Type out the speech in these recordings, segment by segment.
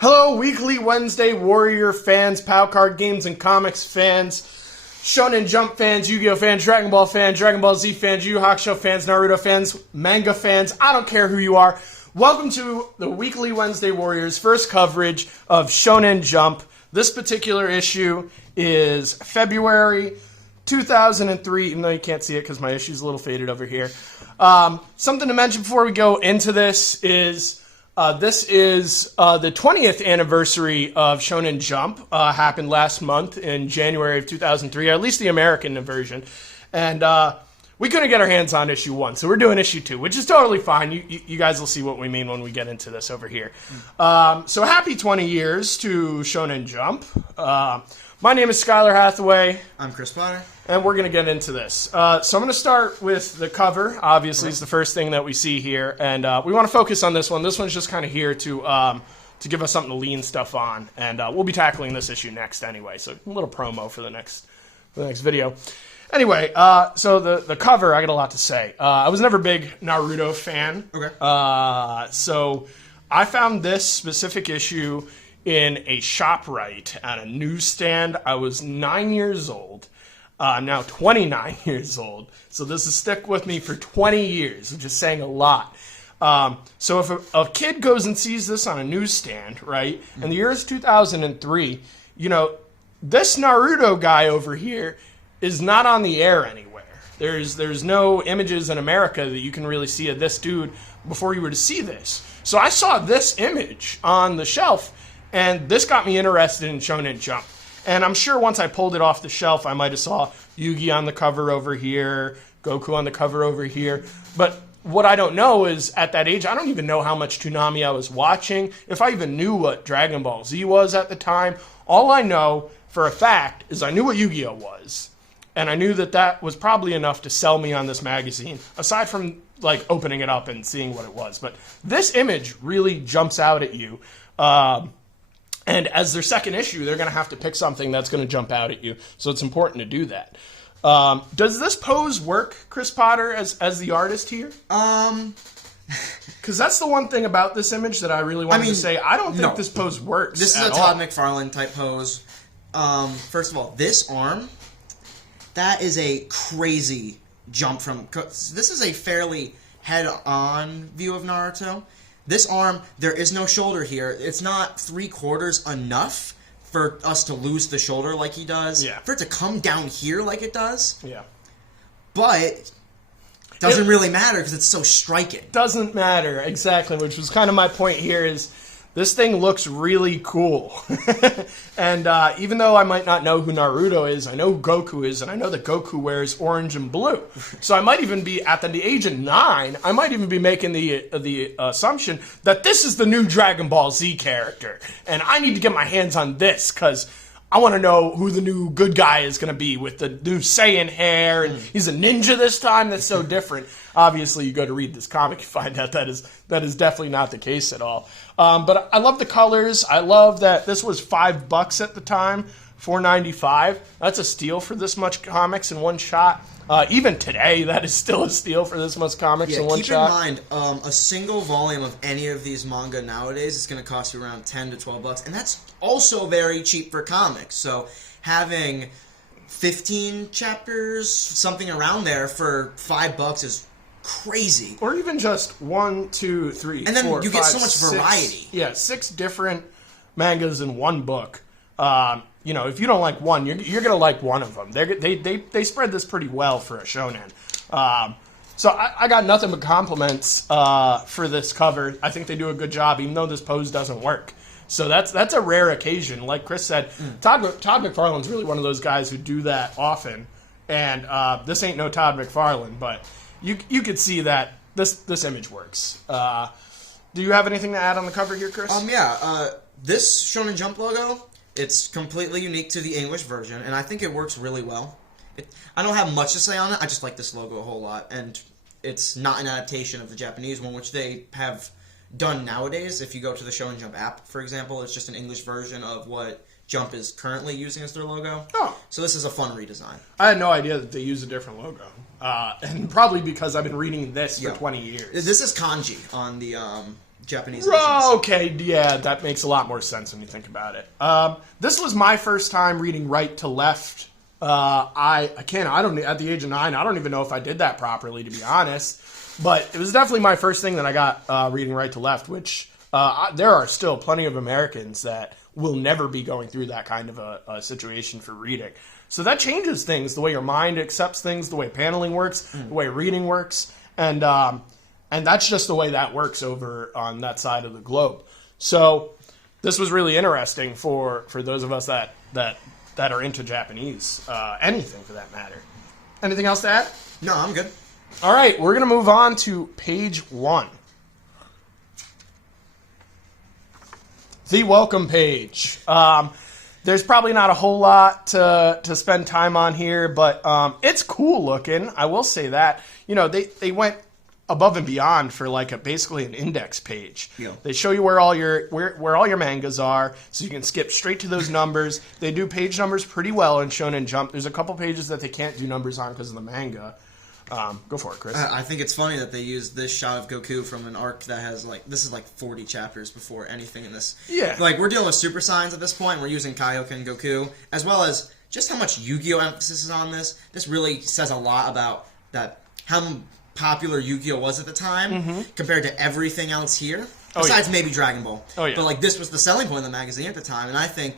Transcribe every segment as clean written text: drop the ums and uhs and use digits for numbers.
Hello, Weekly Wednesday Warrior fans, POW card games and comics fans, Shonen Jump fans, Yu-Gi-Oh fans, Dragon Ball fans, Dragon Ball Z fans, YuYu Hakusho fans, Naruto fans, manga fans. I don't care who you are. Welcome to the Weekly Wednesday Warriors first coverage of Shonen Jump. This particular issue is February 2003, even though you can't see it because my issue's a little faded over here. Something to mention before we go into this is the 20th anniversary of Shonen Jump. Happened last month in January of 2003, or at least the American version. And we couldn't get our hands on issue 1, so we're doing issue 2, which is totally fine. You guys will see what we mean when we get into this over here. So happy 20 years to Shonen Jump. My name is Skylar Hathaway. I'm Chris Potter. And we're going to get into this. So I'm going to start with the cover. Obviously, it's the first thing that we see here. And we want to focus on this one. This one's just kind of here to give us something to lean stuff on. And we'll be tackling this issue next anyway. So a little promo for the next video. Anyway, so the cover, I got a lot to say. I was never a big Naruto fan. Okay. So I found this specific issue in a ShopRite at a newsstand. I was 9 years old. I'm now 29 years old. So this will stick with me for 20 years, which is saying a lot. So if a kid goes and sees this on a newsstand, right, and the year is 2003, this Naruto guy over here is not on the air anywhere. There's no images in America that you can really see of this dude before you were to see this. So I saw this image on the shelf, and this got me interested in Shonen Jump. And I'm sure once I pulled it off the shelf, I might have saw Yugi on the cover over here, Goku on the cover over here. But what I don't know is, at that age, I don't even know how much Toonami I was watching, if I even knew what Dragon Ball Z was at the time. All I know for a fact is I knew what Yu-Gi-Oh was. And I knew that was probably enough to sell me on this magazine, aside from like opening it up and seeing what it was. But this image really jumps out at you. And as their second issue, they're going to have to pick something that's going to jump out at you. So it's important to do that. Does this pose work, Chris Potter, as the artist here? Because that's the one thing about this image that I really wanted to say. I don't think this pose works. This is a Todd McFarlane type pose. First of all, this arm, that is a crazy jump from... This is a fairly head-on view of Naruto. This arm, there is no shoulder here. It's not 3/4 enough for us to lose the shoulder like he does. Yeah. For it to come down here like it does. Yeah. But doesn't really matter because it's so striking. Doesn't matter, exactly, which was kind of my point here is this thing looks really cool. And even though I might not know who Naruto is, I know who Goku is, and I know that Goku wears orange and blue. So I might even be, at the age of 9, I might even be making the assumption that this is the new Dragon Ball Z character. And I need to get my hands on this, because I want to know who the new good guy is going to be with the new Saiyan hair, and he's a ninja this time. That's so different. Obviously, you go to read this comic, you find out that is definitely not the case at all. But I love the colors. I love that this was $5 at the time, $4.95. That's a steal for this much comics in one shot. Even today, that is still a steal for this much comics in one shot. Keep in mind, a single volume of any of these manga nowadays is going to cost you around $10 to $12, and that's also very cheap for comics. So having 15 chapters, something around there for $5 is crazy. Or even just 1, 2, 3, and then 4, you 5, get so much 6, variety. Yeah, 6 different mangas in one book. If you don't like one, you're going to like one of them. They spread this pretty well for a shonen. So I got nothing but compliments for this cover. I think they do a good job, even though this pose doesn't work. So that's a rare occasion. Like Chris said, Todd McFarlane's really one of those guys who do that often. And this ain't no Todd McFarlane, but you could see that this image works. Do you have anything to add on the cover here, Chris? This Shonen Jump logo, it's completely unique to the English version, and I think it works really well. I don't have much to say on it. I just like this logo a whole lot, and it's not an adaptation of the Japanese one, which they have done nowadays. If you go to the Shonen Jump app, for example, it's just an English version of what Jump is currently using as their logo. Oh. So this is a fun redesign. I had no idea that they use a different logo. And probably because I've been reading this for 20 years. This is kanji on the Japanese editions. Okay, yeah, that makes a lot more sense when you think about it. This was my first time reading right to left. I don't, at the age of 9, I don't even know if I did that properly, to be honest. But it was definitely my first thing that I got reading right to left, which there are still plenty of Americans that will never be going through that kind of a situation for reading. So that changes things, the way your mind accepts things, the way paneling works, the way reading works, and that's just the way that works over on that side of the globe. So this was really interesting for those of us that are into Japanese, anything for that matter. Anything else to add? No, I'm good. All right, we're going to move on to page 1. The welcome page. There's probably not a whole lot to spend time on here, but it's cool looking. I will say that. You know, they went above and beyond for like basically an index page. Yeah. They show you where all your mangas are, so you can skip straight to those numbers. They do page numbers pretty well in Shonen Jump. There's a couple pages that they can't do numbers on because of the manga. Go for it, Chris. I think it's funny that they used this shot of Goku from an arc that has, like, this is like 40 chapters before anything in this. Yeah. Like, we're dealing with Super Saiyans at this point. We're using Kaioken and Goku, as well as just how much Yu-Gi-Oh! Emphasis is on this. This really says a lot about how popular Yu-Gi-Oh! Was at the time compared to everything else here. Besides maybe Dragon Ball. Oh, yeah. But, like, this was the selling point of the magazine at the time, and I think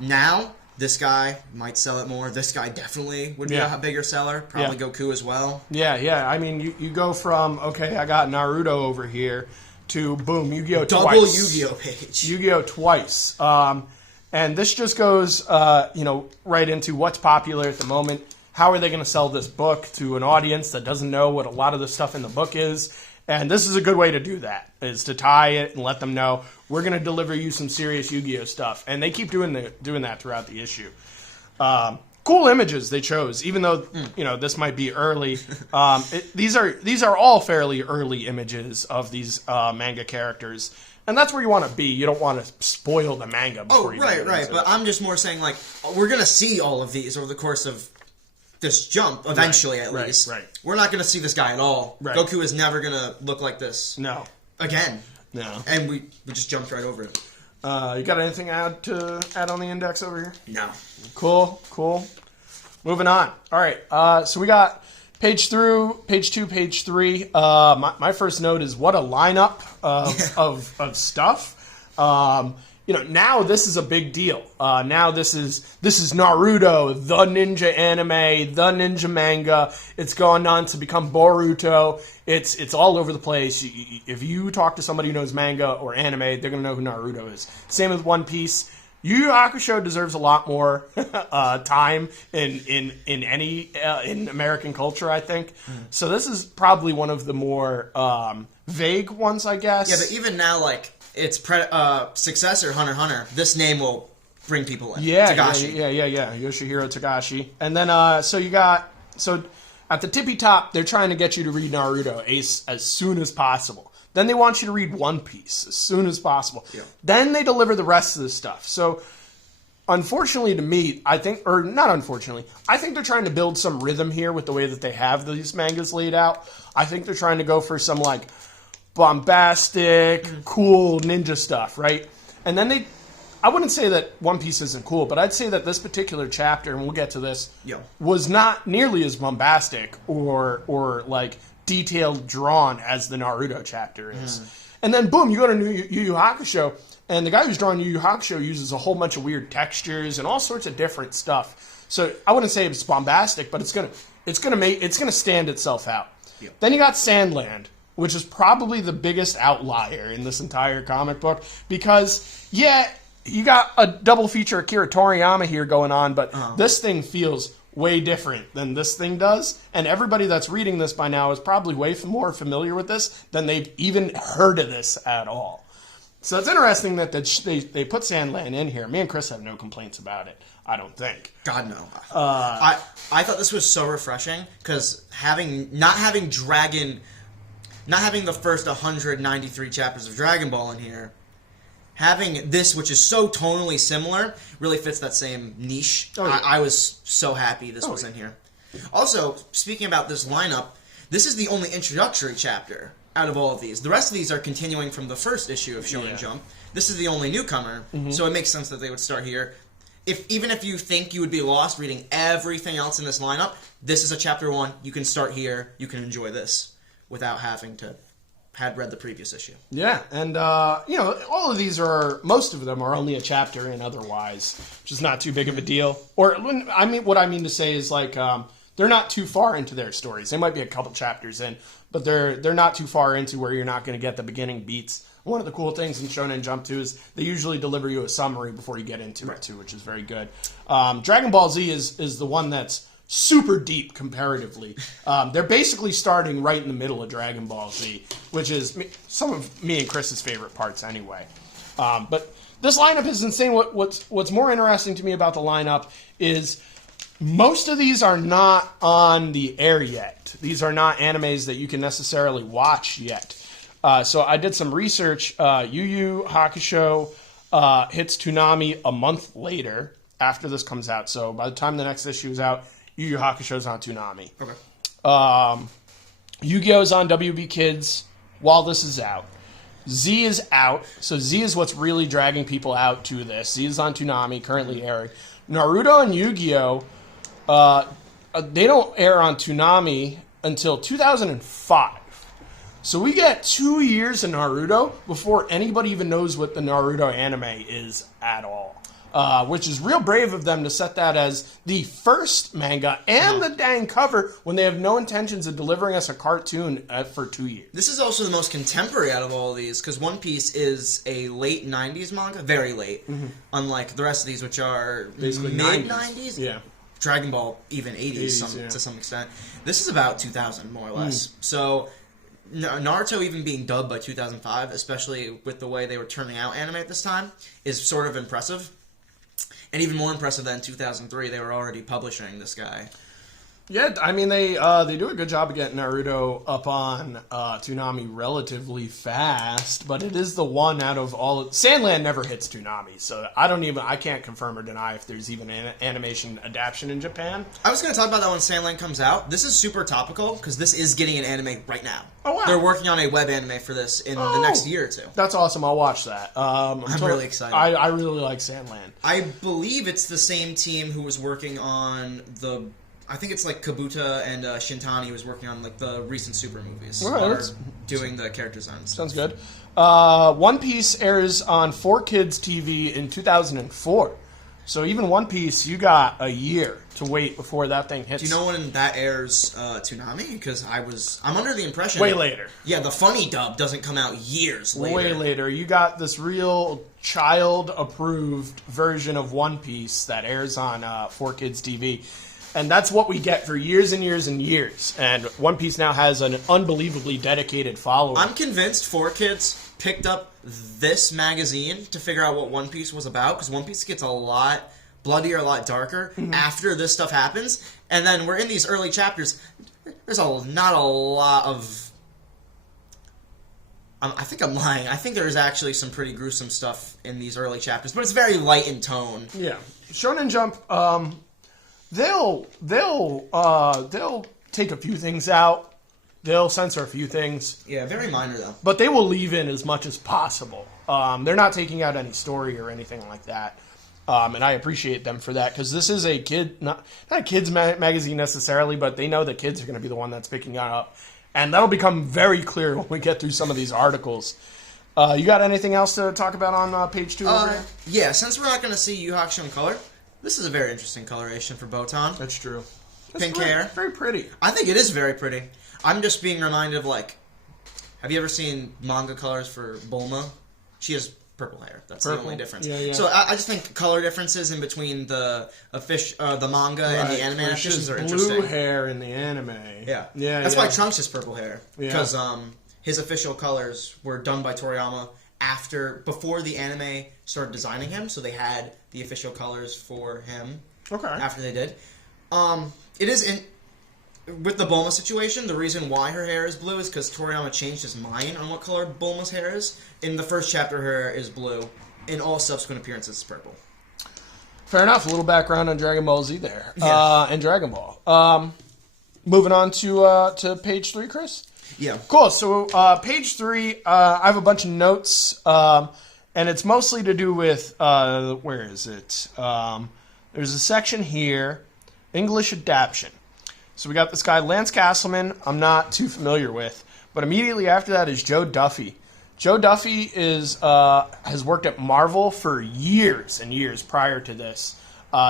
now this guy might sell it more. This guy definitely would be a bigger seller. Probably Goku as well. Yeah. I mean, you go from, okay, I got Naruto over here, to, boom, Yu-Gi-Oh! Double twice. Yu-Gi-Oh! Page. Yu-Gi-Oh! Twice. And this just goes, right into what's popular at the moment. How are they going to sell this book to an audience that doesn't know what a lot of the stuff in the book is? And this is a good way to do that, is to tie it and let them know, we're going to deliver you some serious Yu-Gi-Oh! Stuff. And they keep doing that throughout the issue. Cool images they chose, even though, this might be early. These are all fairly early images of these manga characters. And that's where you want to be. You don't want to spoil the manga before you get into it. But I'm just more saying, like, we're going to see all of these over the course of this jump, eventually at least. Right. We're not going to see this guy at all. Right. Goku is never going to look like this. No. Again. No. And we just jumped right over it. You got anything to add on the index over here? No. Cool. Moving on. All right. So we got page 2, page 3. My first note is what a lineup of stuff. Now this is a big deal. Now this is Naruto, the ninja anime, the ninja manga. It's gone on to become Boruto. It's all over the place. If you talk to somebody who knows manga or anime, they're gonna know who Naruto is. Same with One Piece. Yu Yu Hakusho deserves a lot more time in American culture, I think. So this is probably one of the more vague ones, I guess. Yeah, but even now, like, its successor, Hunter x Hunter, this name will bring people in. Yeah, Takahashi. Yeah. Yoshihiro Takahashi. And then, so at the tippy top, they're trying to get you to read Naruto as soon as possible. Then they want you to read One Piece as soon as possible. Yeah. Then they deliver the rest of the stuff. So, unfortunately to me, I think they're trying to build some rhythm here with the way that they have these mangas laid out. I think they're trying to go for some, like, bombastic, cool ninja stuff, right? And then I wouldn't say that One Piece isn't cool, but I'd say that this particular chapter, and we'll get to this, was not nearly as bombastic or like detailed drawn as the Naruto chapter is. And then boom, you go to Yu Yu Hakusho, and the guy who's drawing Yu Yu Hakusho uses a whole bunch of weird textures and all sorts of different stuff. So I wouldn't say it's bombastic, but it's gonna stand itself out. Yeah. Then you got Sandland, which is probably the biggest outlier in this entire comic book, because you got a double feature Akira Toriyama here going on, but this thing feels way different than this thing does, and everybody that's reading this by now is probably way more familiar with this than they've even heard of this at all. So it's interesting that they put Sandland in here. Me and Chris have no complaints about it, I don't think. God, no. I thought this was so refreshing, because not having the first 193 chapters of Dragon Ball in here, having this, which is so tonally similar, really fits that same niche. Oh, yeah. I was so happy this was in here. Also, speaking about this lineup, this is the only introductory chapter out of all of these. The rest of these are continuing from the first issue of Shonen Jump. This is the only newcomer, so it makes sense that they would start here. Even if you think you would be lost reading everything else in this lineup, this is a chapter 1. You can start here. You can enjoy this without having to had read the previous issue. Yeah, and all of these most of them are only a chapter in otherwise, which is not too big of a deal. Or what I mean to say is like they're not too far into their stories. They might be a couple chapters in, but they're not too far into where you're not going to get the beginning beats. One of the cool things in Shonen Jump too is they usually deliver you a summary before you get into it too, which is very good. Dragon Ball Z is the one that's super deep comparatively. They're basically starting right in the middle of Dragon Ball Z, which is some of me and Chris's favorite parts anyway. But this lineup is insane. What's more interesting to me about the lineup is most of these are not on the air yet. These are not animes that you can necessarily watch yet. So I did some research. YuYu Hakusho hits Toonami a month later after this comes out. So by the time the next issue is out, YuYu Hakusho's on Toonami. Okay. Yu-Gi-Oh's on WB Kids while this is out. Z is out. So Z is what's really dragging people out to this. Z is on Toonami, currently airing. Naruto and Yu-Gi-Oh! They don't air on Toonami until 2005. So we get 2 years in Naruto before anybody even knows what the Naruto anime is at all. Which is real brave of them to set that as the first manga and the dang cover when they have no intentions of delivering us a cartoon for 2 years. This is also the most contemporary out of all of these, because One Piece is a late 90s manga, very late, unlike the rest of these, which are basically mid-90s. Yeah. Dragon Ball, even 80s, to some extent. This is about 2000, more or less. So Naruto even being dubbed by 2005, especially with the way they were turning out anime at this time, is sort of impressive. And even more impressive than 2003, they were already publishing this guy. Yeah, I mean, they do a good job of getting Naruto up on Toonami relatively fast, but it is the one out of all... Sandland never hits Toonami, so I can't confirm or deny if there's even an animation adaptation in Japan. I was going to talk about that when Sandland comes out. This is super topical, because this is getting an anime right now. Oh, wow. They're working on a web anime for this in the next year or two. That's awesome. I'll watch that. I'm really excited. I really like Sandland. I believe it's the same team who was working on the... I think it's like Kabuta and Shintani was working on like the recent Super movies. All right, or doing the character designs. Sounds good. One Piece airs on 4Kids TV in 2004. So even One Piece, you got a year to wait before that thing hits. Do you know when that airs Toonami? Because I'm under the impression... Way later. Yeah, the funny dub doesn't come out years later. Way later. You got this real child-approved version of One Piece that airs on 4Kids TV. And that's what we get for years and years and years. And One Piece now has an unbelievably dedicated following. I'm convinced 4Kids picked up this magazine to figure out what One Piece was about, because One Piece gets a lot bloodier, a lot darker after this stuff happens. And then we're in these early chapters. There's not a lot of... I think I'm lying. I think there's actually some pretty gruesome stuff in these early chapters, but it's very light in tone. Yeah. Shonen Jump... They'll take a few things out. They'll censor a few things. Yeah, very minor though. But they will leave in as much as possible. They're not taking out any story or anything like that. And I appreciate them for that, because this is a kid, not a kids magazine necessarily, but they know that kids are going to be the one that's picking it up. And that'll become very clear when we get through some of these articles. You got anything else to talk about on page 2? Yeah, since we're not going to see Yu Hakusho in color, this is a very interesting coloration for Botan. That's true. Pink hair. Very pretty. I think it is very pretty. I'm just being reminded of, like, have you ever seen manga colors for Bulma? She has purple hair. That's the only difference. Yeah. So I just think color differences in between the manga and the anime adaptations are interesting. Blue hair in the anime. Yeah. That's why Trunks has purple hair. Yeah. Because his official colors were done by Toriyama before the anime started designing him, so they had the official colors for him. Okay. After they did. It is with the Bulma situation, the reason why her hair is blue is because Toriyama changed his mind on what color Bulma's hair is. In the first chapter, her hair is blue. In all subsequent appearances, it's purple. Fair enough. A little background on Dragon Ball Z there. Yeah. And Dragon Ball. Moving on to page 3, Chris? Yeah. Cool. So page 3, I have a bunch of notes, and it's mostly to do with where is it? There's a section here, English adaptation. So we got this guy Lance Castleman. I'm not too familiar with, but immediately after that is Joe Duffy. Joe Duffy has worked at Marvel for years and years prior to this.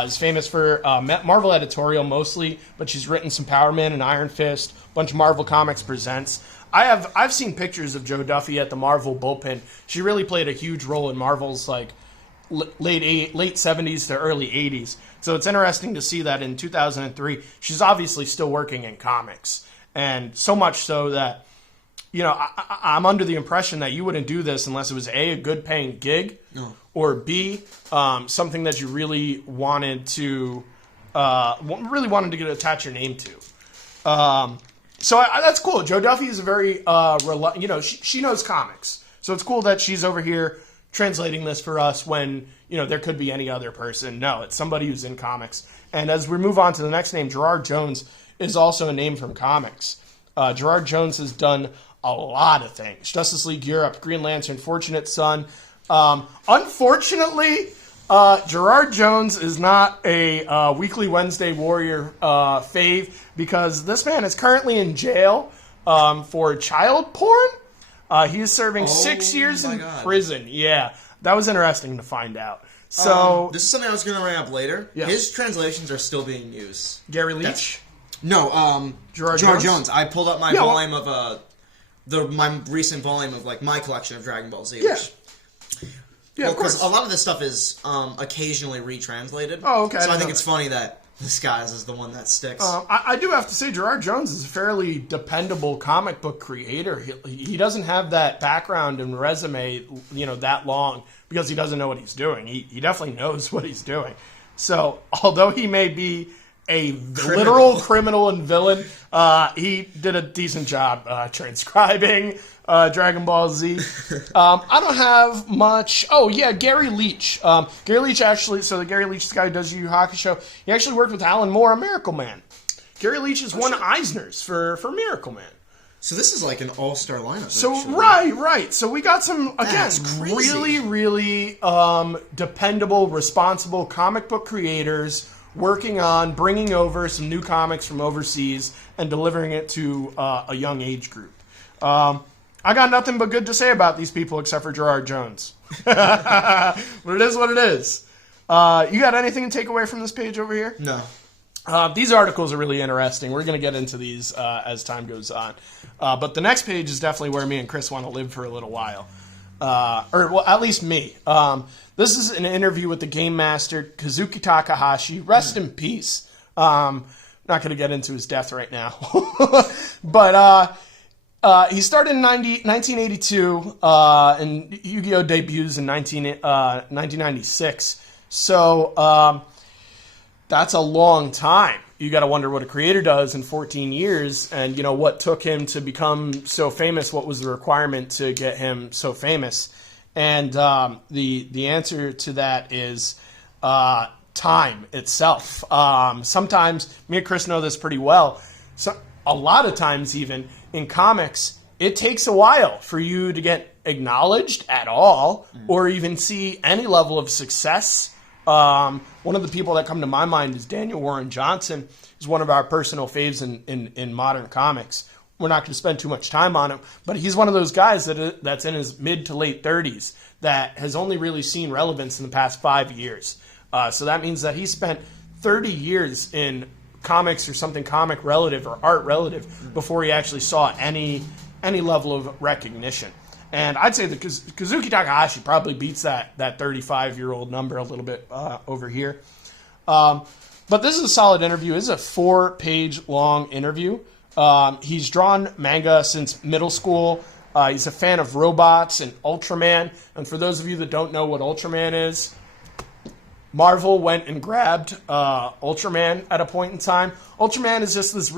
Is famous for Marvel editorial mostly, but she's written some Power Man and Iron Fist, a bunch of Marvel Comics Presents. I've seen pictures of Joe Duffy at the Marvel bullpen. She really played a huge role in Marvel's like late 70s to early 80s. So it's interesting to see that in 2003, she's obviously still working in comics, and so much so that I'm under the impression that you wouldn't do this unless it was a good paying gig, or B, something that you really wanted to get attach your name to. So that's cool. Joe Duffy is a very she knows comics, so it's cool that she's over here translating this for us when there could be any other person. No, it's somebody who's in comics. And as we move on to the next name, Gerard Jones is also a name from comics. Gerard Jones has done a lot of things. Justice League Europe, Green Lantern, Fortunate Son. Unfortunately, Gerard Jones is not a Weekly Wednesday Warrior fave, because this man is currently in jail for child porn. He is serving 6 years in prison. Yeah, that was interesting to find out. So this is something I was going to bring up later. Yeah. His translations are still being used. Gary Leach? Gerard Jones. I pulled up my volume of my recent volume of like my collection of Dragon Ball Z. Yeah. Yeah, of course. Because a lot of this stuff is occasionally retranslated. Oh, okay. So I think it's funny that this guy's is the one that sticks. I do have to say, Gerard Jones is a fairly dependable comic book creator. He doesn't have that background and resume, that long, because he doesn't know what he's doing. He definitely knows what he's doing. So, although he may be a literal criminal and villain, he did a decent job transcribing Dragon Ball Z. I don't have much. Oh, yeah, Gary Leach. Gary Leach actually, so the Gary Leach, this guy who does YuYu Hakusho, he actually worked with Alan Moore on Miracle Man. Gary Leach has won Eisners for Miracle Man. So this is like an all-star lineup. So, actually. right. So we got some, again, really dependable, responsible comic book creators working on bringing over some new comics from overseas and delivering it to a young age group. I got nothing but good to say about these people except for Gerard Jones. But it is what it is. You got anything to take away from this page over here? No. These articles are really interesting. We're going to get into these as time goes on. But the next page is definitely where me and Chris want to live for a little while. Or at least me. This is an interview with the game master, Kazuki Takahashi. Rest in peace. Not going to get into his death right now. But he started in 1982, and Yu-Gi-Oh! Debuts in 1996. So that's a long time. You got to wonder what a creator does in 14 years, and what took him to become so famous. What was the requirement to get him so famous? And the answer to that is time itself. Sometimes me and Chris know this pretty well. So a lot of times, even in comics, it takes a while for you to get acknowledged at all, or even see any level of success. One of the people that come to my mind is Daniel Warren Johnson. He's one of our personal faves in modern comics. We're not going to spend too much time on him, but he's one of those guys that's in his mid to late 30s that has only really seen relevance in the past 5 years. So that means that he spent 30 years in comics or something comic relative or art relative before he actually saw any level of recognition. And I'd say that Kazuki Takahashi probably beats that 35-year-old number a little bit over here. But this is a solid interview. This is a 4-page long interview. He's drawn manga since middle school. He's a fan of robots and Ultraman. And for those of you that don't know what Ultraman is, Marvel went and grabbed Ultraman at a point in time. Ultraman is just this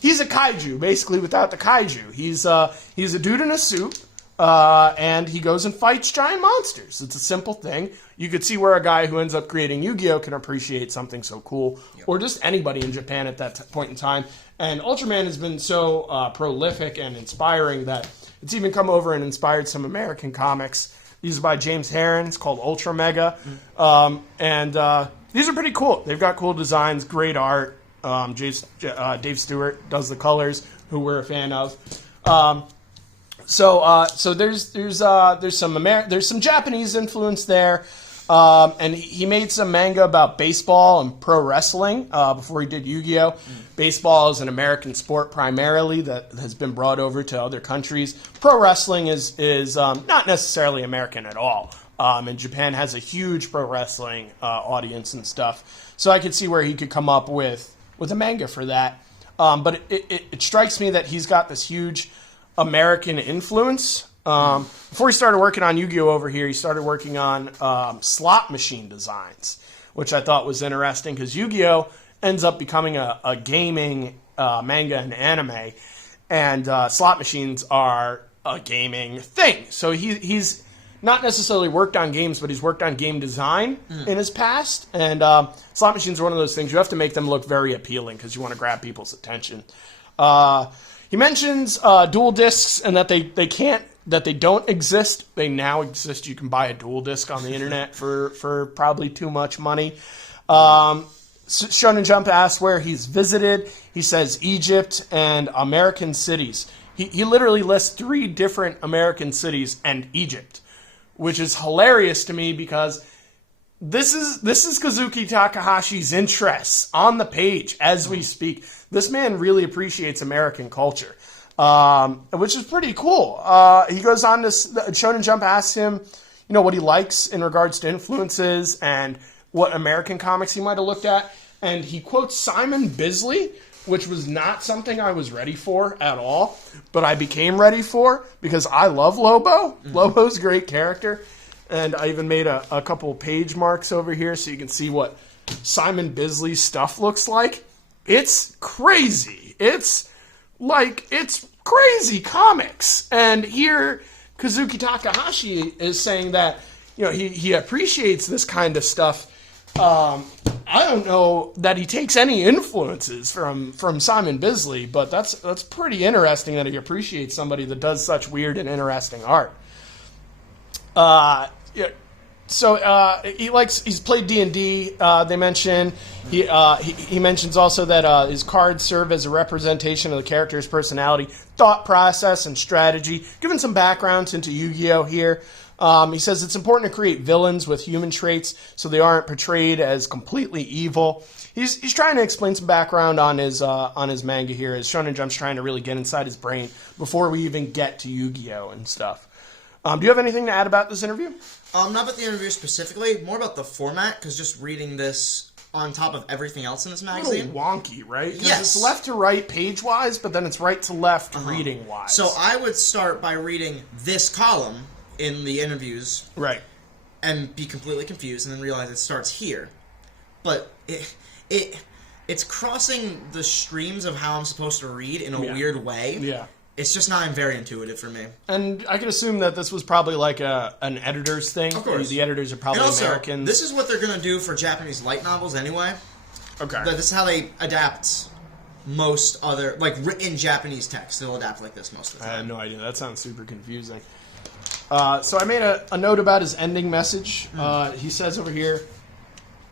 he's a kaiju, basically, without the kaiju. He's a dude in a suit. And he goes and fights giant monsters. It's a simple thing. You could see where a guy who ends up creating Yu-Gi-Oh! Can appreciate something so cool, or just anybody in Japan at that point in time. And Ultraman has been so prolific and inspiring that it's even come over and inspired some American comics. These are by James Herron. It's called Ultra Mega. These are pretty cool. They've got cool designs, great art. Dave Stewart does the colors, who we're a fan of. So there's some Japanese influence there. And he made some manga about baseball and pro wrestling before he did Yu-Gi-Oh! Baseball is an American sport primarily that has been brought over to other countries. Pro wrestling is not necessarily American at all. And Japan has a huge pro wrestling audience and stuff. So I could see where he could come up with a manga for that. But it strikes me that he's got this huge American influence. Before he started working on Yu-Gi-Oh! Over here, he started working on slot machine designs, which I thought was interesting because Yu-Gi-Oh! Ends up becoming a gaming manga and anime, and slot machines are a gaming thing. So he's not necessarily worked on games, but he's worked on game design in his past, and slot machines are one of those things you have to make them look very appealing because you want to grab people's attention. He mentions dual discs and that they don't exist. They now exist. You can buy a dual disc on the internet for probably too much money. Shonen Jump asks where he's visited. He says Egypt and American cities. He literally lists 3 different American cities and Egypt, which is hilarious to me because this is Kazuki Takahashi's interests on the page as we speak. This man really appreciates American culture, which is pretty cool. He goes on to Shonen Jump asks him, what he likes in regards to influences and what American comics he might have looked at, and he quotes Simon Bisley, which was not something I was ready for at all, but I became ready for because I love Lobo. Lobo's a great character, and I even made a couple page marks over here so you can see what Simon Bisley's stuff looks like. It's crazy. It's crazy comics. And here, Kazuki Takahashi is saying that, he appreciates this kind of stuff. I don't know that he takes any influences from Simon Bisley, but that's pretty interesting that he appreciates somebody that does such weird and interesting art. He's played D&D. They mention he mentions also that his cards serve as a representation of the character's personality, thought process, and strategy. Given some backgrounds into Yu-Gi-Oh! Here. He says it's important to create villains with human traits so they aren't portrayed as completely evil. He's trying to explain some background on his manga here, as Shonen Jump's trying to really get inside his brain before we even get to Yu-Gi-Oh! And stuff. Do you have anything to add about this interview? Not about the interview specifically, more about the format, because just reading this on top of everything else in this magazine. A little wonky, right? Yes. It's left to right page-wise, but then it's right to left reading-wise. So I would start by reading this column in the interviews, right, and be completely confused, and then realize it starts here. But it's crossing the streams of how I'm supposed to read in a weird way. Yeah, it's just not very intuitive for me. And I can assume that this was probably like an editor's thing. Of course, the editors are probably Americans. This is what they're gonna do for Japanese light novels anyway. Okay, this is how they adapt most other written Japanese text. They'll adapt like this most of the time. I had no idea. That sounds super confusing. So I made a note about his ending message. He says over here,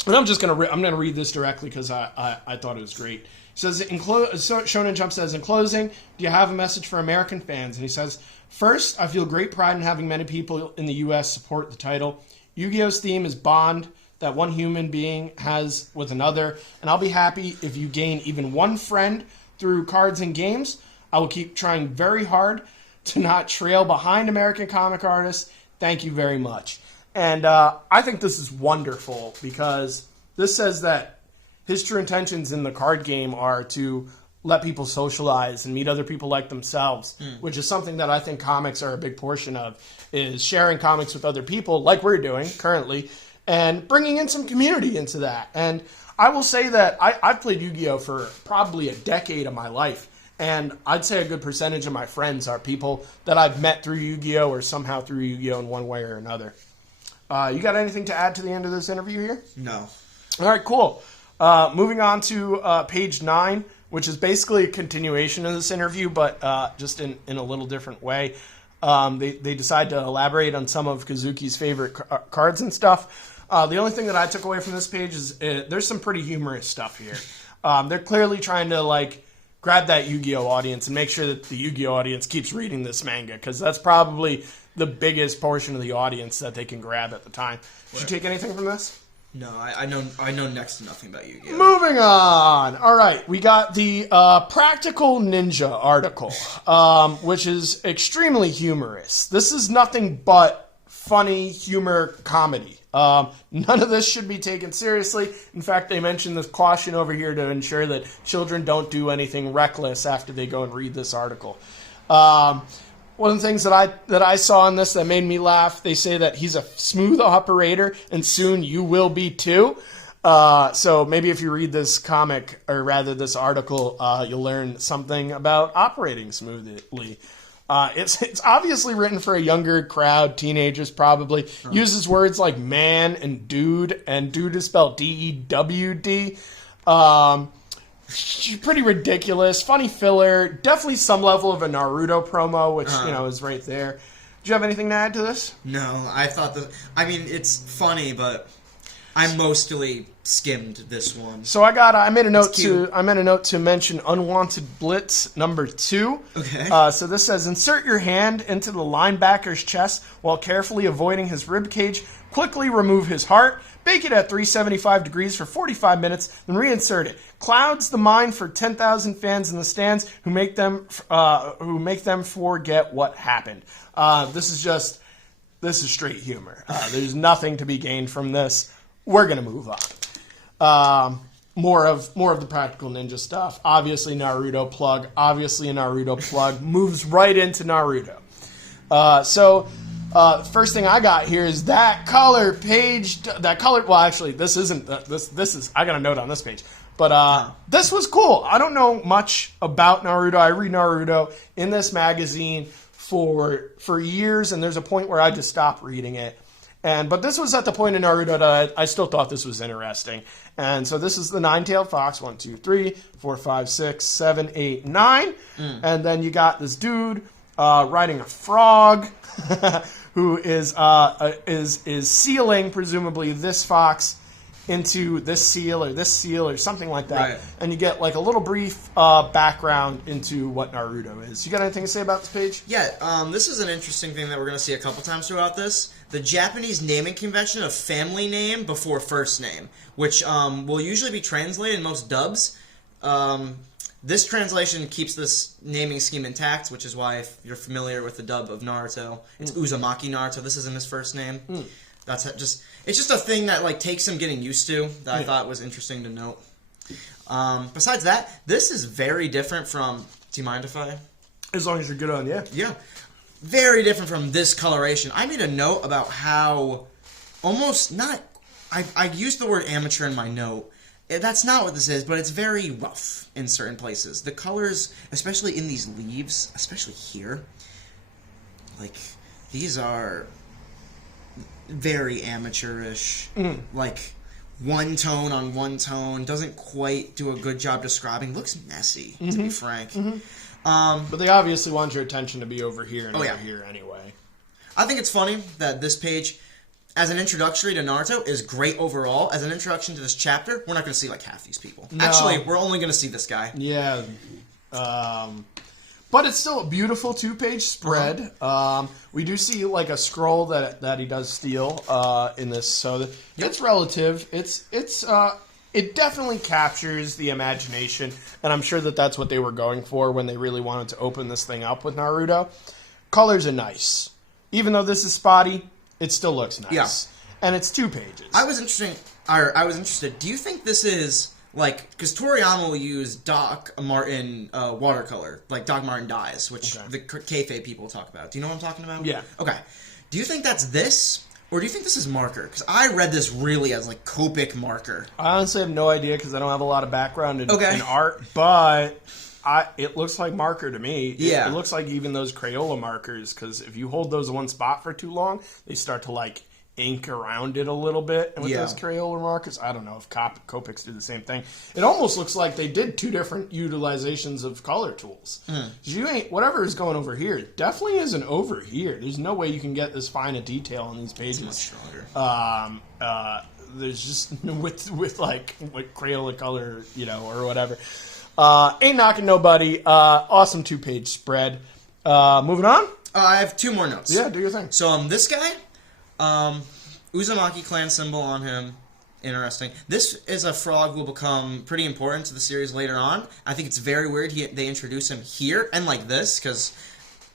and I'm gonna read this directly because I thought it was great. He says, Shonen Jump says, in closing, do you have a message for American fans? And he says, first, I feel great pride in having many people in the U.S. support the title. Yu-Gi-Oh's theme is bond that one human being has with another, and I'll be happy if you gain even one friend through cards and games. I will keep trying very hard to not trail behind American comic artists. Thank you very much. And I think this is wonderful because this says that his true intentions in the card game are to let people socialize and meet other people like themselves, which is something that I think comics are a big portion of, is sharing comics with other people like we're doing currently and bringing in some community into that. And I will say that I've played Yu-Gi-Oh! For probably a decade of my life. And I'd say a good percentage of my friends are people that I've met through Yu-Gi-Oh! Or somehow through Yu-Gi-Oh! In one way or another. You got anything to add to the end of this interview here? No. All right, cool. Moving on to page 9, which is basically a continuation of this interview, but just in a little different way. They decide to elaborate on some of Kazuki's favorite cards and stuff. The only thing that I took away from this page is there's some pretty humorous stuff here. They're clearly trying to like grab that Yu-Gi-Oh audience and make sure that the Yu-Gi-Oh audience keeps reading this manga, because that's probably the biggest portion of the audience that they can grab at the time. Did you take anything from this? No, I know next to nothing about Yu-Gi-Oh. Moving on. All right, we got the Practical Ninja article, which is extremely humorous. This is nothing but funny humor comedy. None of this should be taken seriously. In fact, they mentioned this caution over here to ensure that children don't do anything reckless after they go and read this article. One of the things that I saw in this that made me laugh, they say that he's a smooth operator and soon you will be too. So maybe if you read this comic, or rather this article, you'll learn something about operating smoothly. It's obviously written for a younger crowd, teenagers probably. Uses words like man and dude is spelled D-E-W-D. Pretty ridiculous, funny filler, definitely some level of a Naruto promo, which is right there. Do you have anything to add to this? No, I thought it's funny, but I mostly skimmed this one. So I made a note to mention Unwanted Blitz number 2. Okay. So this says, insert your hand into the linebacker's chest while carefully avoiding his rib cage. Quickly remove his heart. Bake it at 375 degrees for 45 minutes, then reinsert it. Clouds the mind for 10,000 fans in the stands who make them forget what happened. This is straight humor. There's nothing to be gained from this. We're gonna move on. More of the Practical Ninja stuff. Obviously Naruto plug. Moves right into Naruto. First thing I got here is that color page. Well, actually, this isn't. This is. I got a note on this page, but this was cool. I don't know much about Naruto. I read Naruto in this magazine for years, and there's a point where I just stopped reading it. But this was at the point in Naruto that I still thought this was interesting. And so this is the nine-tailed fox. 1, 2, 3, 4, 5, 6, 7, 8, 9. And then you got this dude riding a frog who is sealing, presumably, this fox into this seal or something like that. Right. And you get like a little brief background into what Naruto is. You got anything to say about this page? Yeah, this is an interesting thing that we're going to see a couple times throughout this. The Japanese naming convention of family name before first name, which will usually be translated in most dubs. This translation keeps this naming scheme intact, which is why, if you're familiar with the dub of Naruto, it's Uzumaki Naruto. This isn't his first name. It's just a thing that like takes some getting used to that I thought was interesting to note. Besides that, this is very different from. Do you mind if I? As long as you're good on, yeah. Yeah. Very different from this coloration. I made a note about how almost not. I used the word amateur in my note. That's not what this is, but it's very rough in certain places. The colors, especially in these leaves, especially here, like, these are very amateurish. Like, one tone on one tone, doesn't quite do a good job describing. Looks messy, to be frank. But they obviously want your attention to be over here and over here anyway. I think it's funny that this page, as an introductory to Naruto, is great overall. As an introduction to this chapter, we're not going to see like half these people. No. Actually, we're only going to see this guy. Yeah. But it's still a beautiful 2-page spread. We do see like a scroll that he does steal in this, so it's relative. It definitely captures the imagination, and I'm sure that that's what they were going for when they really wanted to open this thing up with Naruto. Colors are nice. Even though this is spotty, it still looks nice. Yeah. And it's 2 pages. I was interested. Do you think this is, like, because Toriyama will use Doc Martin watercolor, like Doc Martin dyes, which the kayfabe people talk about. Do you know what I'm talking about? Yeah. Okay. Do you think that's this, or do you think this is marker? Because I read this really as, like, Copic marker. I honestly have no idea because I don't have a lot of background in art, but it looks like marker to me. Yeah. It looks like even those Crayola markers, because if you hold those in one spot for too long, they start to, like, ink around it a little bit with Yeah. those Crayola markers. I don't know if Copics do the same thing. It almost looks like they did two different utilizations of color tools. You ain't whatever is going over here definitely isn't over here. There's no way you can get this fine a detail on these pages. It's much stronger. There's just with Crayola color, or whatever. Ain't knocking nobody. Awesome 2-page spread. Moving on. I have 2 more notes. Yeah, do your thing. So this guy, Uzumaki clan symbol on him. Interesting. This is a frog who will become pretty important to the series later on. I think it's very weird they introduce him here and like this, because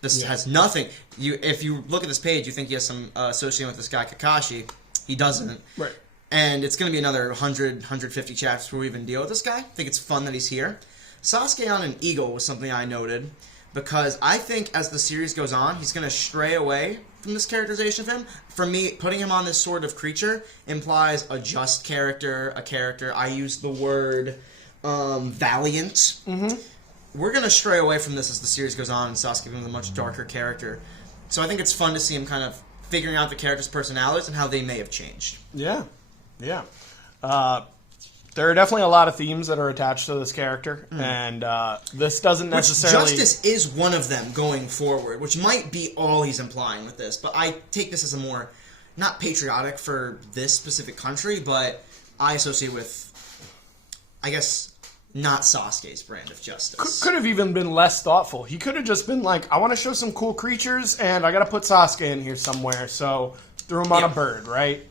this has nothing. If you look at this page, you think he has some association with this guy Kakashi. He doesn't. Right. And it's going to be another 100, 150 chapters before we even deal with this guy. I think it's fun that he's here. Sasuke on an eagle was something I noted, because I think as the series goes on, he's going to stray away from this characterization of him. For me, putting him on this sort of creature implies a just character, a character. I use the word valiant. Mm-hmm. We're going to stray away from this as the series goes on, and Sasuke becomes a much darker character. So I think it's fun to see him kind of figuring out the characters' personalities and how they may have changed. Yeah. Yeah. There are definitely a lot of themes that are attached to this character, and this doesn't necessarily... Justice is one of them going forward, which might be all he's implying with this, but I take this as a more, not patriotic for this specific country, but I associate with, I guess, not Sasuke's brand of justice. Could have even been less thoughtful. He could have just been like, I want to show some cool creatures, and I got to put Sasuke in here somewhere, so threw him on a bird, right?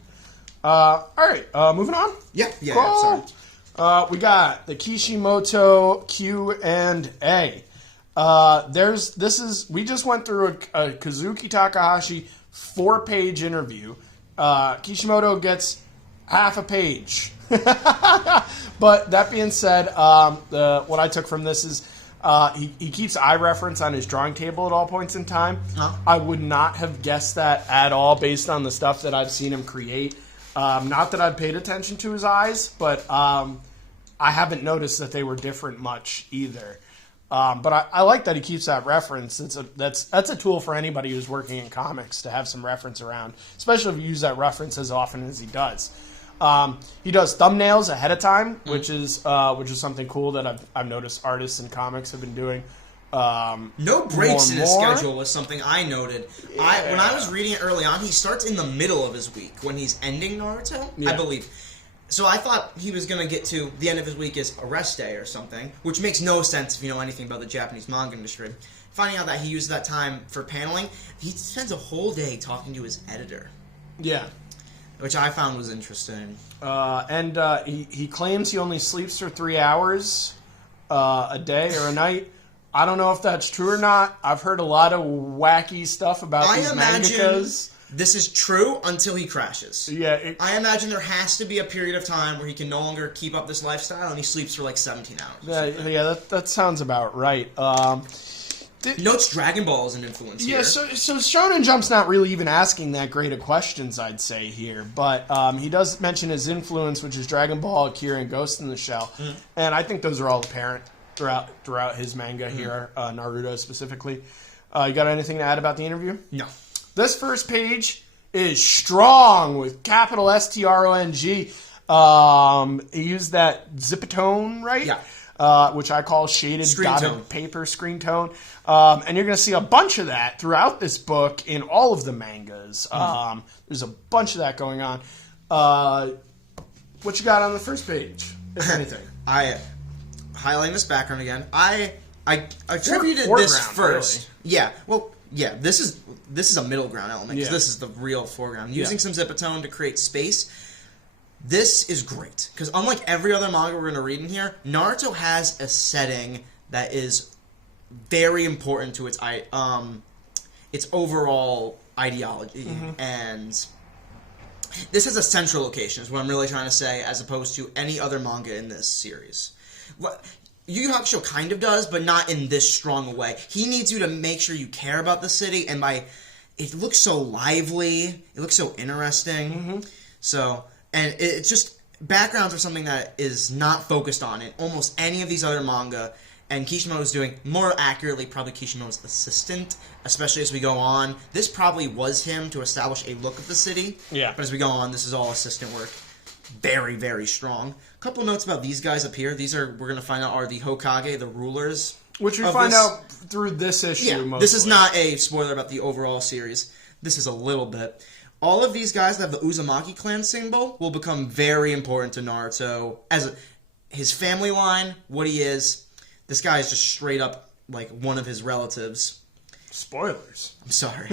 All right, moving on. Yeah, cool. Sorry. We got the Kishimoto Q&A. We just went through a Kazuki Takahashi 4-page interview. Kishimoto gets half a page. But that being said, what I took from this is he keeps eye reference on his drawing table at all points in time. Huh? I would not have guessed that at all based on the stuff that I've seen him create. Not that I've paid attention to his eyes, but I haven't noticed that they were different much either. But I like that he keeps that reference. That's a tool for anybody who's working in comics to have some reference around, especially if you use that reference as often as he does. He does thumbnails ahead of time, which is something cool that I've noticed artists and comics have been doing. No breaks in his more. schedule was something I noted. When I was reading it early on, he starts in the middle of his week when he's ending Naruto, I believe. So I thought he was going to get to the end of his week is a rest day or something, which makes no sense if you know anything about the Japanese manga industry. Finding out that he uses that time for paneling, he spends a whole day talking to his editor. Yeah. Which I found was interesting. He claims he only sleeps for 3 hours a day or a night. I don't know if that's true or not. I've heard a lot of wacky stuff about these mangakas. This is true until he crashes. Yeah, I imagine there has to be a period of time where he can no longer keep up this lifestyle and he sleeps for like 17 hours. That sounds about right. Notes Dragon Ball is an influence here. Yeah, so Shonen Jump's not really even asking that great of questions, I'd say, here. But he does mention his influence, which is Dragon Ball, Akira, and Ghost in the Shell. And I think those are all apparent throughout his manga here, Naruto specifically. You got anything to add about the interview? No. This first page is strong with capital STRONG. He used that zipatone, right? Yeah. Which I call shaded Screen dotted tone. paper screen tone. And you're going to see a bunch of that throughout this book in all of the mangas. There's a bunch of that going on. What you got on the first page, if anything? Highlighting this background again. I attributed Foreground, this first. really. Yeah. Well, yeah. This is a middle ground element because this is the real foreground. Using some zipatone to create space. This is great because unlike every other manga we're going to read in here, Naruto has a setting that is very important to its overall ideology, and this has a central location. Is what I'm really trying to say, as opposed to any other manga in this series. What Yu Yu Hakusho kind of does, but not in this strong a way. He needs you to make sure you care about the city, and it looks so lively, it looks so interesting. So, and it's just backgrounds are something that is not focused on in almost any of these other manga. and Kishimoto is doing, more accurately, probably Kishimoto's assistant, especially as we go on. This probably was him to establish a look of the city. Yeah. But as we go on, this is all assistant work. Very, very strong. A couple notes about these guys up here. These are, we're going to find out, are the Hokage, the rulers. Which we find out through this issue, Yeah, mostly. this is not a spoiler about the overall series. This is a little bit. All of these guys that have the Uzumaki clan symbol will become very important to Naruto. As his family line, what he is. This guy is just straight up like one of his relatives. Spoilers. I'm sorry.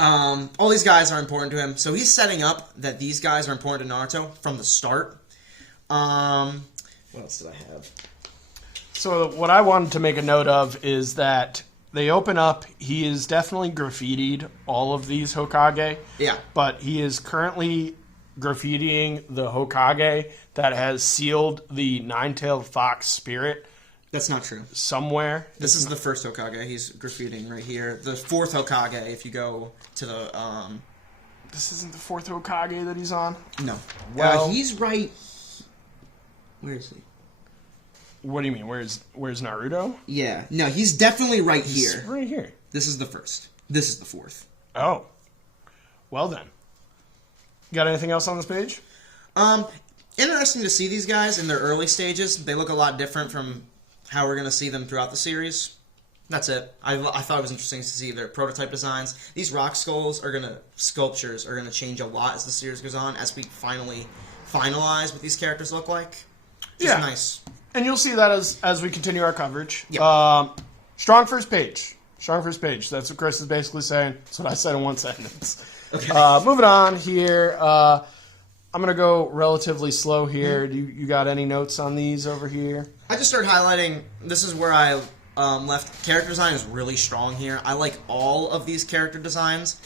All these guys are important to him. So he's setting up that these guys are important to Naruto from the start. What else did I have? So what I wanted to make a note of is that they open up, he is definitely graffitied all of these Hokage. Yeah. But he is currently graffitiing the Hokage that has sealed the nine-tailed fox spirit. That's not true. Somewhere. This is the first Hokage. He's graffitiing right here. The fourth Hokage, if you go to the... This isn't the fourth Hokage that he's on? No. Well... he's right... Where is he? What do you mean? Where's Naruto? Yeah. No, he's definitely right He's here. right here. This is the first. This is the fourth. Oh. Well then. Got anything else on this page? Interesting to see these guys in their early stages. They look a lot different from how we're going to see them throughout the series. That's it. I thought it was interesting to see their prototype designs. These rock sculptures are going to change a lot as the series goes on, as we finally finalize what these characters look like. Just nice. And you'll see that as we continue our coverage. Yep. Strong first page. Strong first page. That's what Chris is basically saying. That's what I said in one sentence. Okay. Moving on here. I'm going to go relatively slow here. Do you got any notes on these over here? I just started highlighting. This is where I left. Character design is really strong here. I like all of these character designs.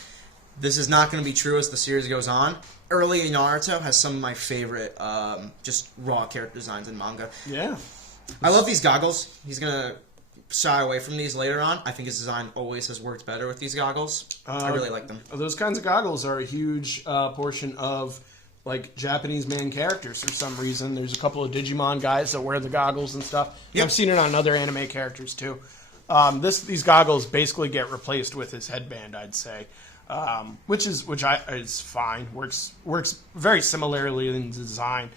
This is not going to be true as the series goes on. Early Naruto has some of my favorite just raw character designs in manga. Yeah. I love these goggles. He's going to shy away from these later on. I think his design always has worked better with these goggles. I really like them. Those kinds of goggles are a huge portion of like Japanese main characters for some reason. There's a couple of Digimon guys that wear the goggles and stuff. Yep. I've seen it on other anime characters too. These goggles basically get replaced with his headband, I'd say. Which is fine. Works very similarly in design.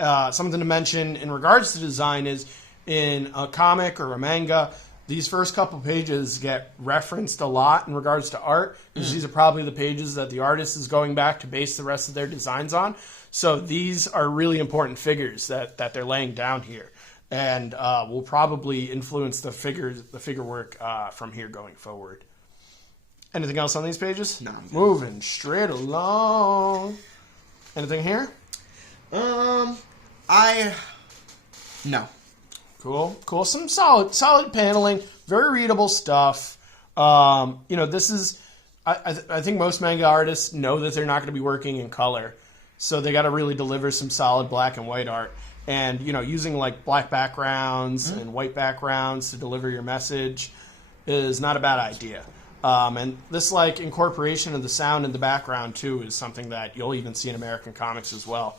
Something to mention in regards to design is in a comic or a manga, these first couple pages get referenced a lot in regards to art, because these are probably the pages that the artist is going back to base the rest of their designs on. So these are really important figures that they're laying down here, and will probably influence the figure work from here going forward. Anything else on these pages? No. Moving straight along. Anything here? No. Cool. Some solid paneling, very readable stuff. This is. I think most manga artists know that they're not going to be working in color, so they got to really deliver some solid black and white art. And using like black backgrounds and white backgrounds to deliver your message is not a bad idea. And this like incorporation of the sound in the background too is something that you'll even see in American comics as well.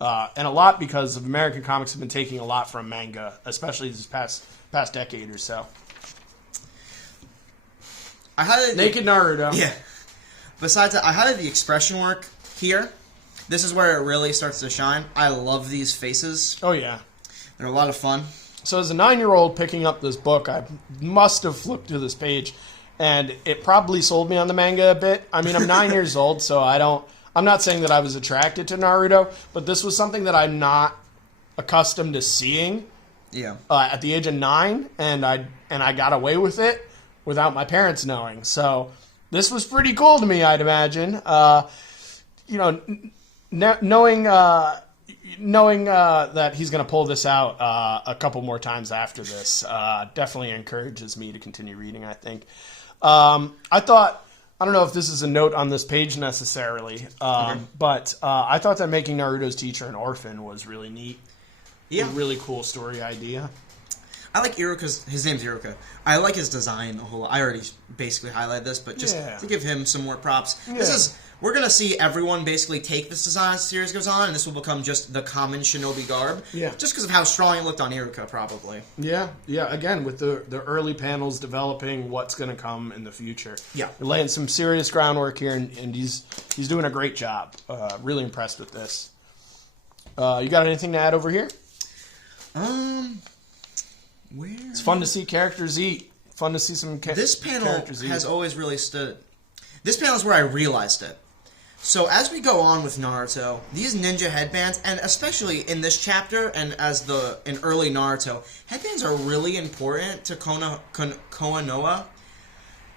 And a lot because of American comics have been taking a lot from manga, especially this past decade or so. I highlighted Naked Naruto. Yeah. Besides that, I highlighted the expression work here. This is where it really starts to shine. I love these faces. Oh yeah. They're a lot of fun. So as a 9-year-old picking up this book, I must have flipped through this page, and it probably sold me on the manga a bit. I mean, I'm 9 years old, so I'm not saying that I was attracted to Naruto, but this was something that I'm not accustomed to seeing. Yeah. At the age of 9, and I got away with it without my parents knowing. So this was pretty cool to me, I'd imagine. Knowing that he's going to pull this out a couple more times after this definitely encourages me to continue reading, I think. I don't know if this is a note on this page necessarily, but I thought that making Naruto's teacher an orphan was really neat. Yeah. A really cool story idea. I like Iruka's... His name's Iruka. I like his design a whole lot. I already basically highlighted this, but just to give him some more props. Yeah. This is we're going to see everyone basically take this design as the series goes on, and this will become just the common shinobi garb. Yeah. Just because of how strong it looked on Iruka, probably. Yeah. Again, with the early panels developing what's going to come in the future. Yeah. We're laying some serious groundwork here, and he's doing a great job. Really impressed with this. You got anything to add over here? Where? It's fun to see characters eat. Fun to see some This panel characters eat. has always really stood... This panel is where I realized it. So as we go on with Naruto, these ninja headbands, and especially in this chapter and in early Naruto, headbands are really important to Konoha.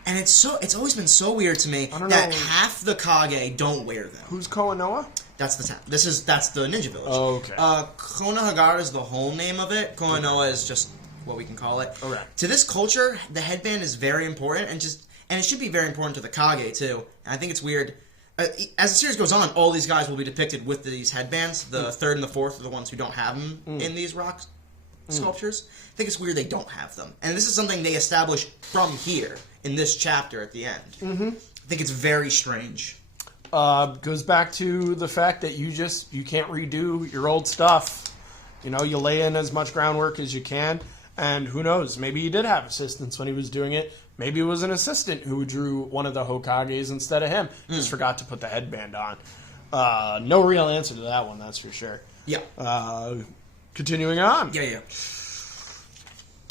And it's always been so weird to me that half the Kage don't wear them. Who's Konoha? That's the town. That's the ninja village. Oh, okay. Konohagara is the whole name of it. Konoha is just what we can call it. Okay. To this culture, the headband is very important, and it should be very important to the Kage too. And I think it's weird. As the series goes on, all these guys will be depicted with these headbands. The third and the fourth are the ones who don't have them in these rock sculptures. I think it's weird they don't have them. And this is something they establish from here in this chapter at the end. I think it's very strange. Goes back to the fact that you can't redo your old stuff. You know, you lay in as much groundwork as you can, and who knows, maybe he did have assistants when he was doing it. Maybe it was an assistant who drew one of the Hokages instead of him. Just forgot to put the headband on. No real answer to that one, that's for sure. Yeah. Continuing on. Yeah.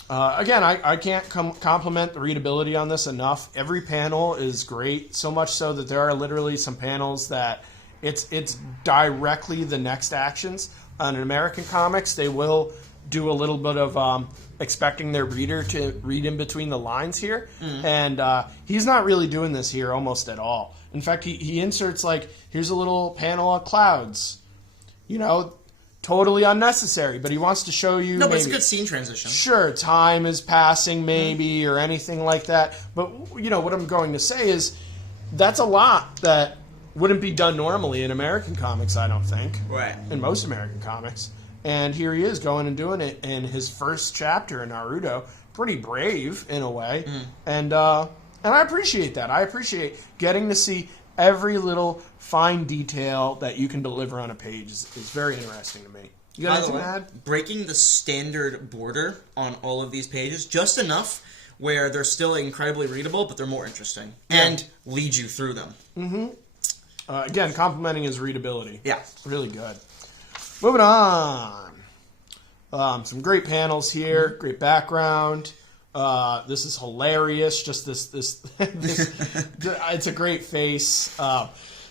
Again, I can't compliment the readability on this enough. Every panel is great, so much so that there are literally some panels that it's directly the next actions. In American comics, they will do a little bit of expecting their reader to read in between the lines here, and he's not really doing this here almost at all. In fact, he inserts, like, here's a little panel of clouds. You know, totally unnecessary, but he wants to show you... No, but it's a good scene transition. Sure, time is passing maybe, or anything like that. But, you know, what I'm going to say is that's a lot that wouldn't be done normally in American comics, I don't think. Right. In most American comics. And here he is going and doing it in his first chapter in Naruto. Pretty brave, in a way. And I appreciate that. I appreciate getting to see every little fine detail that you can deliver on a page is very interesting to me. You got anything to add? Breaking the standard border on all of these pages, just enough where they're still incredibly readable, but they're more interesting. And lead you through them. Again, complimenting his readability. Yeah. Really good. Moving on. Some great panels here. Great background. This is hilarious. Just this it's a great face.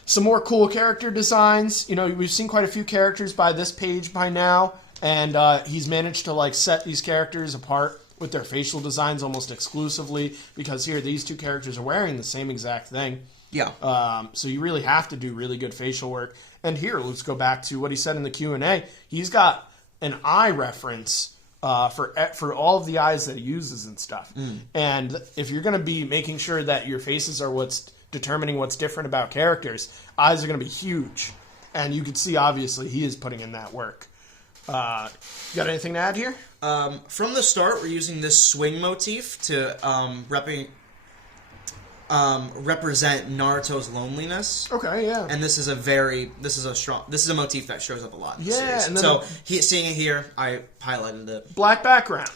Some more cool character designs. You know, we've seen quite a few characters by this page by now, and he's managed to, like, set these characters apart with their facial designs almost exclusively, because here these two characters are wearing the same exact thing. Yeah. So you really have to do really good facial work. And here, let's go back to what he said in the Q&A. He's got an eye reference for all of the eyes that he uses and stuff. And if you're going to be making sure that your faces are what's determining what's different about characters, eyes are going to be huge. And you can see, obviously, he is putting in that work. Got anything to add here? From the start, we're using this swing motif to represent Naruto's loneliness. Okay, yeah. And this is a motif that shows up a lot in the series. And then so seeing it here, I highlighted it. Black background.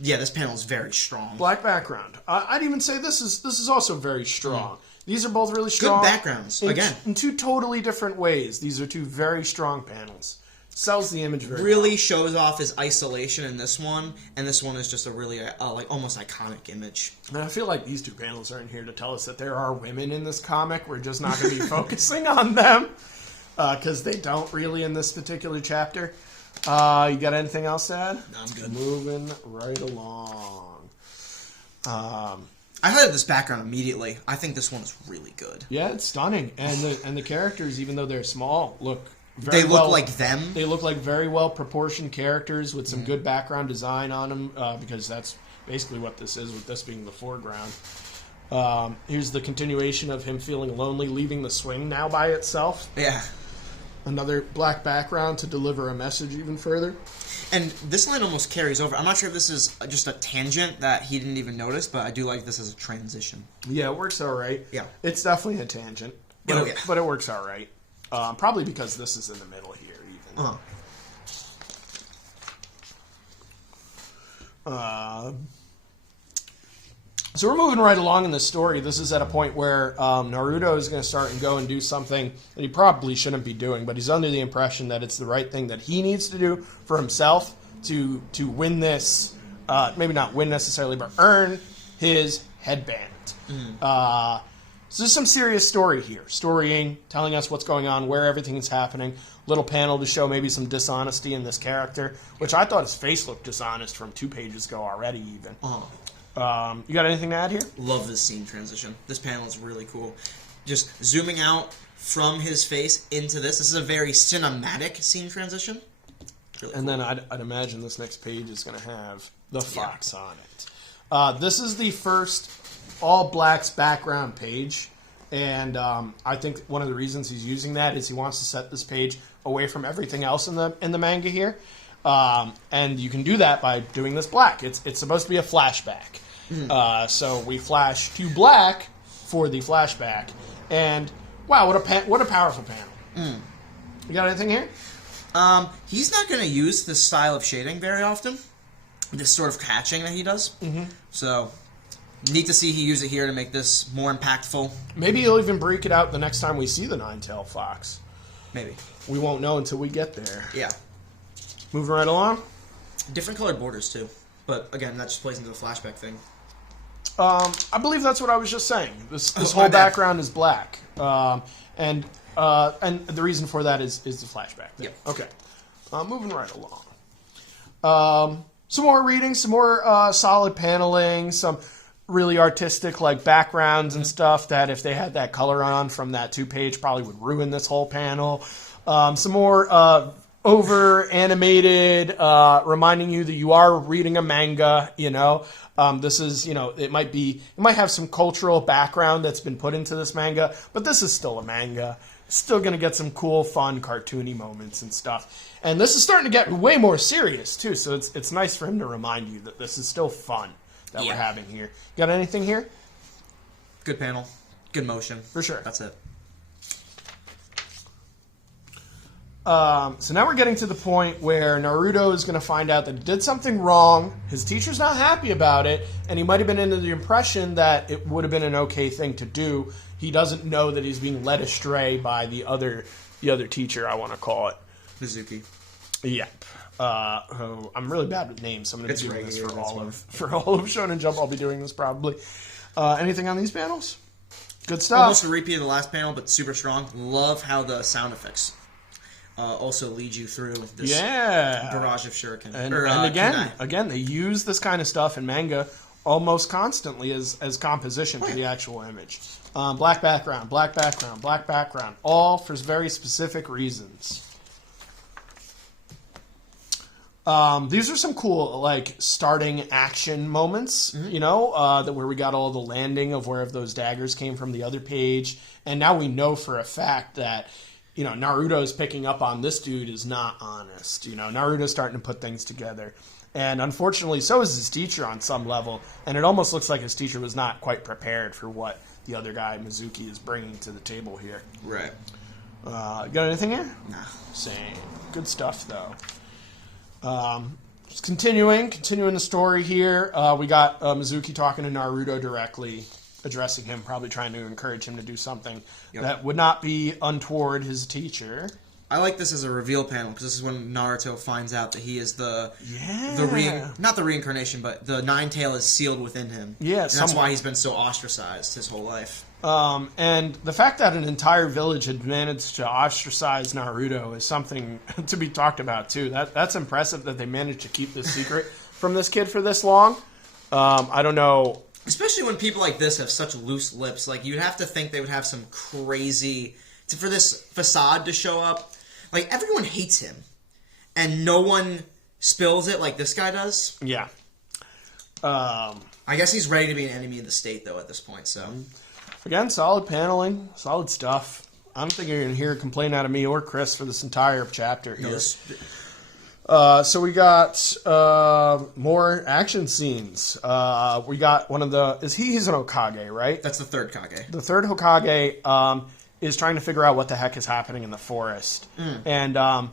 Yeah, this panel is very strong. Black background. I'd even say this is also very strong. These are both really strong. Good backgrounds, again. In two totally different ways. These are two very strong panels. Sells the image very really well. shows off his isolation in this one, and this one is just a really like almost iconic image. And I feel like these two panels are in here to tell us that there are women in this comic. We're just not going to be focusing on them because they don't really in this particular chapter. You got anything else to add? No, I'm good. Moving right along. I highlighted this background immediately. I think this one is really good. Yeah, it's stunning, and the characters, even though they're small, look. They look like them. They look like very well proportioned characters with some good background design on them, because that's basically what this is, with this being the foreground. Here's the continuation of him feeling lonely, leaving the swing now by itself. Yeah. Another black background to deliver a message even further. And this line almost carries over. I'm not sure if this is just a tangent that he didn't even notice, but I do like this as a transition. Yeah, it works all right. Yeah. It's definitely a tangent. but it works all right. Probably because this is in the middle here, even. So we're moving right along in the story. This is at a point where Naruto is going to start and go and do something that he probably shouldn't be doing, but he's under the impression that it's the right thing that he needs to do for himself to win this, maybe not win necessarily, but earn his headband. So there's some serious story here. Storying, telling us what's going on, where everything is happening. Little panel to show maybe some dishonesty in this character, which I thought his face looked dishonest from 2 pages ago already, even. You got anything to add here? Love this scene transition. This panel is really cool. Just zooming out from his face into this. This is a very cinematic scene transition. Really cool. And then I'd imagine this next page is going to have the fox on it. This is the first all blacks background page, and I think one of the reasons he's using that is he wants to set this page away from everything else in the manga here. And you can do that by doing this black. It's supposed to be a flashback. So we flash to black for the flashback, and wow, what a powerful panel. You got anything here? He's not going to use this style of shading very often. This sort of catching that he does. So neat to see he use it here to make this more impactful. Maybe he'll even break it out the next time we see the nine-tailed fox. Maybe. We won't know until we get there. Yeah. Moving right along. Different colored borders, too. But, again, that just plays into the flashback thing. I believe that's what I was just saying. This whole background is black. And the reason for that is the flashback thing. Yep. Okay. Moving right along. Some more reading, some more solid paneling, some really artistic like backgrounds and stuff that if they had that color on from that 2-page probably would ruin this whole panel. Some more over animated, reminding you that you are reading a manga, you know. This is, you know, it might have some cultural background that's been put into this manga, but this is still a manga. It's still going to get some cool, fun, cartoony moments and stuff. And this is starting to get way more serious, too, so it's nice for him to remind you that this is still fun that we're having here. Got anything here? Good panel. Good motion. For sure. That's it. So now we're getting to the point where Naruto is going to find out that he did something wrong. His teacher's not happy about it, and he might have been under the impression that it would have been an okay thing to do. He doesn't know that he's being led astray by the other teacher, I want to call it. Mizuki. Yep. I'm really bad with names, so I'm going to be doing this for all of Shonen Jump. I'll be doing this probably. Anything on these panels? Good stuff. Almost a repeat of the last panel, but super strong. Love how the sound effects also lead you through this barrage of shuriken. And again, they use this kind of stuff in manga almost constantly as composition for the actual image. Black background, black background, black background, all for very specific reasons. These are some cool, like, starting action moments, you know, where we got all the landing of where those daggers came from the other page. And now we know for a fact that, you know, Naruto's picking up on this dude is not honest. You know, Naruto's starting to put things together. And unfortunately, so is his teacher on some level. And it almost looks like his teacher was not quite prepared for what the other guy, Mizuki, is bringing to the table here. Right. Got anything here? Nah. Same. Good stuff, though. Just continuing the story here. We got Mizuki talking to Naruto directly, addressing him, probably trying to encourage him to do something that would not be untoward his teacher. I like this as a reveal panel because this is when Naruto finds out that he is not the reincarnation, but the Nine-Tail is sealed within him. Yeah, and that's why he's been so ostracized his whole life. And the fact that an entire village had managed to ostracize Naruto is something to be talked about too. That's impressive that they managed to keep this secret from this kid for this long. I don't know. Especially when people like this have such loose lips. Like, you'd have to think they would have some crazy... For this facade to show up. Like, everyone hates him. And no one spills it like this guy does. Yeah. I guess he's ready to be an enemy of the state, though, at this point, so... Again, solid paneling, solid stuff. I don't think you're going to hear a complaint out of me or Chris for this entire chapter here. So we got more action scenes. We got one of the... He's an Hokage, right? That's the third Kage. The third Hokage is trying to figure out what the heck is happening in the forest. And I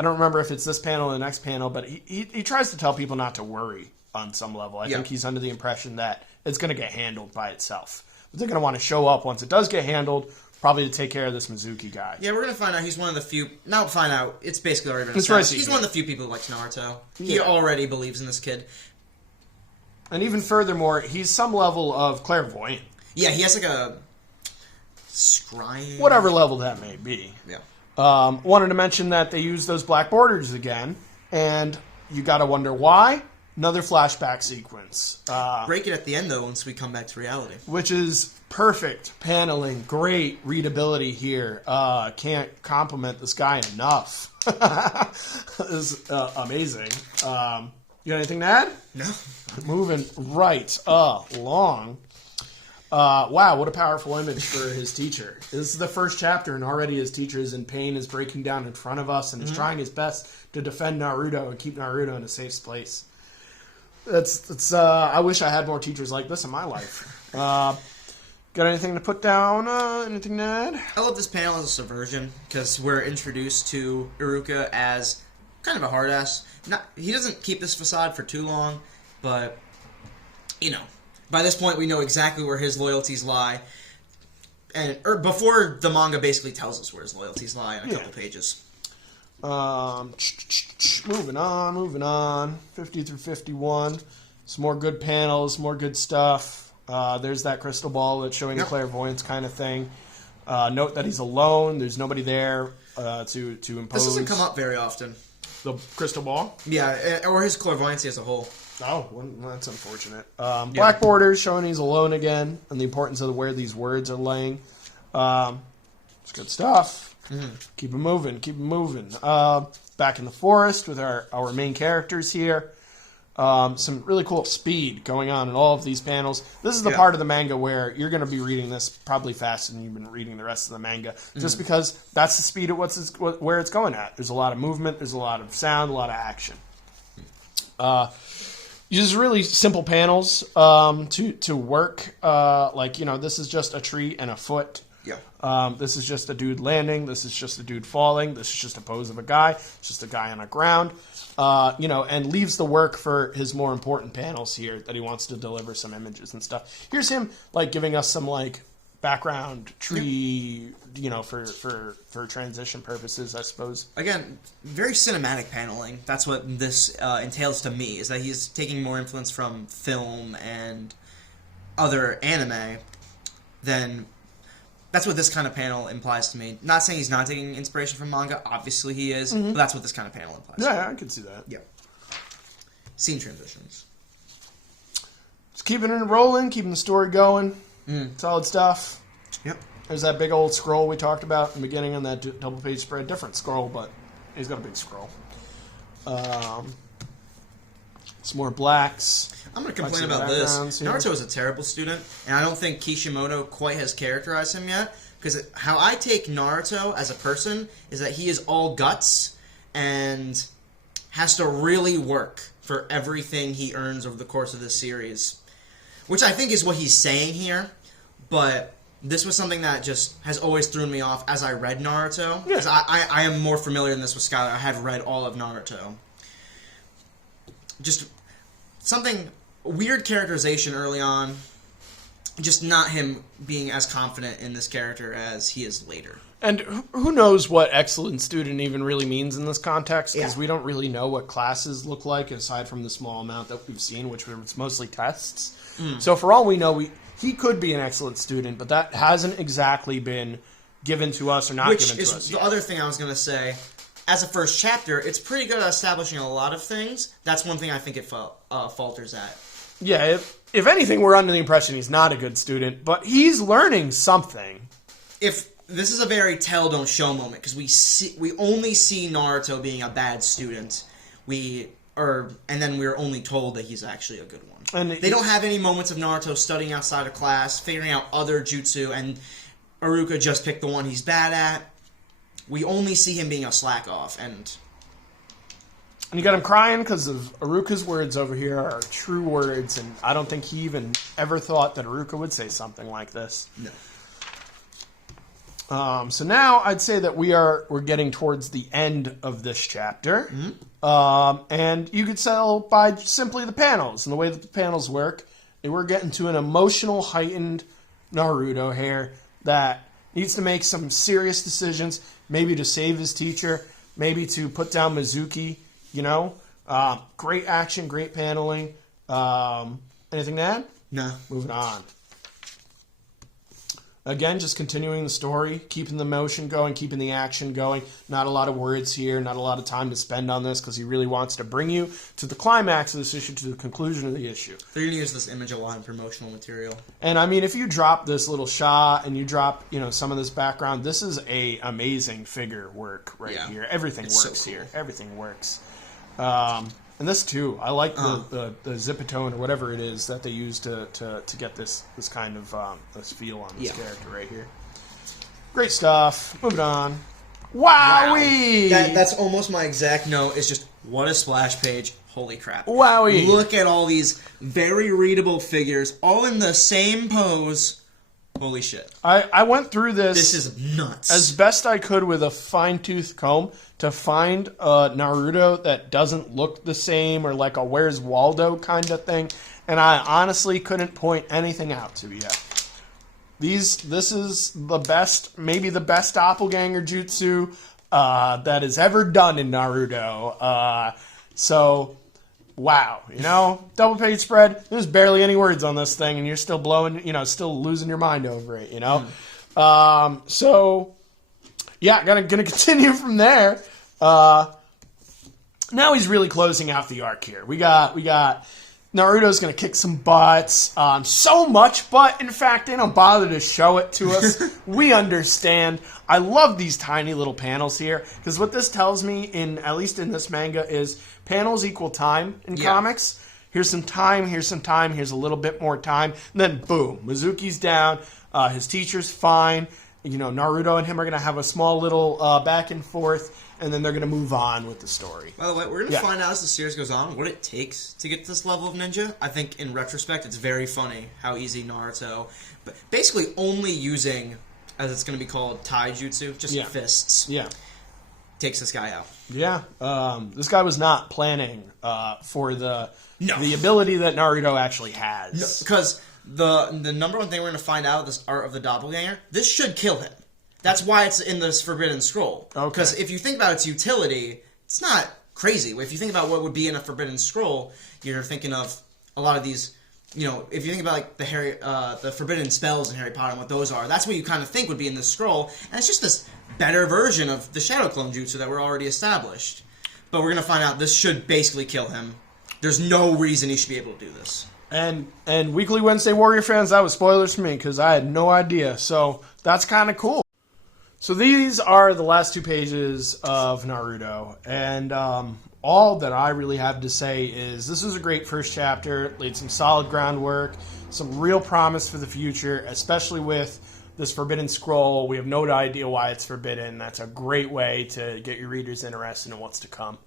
don't remember if it's this panel or the next panel, but he tries to tell people not to worry on some level. I think he's under the impression that it's going to get handled by itself. But they're going to want to show up once it does get handled, probably to take care of this Mizuki guy. Yeah, we're going to find out he's one of the few... Not find out, it's basically already been It's established. right, He's one of the few people who likes Naruto. He already believes in this kid. And even furthermore, he's some level of clairvoyant. Yeah, he has like a... scrying... Whatever level that may be. Yeah. Wanted to mention that they use those black borders again, and you got to wonder why. Another flashback sequence. Break it at the end, though, once we come back to reality. Which is perfect paneling, great readability here. Can't compliment this guy enough. This is amazing. You got anything to add? No. Moving right along. Wow, what a powerful image for his teacher. This is the first chapter, and already his teacher is in pain, is breaking down in front of us, and is trying his best to defend Naruto and keep Naruto in a safe place. I wish I had more teachers like this in my life. Got anything to put down? Anything to add? I love this panel as a subversion, because we're introduced to Iruka as kind of a hard ass. He doesn't keep this facade for too long, but, you know, by this point we know exactly where his loyalties lie. Or before the manga basically tells us where his loyalties lie in a couple pages. Moving on. 50 through 51. Some more good panels, more good stuff. There's that crystal ball that's showing clairvoyance kind of thing. Note that he's alone. There's nobody there to impose. This doesn't come up very often. The crystal ball? Yeah, or his clairvoyancy as a whole. Oh, well, that's unfortunate. Black borders showing he's alone again, and the importance of where these words are laying. It's good stuff. Keep it moving. Back in the forest with our main characters here. Some really cool speed going on in all of these panels. This is the part of the manga where you're going to be reading this probably faster than you've been reading the rest of the manga, just because that's the speed at where it's going at. There's a lot of movement, there's a lot of sound, a lot of action. Uses really simple panels to work. This is just a tree and a foot. Yeah. This is just a dude landing. This is just a dude falling. This is just a pose of a guy. It's just a guy on the ground. And leaves the work for his more important panels here that he wants to deliver some images and stuff. Here's him giving us some background tree, for transition purposes, I suppose. Again, very cinematic paneling. That's what this entails to me, is that he's taking more influence from film and other anime than... That's what this kind of panel implies to me. Not saying he's not taking inspiration from manga. Obviously he is. But that's what this kind of panel implies. Yeah, I can see that. Yeah. Scene transitions. Just keeping it rolling, keeping the story going. Solid stuff. Yep. There's that big old scroll we talked about in the beginning on that double-page spread. Different scroll, but he's got a big scroll. Some more blacks. I'm going to complain about this. Naruto is a terrible student, and I don't think Kishimoto quite has characterized him yet. Because how I take Naruto as a person is that he is all guts and has to really work for everything he earns over the course of this series. Which I think is what he's saying here, but this was something that just has always thrown me off as I read Naruto. Because I am more familiar than this with Skylar. I have read all of Naruto. Just something... weird characterization early on. Just not him being as confident in this character as he is later. And who knows what excellent student even really means in this context, because we don't really know what classes look like, aside from the small amount that we've seen, which was mostly tests. So for all we know, he could be an excellent student, but that hasn't exactly been given to us or not given to us. Which is the other thing I was going to say. As a first chapter, it's pretty good at establishing a lot of things. That's one thing I think it falters at. Yeah, if anything, we're under the impression he's not a good student, but he's learning something. If this is a very tell don't show moment, because we only see Naruto being a bad student, and then we're only told that he's actually a good one. And they don't have any moments of Naruto studying outside of class, figuring out other jutsu, and Iruka just picked the one he's bad at. We only see him being a slack off, and you got him crying because of Iruka's words over here are true words, and I don't think he even ever thought that Iruka would say something like this. No. So now I'd say that we're getting towards the end of this chapter. And you could tell by simply the panels and the way that the panels work. We're getting to an emotional, heightened Naruto here that needs to make some serious decisions, maybe to save his teacher, maybe to put down Mizuki, Great action, great paneling. Anything to add? No. Moving on. Again, just continuing the story, keeping the motion going, keeping the action going. Not a lot of words here, not a lot of time to spend on this because he really wants to bring you to the climax of this issue, to the conclusion of the issue. They're going to use this image a lot in promotional material. And I mean, if you drop this little shot and you drop, some of this background, this is a amazing figure work here. Everything works so cool. here. Everything works. And this too, I like the zipatone or whatever it is that they use to get this kind of this feel on this character right here. Great stuff. Moving on. Wowie! Wow. That's almost my exact note. Is just what a splash page. Holy crap! Wowie! Look at all these very readable figures, all in the same pose. Holy shit! I went through this. This is nuts. As best I could with a fine-tooth comb to find a Naruto that doesn't look the same or like a Where's Waldo kind of thing, and I honestly couldn't point anything out to you. This is the best, maybe the best doppelganger jutsu that is ever done in Naruto. So, wow, double page spread. There's barely any words on this thing, and you're still still losing your mind over it. So, yeah, gonna continue from there. Now he's really closing out the arc here. We got Naruto's gonna kick some butts. So much butt, in fact, they don't bother to show it to us. We understand. I love these tiny little panels here, because what this tells me, at least in this manga, is panels equal time in comics. Here's some time, here's a little bit more time, and then boom, Mizuki's down, his teacher's fine. Naruto and him are going to have a small little back and forth, and then they're going to move on with the story. By the way, we're going to find out as the series goes on what it takes to get to this level of ninja. I think in retrospect, it's very funny how easy Naruto, but basically only using, as it's going to be called, taijutsu, just fists, takes this guy out. Yeah, this guy was not planning for the ability that Naruto actually has. Because the number one thing we're going to find out of this art of the doppelganger, this should kill him. That's why it's in this Forbidden Scroll. Because if you think about its utility, it's not crazy. If you think about what would be in a Forbidden Scroll, you're thinking of a lot of these, if you think about like the forbidden spells in Harry Potter and what those are, that's what you kind of think would be in this scroll. And it's just this better version of the Shadow Clone Jutsu that we're already established. But we're going to find out this should basically kill him. There's no reason he should be able to do this. And Weekly Wednesday Warrior fans, that was spoilers for me because I had no idea. So that's kind of cool. So these are the last 2 pages of Naruto. And all that I really have to say is this was a great first chapter. It laid some solid groundwork, some real promise for the future, especially with this Forbidden Scroll. We have no idea why it's forbidden. That's a great way to get your readers interested in what's to come.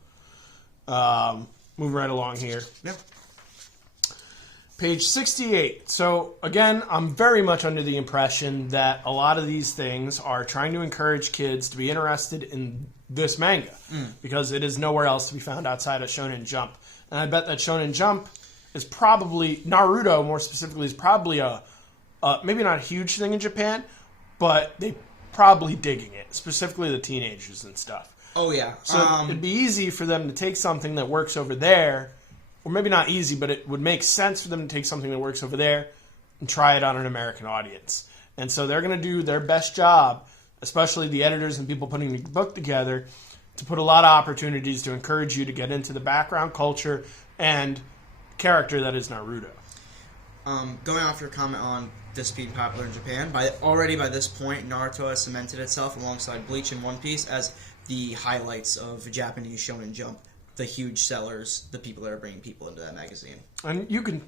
Moving right along here. Yeah. Page 68. So, again, I'm very much under the impression that a lot of these things are trying to encourage kids to be interested in this manga because it is nowhere else to be found outside of Shonen Jump. And I bet that Shonen Jump is probably, Naruto more specifically, is probably a maybe not a huge thing in Japan, but they probably digging it, specifically the teenagers and stuff. Oh, yeah. So it'd be easy for them to take something that works over there, or maybe not easy, but it would make sense for them to take something that works over there and try it on an American audience. And so they're going to do their best job, especially the editors and people putting the book together, to put a lot of opportunities to encourage you to get into the background culture and character that is Naruto. Going off your comment on this being popular in Japan, already by this point, Naruto has cemented itself alongside Bleach and One Piece as the highlights of Japanese Shonen Jump. The huge sellers, the people that are bringing people into that magazine. And you can,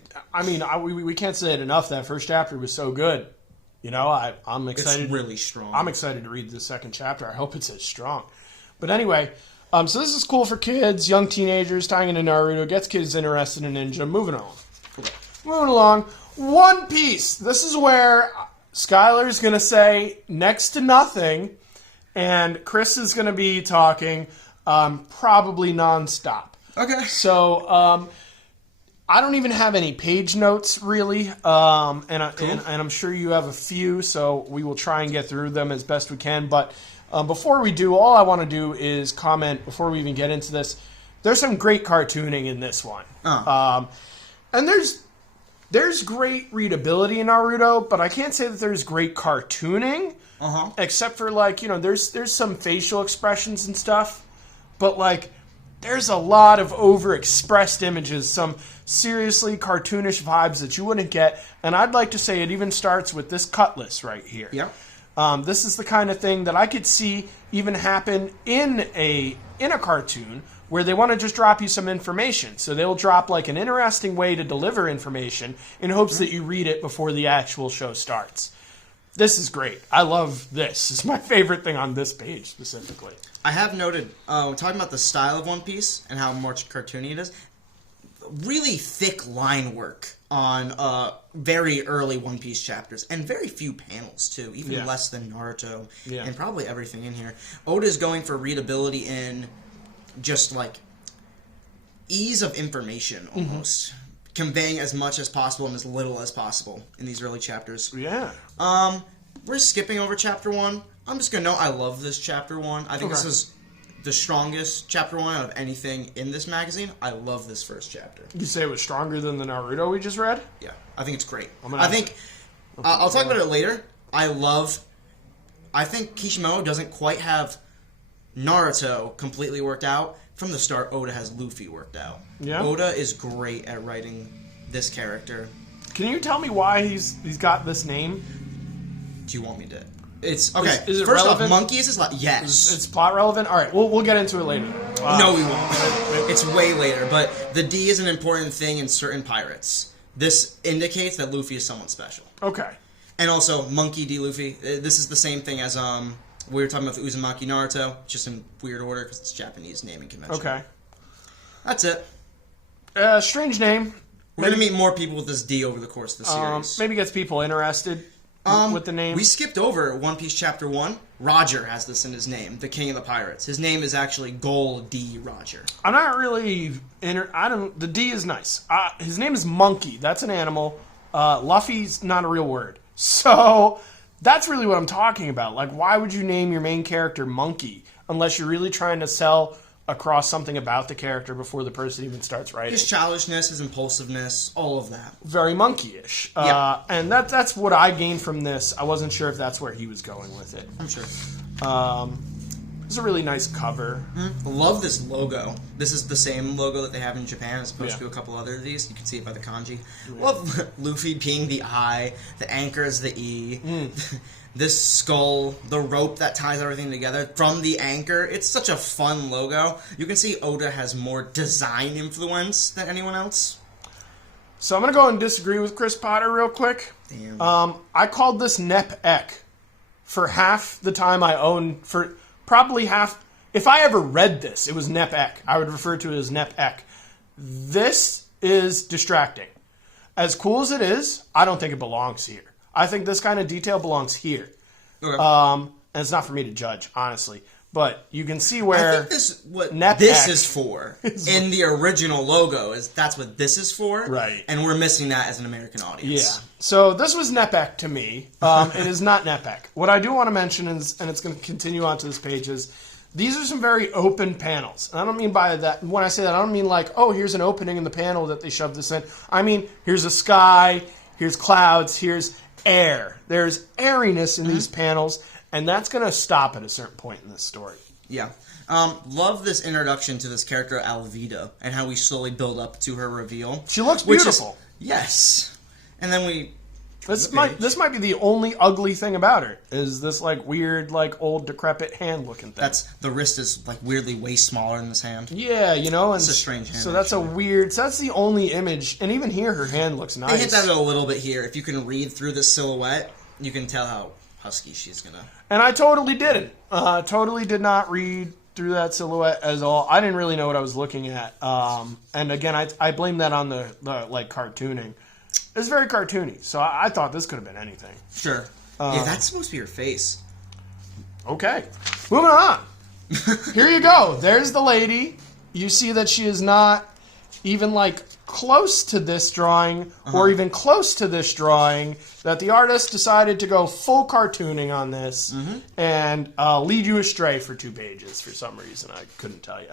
we can't say it enough, that first chapter was so good. I'm excited. It's really strong. I'm excited to read the second chapter. I hope it's as strong. But anyway, so this is cool for kids, young teenagers, tying into Naruto, gets kids interested in ninja. Moving on. Moving along. One Piece. This is where Skylar's going to say next to nothing, and Chris is going to be talking probably nonstop. Okay. So I don't even have any page notes really, and I'm sure you have a few, so we will try and get through them as best we can. But before we do, all I want to do is comment before we even get into this. There's some great cartooning in this one, and there's great readability in Naruto, but I can't say that there's great cartooning, except for there's some facial expressions and stuff, but there's a lot of overexpressed images, some seriously cartoonish vibes that you wouldn't get, and I'd like to say it even starts with this cutlass right here. Yeah. This is the kind of thing that I could see even happen in a cartoon where they want to just drop you some information. So they'll drop an interesting way to deliver information in hopes that you read it before the actual show starts. This is great. I love this. It's my favorite thing on this page specifically. I have noted, talking about the style of One Piece and how much cartoony it is, really thick line work on very early One Piece chapters, and very few panels, too, even less than Naruto, and probably everything in here. Oda's going for readability in just, ease of information, almost. Conveying as much as possible and as little as possible in these early chapters. Yeah. We're skipping over chapter 1. I'm just going to note I love this chapter 1. I think this is the strongest chapter 1 out of anything in this magazine. I love this first chapter. You say it was stronger than the Naruto we just read? Yeah. I think it's great. I'll talk about it later. I think Kishimoto doesn't quite have Naruto completely worked out. From the start, Oda has Luffy worked out. Yeah. Oda is great at writing this character. Can you tell me why he's got this name? Do you want me to? It's okay. Is it First relevant? off, monkeys is yes. It's plot relevant. All right, we'll get into it later. No, we won't. It's way later. But the D is an important thing in certain pirates. This indicates that Luffy is someone special. Okay. And also, Monkey D. Luffy. This is the same thing as we were talking about the Uzumaki Naruto, just in weird order because it's Japanese naming convention. Okay. That's it. Strange name. We're going to meet more people with this D over the course of the series. Maybe gets people interested with the name. We skipped over One Piece Chapter 1. Roger has this in his name, the King of the Pirates. His name is actually Gold D. Roger. I'm not really... the D is nice. His name is Monkey. That's an animal. Luffy's not a real word. So... that's really what I'm talking about. Why would you name your main character Monkey unless you're really trying to sell across something about the character before the person even starts writing? His childishness, his impulsiveness, all of that. Very monkey-ish. Yeah. And that's what I gained from this. I wasn't sure if that's where he was going with it. I'm sure. It's a really nice cover. Love this logo. This is the same logo that they have in Japan as opposed to a couple other of these. You can see it by the kanji. Yeah. Love Luffy being the I, the anchor is the E, this skull, the rope that ties everything together from the anchor. It's such a fun logo. You can see Oda has more design influence than anyone else. So I'm going to go and disagree with Chris Potter real quick. Damn. I called this Nep Ek for half the time I owned... for probably half... if I ever read this, it was Nep Ek. I would refer to it as Nep Ek. This is distracting. As cool as it is, I don't think it belongs here. I think this kind of detail belongs here. Okay. And it's not for me to judge, honestly. But you can see where... I think this is for. In the original logo, that's what this is for. Right. And we're missing that as an American audience. Yeah. So this was Nep Ek to me. It is not Nep Ek. What I do want to mention is, and it's going to continue onto this page, is these are some very open panels. And I don't mean by that... when I say that, I don't mean here's an opening in the panel that they shoved this in. I mean, here's a sky, here's clouds, here's air. There's airiness in these panels. And that's going to stop at a certain point in this story. Yeah. Love this introduction to this character, Alvida, and how we slowly build up to her reveal. She looks beautiful. Yes. And then we... This might be the only ugly thing about her, is this weird, old, decrepit hand-looking thing. The wrist is, weirdly way smaller than this hand. Yeah, and... it's a strange hand. So that's that's the only image, and even here her hand looks nice. They hit that a little bit here. If you can read through the silhouette, you can tell how husky she's gonna... And I totally didn't. Totally did not read through that silhouette at all. I didn't really know what I was looking at. And again, I blame that on the cartooning. It's very cartoony, so I thought this could have been anything. Sure. Yeah, that's supposed to be her face. Okay. Moving on. Here you go. There's the lady. You see that she is not even, like, close to this drawing or even close to this drawing, that the artist decided to go full cartooning on this and lead you astray for 2 pages for some reason. I couldn't tell you.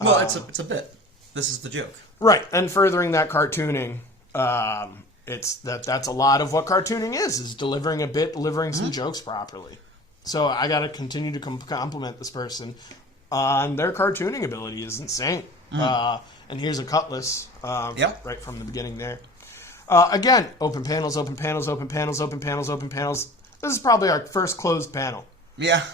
Well, it's a bit. This is the joke. Right. And furthering that cartooning, that's a lot of what cartooning is delivering a bit, delivering some jokes properly. So I got to continue to compliment this person on their cartooning ability is insane. And here's a cutlass right from the beginning there. Again, open panels, open panels, open panels, open panels, open panels. This is probably our first closed panel. Yeah.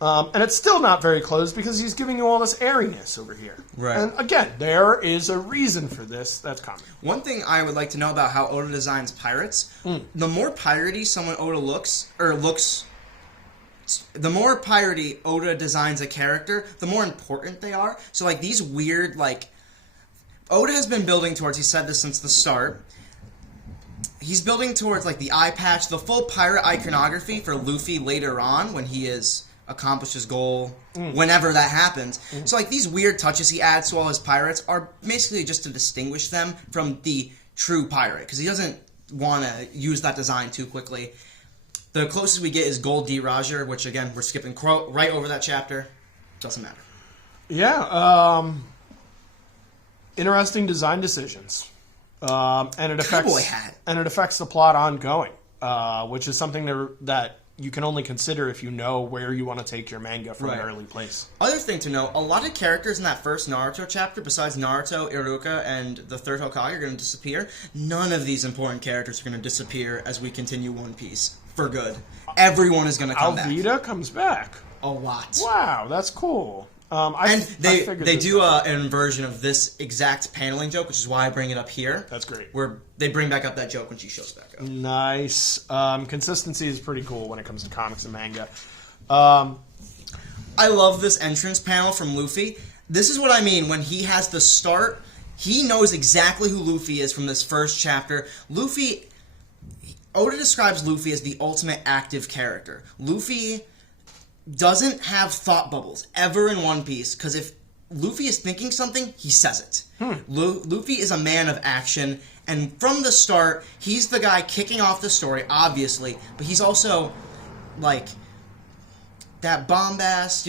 And it's still not very closed because he's giving you all this airiness over here. Right. And again, there is a reason for this that's coming. One thing I would like to know about how Oda designs pirates, the more piratey someone Oda looks, the more piratey Oda designs a character, the more important they are. So, like, these weird, like, Oda has been building towards, he said this since the start, he's building towards, like, the eye patch, the full pirate iconography for Luffy later on when he has accomplished his goal, whenever that happens. So, like, these weird touches he adds to all his pirates are basically just to distinguish them from the true pirate, because he doesn't want to use that design too quickly. The closest we get is Gold D. Roger, which, again, we're skipping right over that chapter. Doesn't matter. Yeah, interesting design decisions. And it affects Cowboy hat. And it affects the plot ongoing, which is something that you can only consider if you know where you want to take your manga from an early place. Other thing to know, a lot of characters in that first Naruto chapter, besides Naruto, Iruka, and the third Hokage, are going to disappear. None of these important characters are going to disappear as we continue One Piece. For good. Everyone is going to come back. Alvida comes back. A lot. Wow, that's cool. They do an inversion of this exact paneling joke, which is why I bring it up here. That's great. Where they bring back up that joke when she shows back up. Nice. Consistency is pretty cool when it comes to comics and manga. I love this entrance panel from Luffy. This is what I mean when he has the start. He knows exactly who Luffy is from this first chapter. Oda describes Luffy as the ultimate active character. Luffy doesn't have thought bubbles ever in One Piece, because if Luffy is thinking something, he says it. Luffy is a man of action, and from the start, he's the guy kicking off the story, obviously, but he's also, like, that bombast,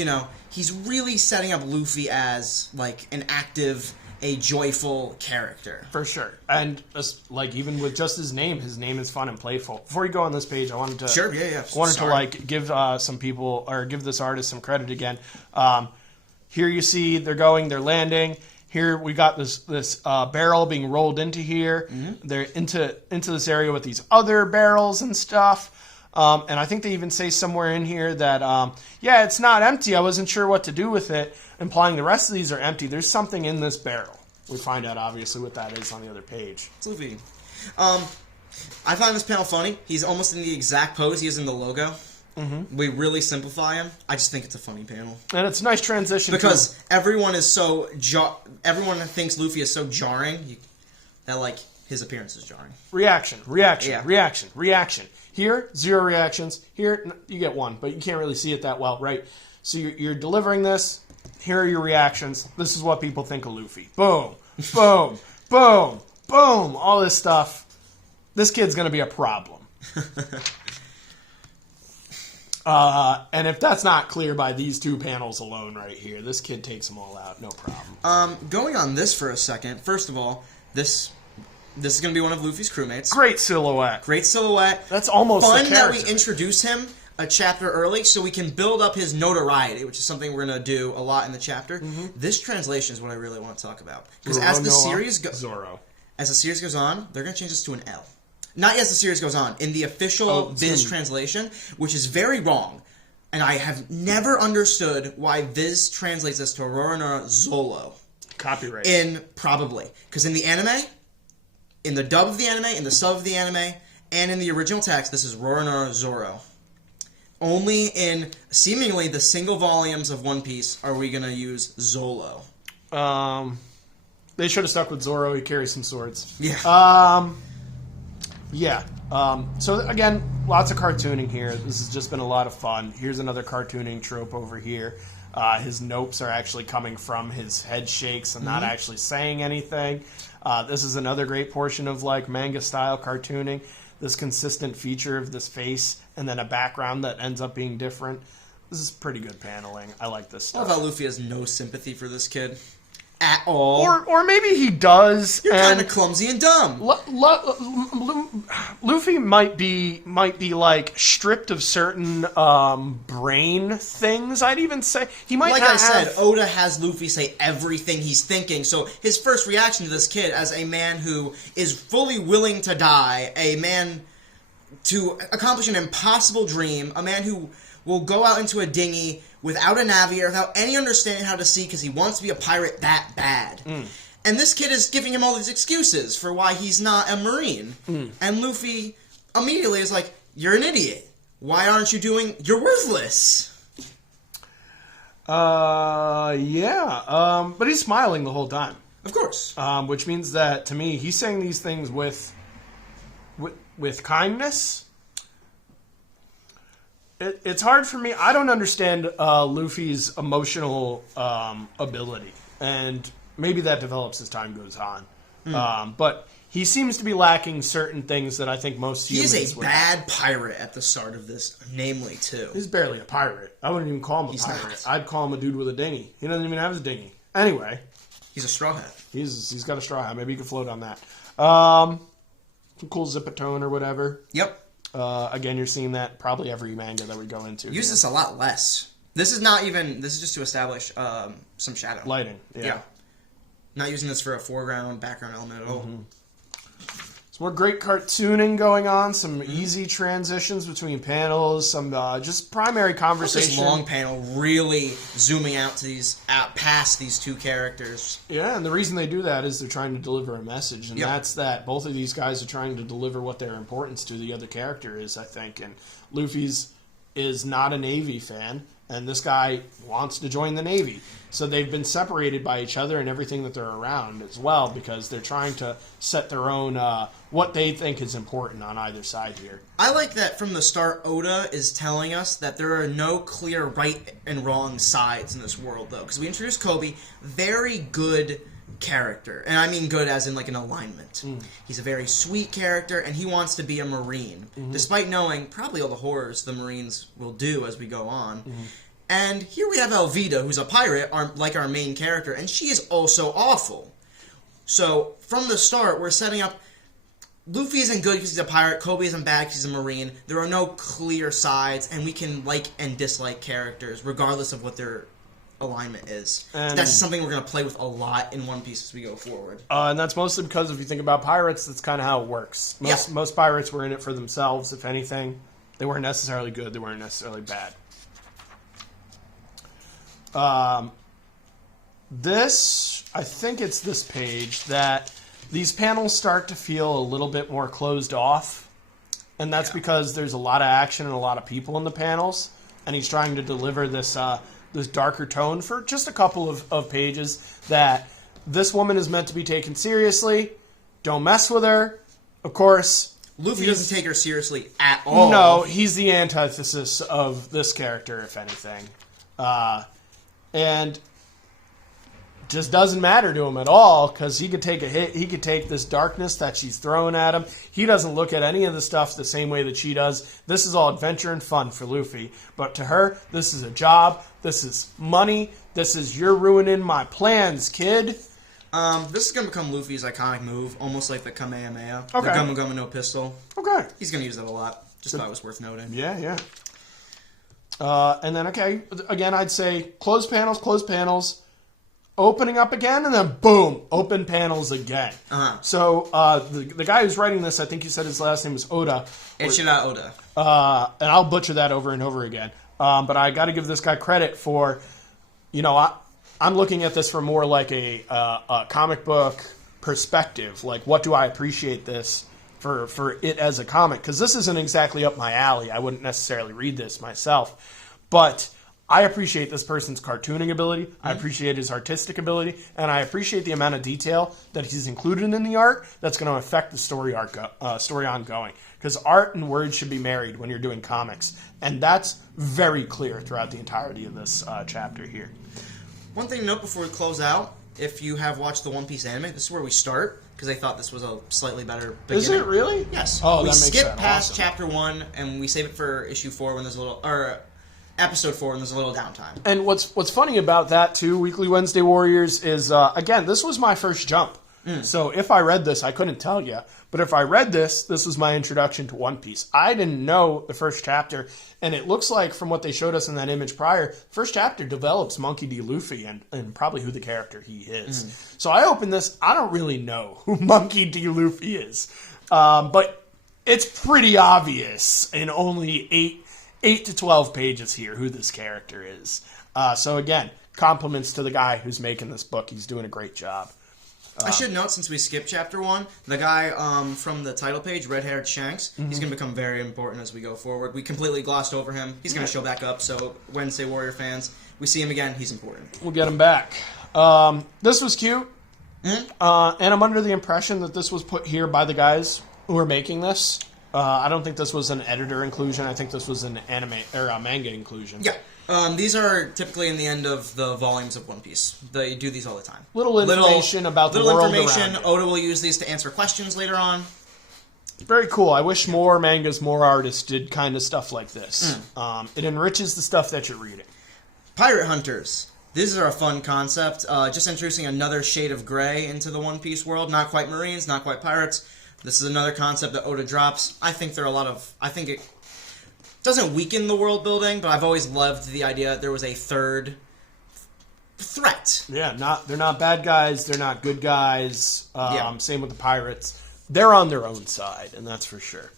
he's really setting up Luffy as, like, an active, a joyful character. For sure. And, like, even with just his name is fun and playful. Before you go on this page, I wanted to... Sure, yeah. I wanted to, like, give some people, or give this artist some credit again. Here you see they're landing. Here we got this barrel being rolled into here. They're into this area with these other barrels and stuff. And I think they even say somewhere in here that, it's not empty. I wasn't sure what to do with it, implying the rest of these are empty. There's something in this barrel. We find out, obviously, what that is on the other page. It's Luffy. I find this panel funny. He's almost in the exact pose he is in the logo. We really simplify him. I just think it's a funny panel. And it's a nice transition. Because everyone is so... everyone thinks Luffy is so jarring that, like, his appearance is jarring. Reaction. Here, 0 reactions. Here, you get 1, but you can't really see it that well, right? So you're delivering this. Here are your reactions. This is what people think of Luffy. Boom, boom, boom, boom. All this stuff. This kid's going to be a problem. And if that's not clear by these 2 panels alone right here, this kid takes them all out. No problem. Going on this for a second. First of all, this is going to be one of Luffy's crewmates. Great silhouette. That's almost fun the that character. we introduce him a chapter early so we can build up his notoriety, which is something we're going to do a lot in the chapter. This translation is what I really want to talk about. Because as the series goes on, they're going to change this to an L. Not as the series goes on. In the official Viz translation, which is very wrong. And I have never understood why Viz translates this to Ruroni Zolo. Copyright. Probably. Because in the anime... In the dub of the anime, in the sub of the anime, and in the original text, this is Ruroni Zoro. Only in seemingly the single volumes of One Piece are we going to use Zolo. They should have stuck with Zoro. He carries some swords. Yeah. Yeah. So again, lots of cartooning here. This has just been a lot of fun. Here's another cartooning trope over here. His nopes are actually coming from his head shakes and not actually saying anything. This is another great portion of like manga style cartooning. This consistent feature of this face and then a background that ends up being different. This is pretty good paneling. I like this How stuff. about Luffy has no sympathy for this kid at all? Or maybe he does. You're kind of clumsy and dumb. Luffy might be like stripped of certain brain things. I'd even say he might. Like not I said, have... Oda has Luffy say everything he's thinking. So his first reaction to this kid, as a man who is fully willing to die, a man to accomplish an impossible dream, a man who will go out into a dinghy without a navigator, without any understanding how to sea, because he wants to be a pirate that bad. And this kid is giving him all these excuses for why he's not a Marine. And Luffy immediately is like, you're an idiot. Why aren't you doing... You're worthless. Yeah. But he's smiling the whole time. Of course. Which means that, to me, he's saying these things with kindness. It's hard for me. I don't understand Luffy's emotional ability. And maybe that develops as time goes on. But he seems to be lacking certain things that I think most humans He is a would bad pirate at the start of this, namely, too. He's barely a pirate. I wouldn't even call him a pirate. Not. I'd call him a dude with a dinghy. He doesn't even have his dinghy. Anyway. He's a straw hat. He's got a straw hat. Maybe he could float on that. Some cool zipatone or whatever. Yep. Again, you're seeing that probably every manga that we go into. Use this a lot less. This is not even... This is just to establish some shadow. Lighting. Yeah. Not using this for a foreground, background element at all. Some more great cartooning going on. Some easy transitions between panels. Some just primary conversation. This long panel really zooming out to past these two characters. Yeah, and the reason they do that is they're trying to deliver a message, and Yep. that's that both of these guys are trying to deliver what their importance to the other character is, I think. And Luffy's is not a Navy fan, and this guy wants to join the Navy. So they've been separated by each other and everything that they're around as well, because they're trying to set their own, what they think is important on either side here. I like that from the start, Oda is telling us that there are no clear right and wrong sides in this world, though. Because we introduced Kobe, very good character. And I mean good as in like an alignment. He's a very sweet character, and he wants to be a Marine. Despite knowing probably all the horrors the Marines will do as we go on. And here we have Alvida, who's a pirate, like our main character, and she is also awful. So, from the start, we're setting up... Luffy isn't good because he's a pirate, Kobe isn't bad because he's a Marine. There are no clear sides, and we can like and dislike characters, regardless of what their alignment is. And that's something we're going to play with a lot in One Piece as we go forward. And that's mostly because if you think about pirates, that's kind of how it works. Most pirates were in it for themselves, if anything. They weren't necessarily good, they weren't necessarily bad. I think it's this page that these panels start to feel a little bit more closed off. And that's because there's a lot of action and a lot of people in the panels. And he's trying to deliver this this darker tone for just a couple of pages that this woman is meant to be taken seriously. Don't mess with her. Of course, Luffy doesn't take her seriously at all. No, he's the antithesis of this character, if anything. And just doesn't matter to him at all, because he could take a hit. He could take this darkness that she's throwing at him. He doesn't look at any of the stuff the same way that she does. This is all adventure and fun for Luffy. But to her, this is a job. This is money. This is, you're ruining my plans, kid. This is going to become Luffy's iconic move, almost like the Kamehameha. Okay. The Gumma Gumma no pistol. Okay. He's going to use that a lot. Just thought it was worth noting. Yeah. And then, okay, again, I'd say close panels, opening up again, and then boom, open panels again. So the guy who's writing this, I think you said his last name was Oda. Ishida Oda. And I'll butcher that over and over again. But I got to give this guy credit for, I'm looking at this from more like a comic book perspective. Like, what do I appreciate this for it as a comic? Because this isn't exactly up my alley. I wouldn't necessarily read this myself. But I appreciate this person's cartooning ability, I appreciate his artistic ability, and I appreciate the amount of detail that he's included in the art that's going to affect the story ongoing. Because art and words should be married when you're doing comics, and that's very clear throughout the entirety of this chapter here. One thing to note before we close out, if you have watched the One Piece anime, this is where we start, because I thought this was a slightly better beginning. Is it really? Yes. Oh, we that makes skip that past awesome. chapter 1, and we save it for issue 4 when there's a little... or episode 4 when there's a little downtime. And what's funny about that, too, Weekly Wednesday Warriors, is, again, this was my first jump. So if I read this, I couldn't tell you. But if I read this was my introduction to One Piece. I didn't know the first chapter, and it looks like, from what they showed us in that image prior, first chapter develops Monkey D. Luffy and probably who the character he is. So I opened this, I don't really know who Monkey D. Luffy is. But it's pretty obvious in only 8 to 12 pages here who this character is. So again, compliments to the guy who's making this book. He's doing a great job. I should note, since we skipped chapter 1, the guy from the title page, red-haired Shanks, he's going to become very important as we go forward. We completely glossed over him. He's going to show back up, so Wednesday Warrior fans, we see him again, he's important. We'll get him back. This was cute. And I'm under the impression that this was put here by the guys who are making this. I don't think this was an editor inclusion. I think this was an anime or a manga inclusion. Yeah. These are typically in the end of the volumes of One Piece. They do these all the time. Little information about the world around it. Oda will use these to answer questions later on. Very cool. I wish more mangas, more artists did kind of stuff like this. It enriches the stuff that you're reading. Pirate Hunters. These are a fun concept. Just introducing another shade of gray into the One Piece world. Not quite Marines, not quite pirates. This is another concept that Oda drops. I think it doesn't weaken the world building, but I've always loved the idea that there was a third threat. Yeah, they're not bad guys, they're not good guys. Same with the pirates. They're on their own side, and that's for sure.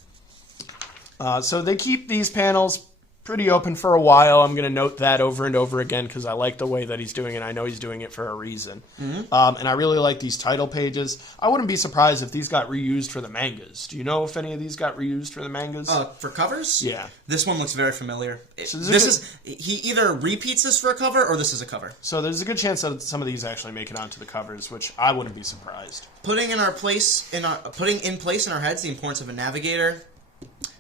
So they keep these panels pretty open for a while. I'm going to note that over and over again because I like the way that he's doing it. I know he's doing it for a reason. And I really like these title pages. I wouldn't be surprised if these got reused for the mangas. Do you know if any of these got reused for the mangas? For covers? Yeah. This one looks very familiar. He either repeats this for a cover or this is a cover. So there's a good chance that some of these actually make it onto the covers, which I wouldn't be surprised. Putting in place in our heads the importance of a navigator.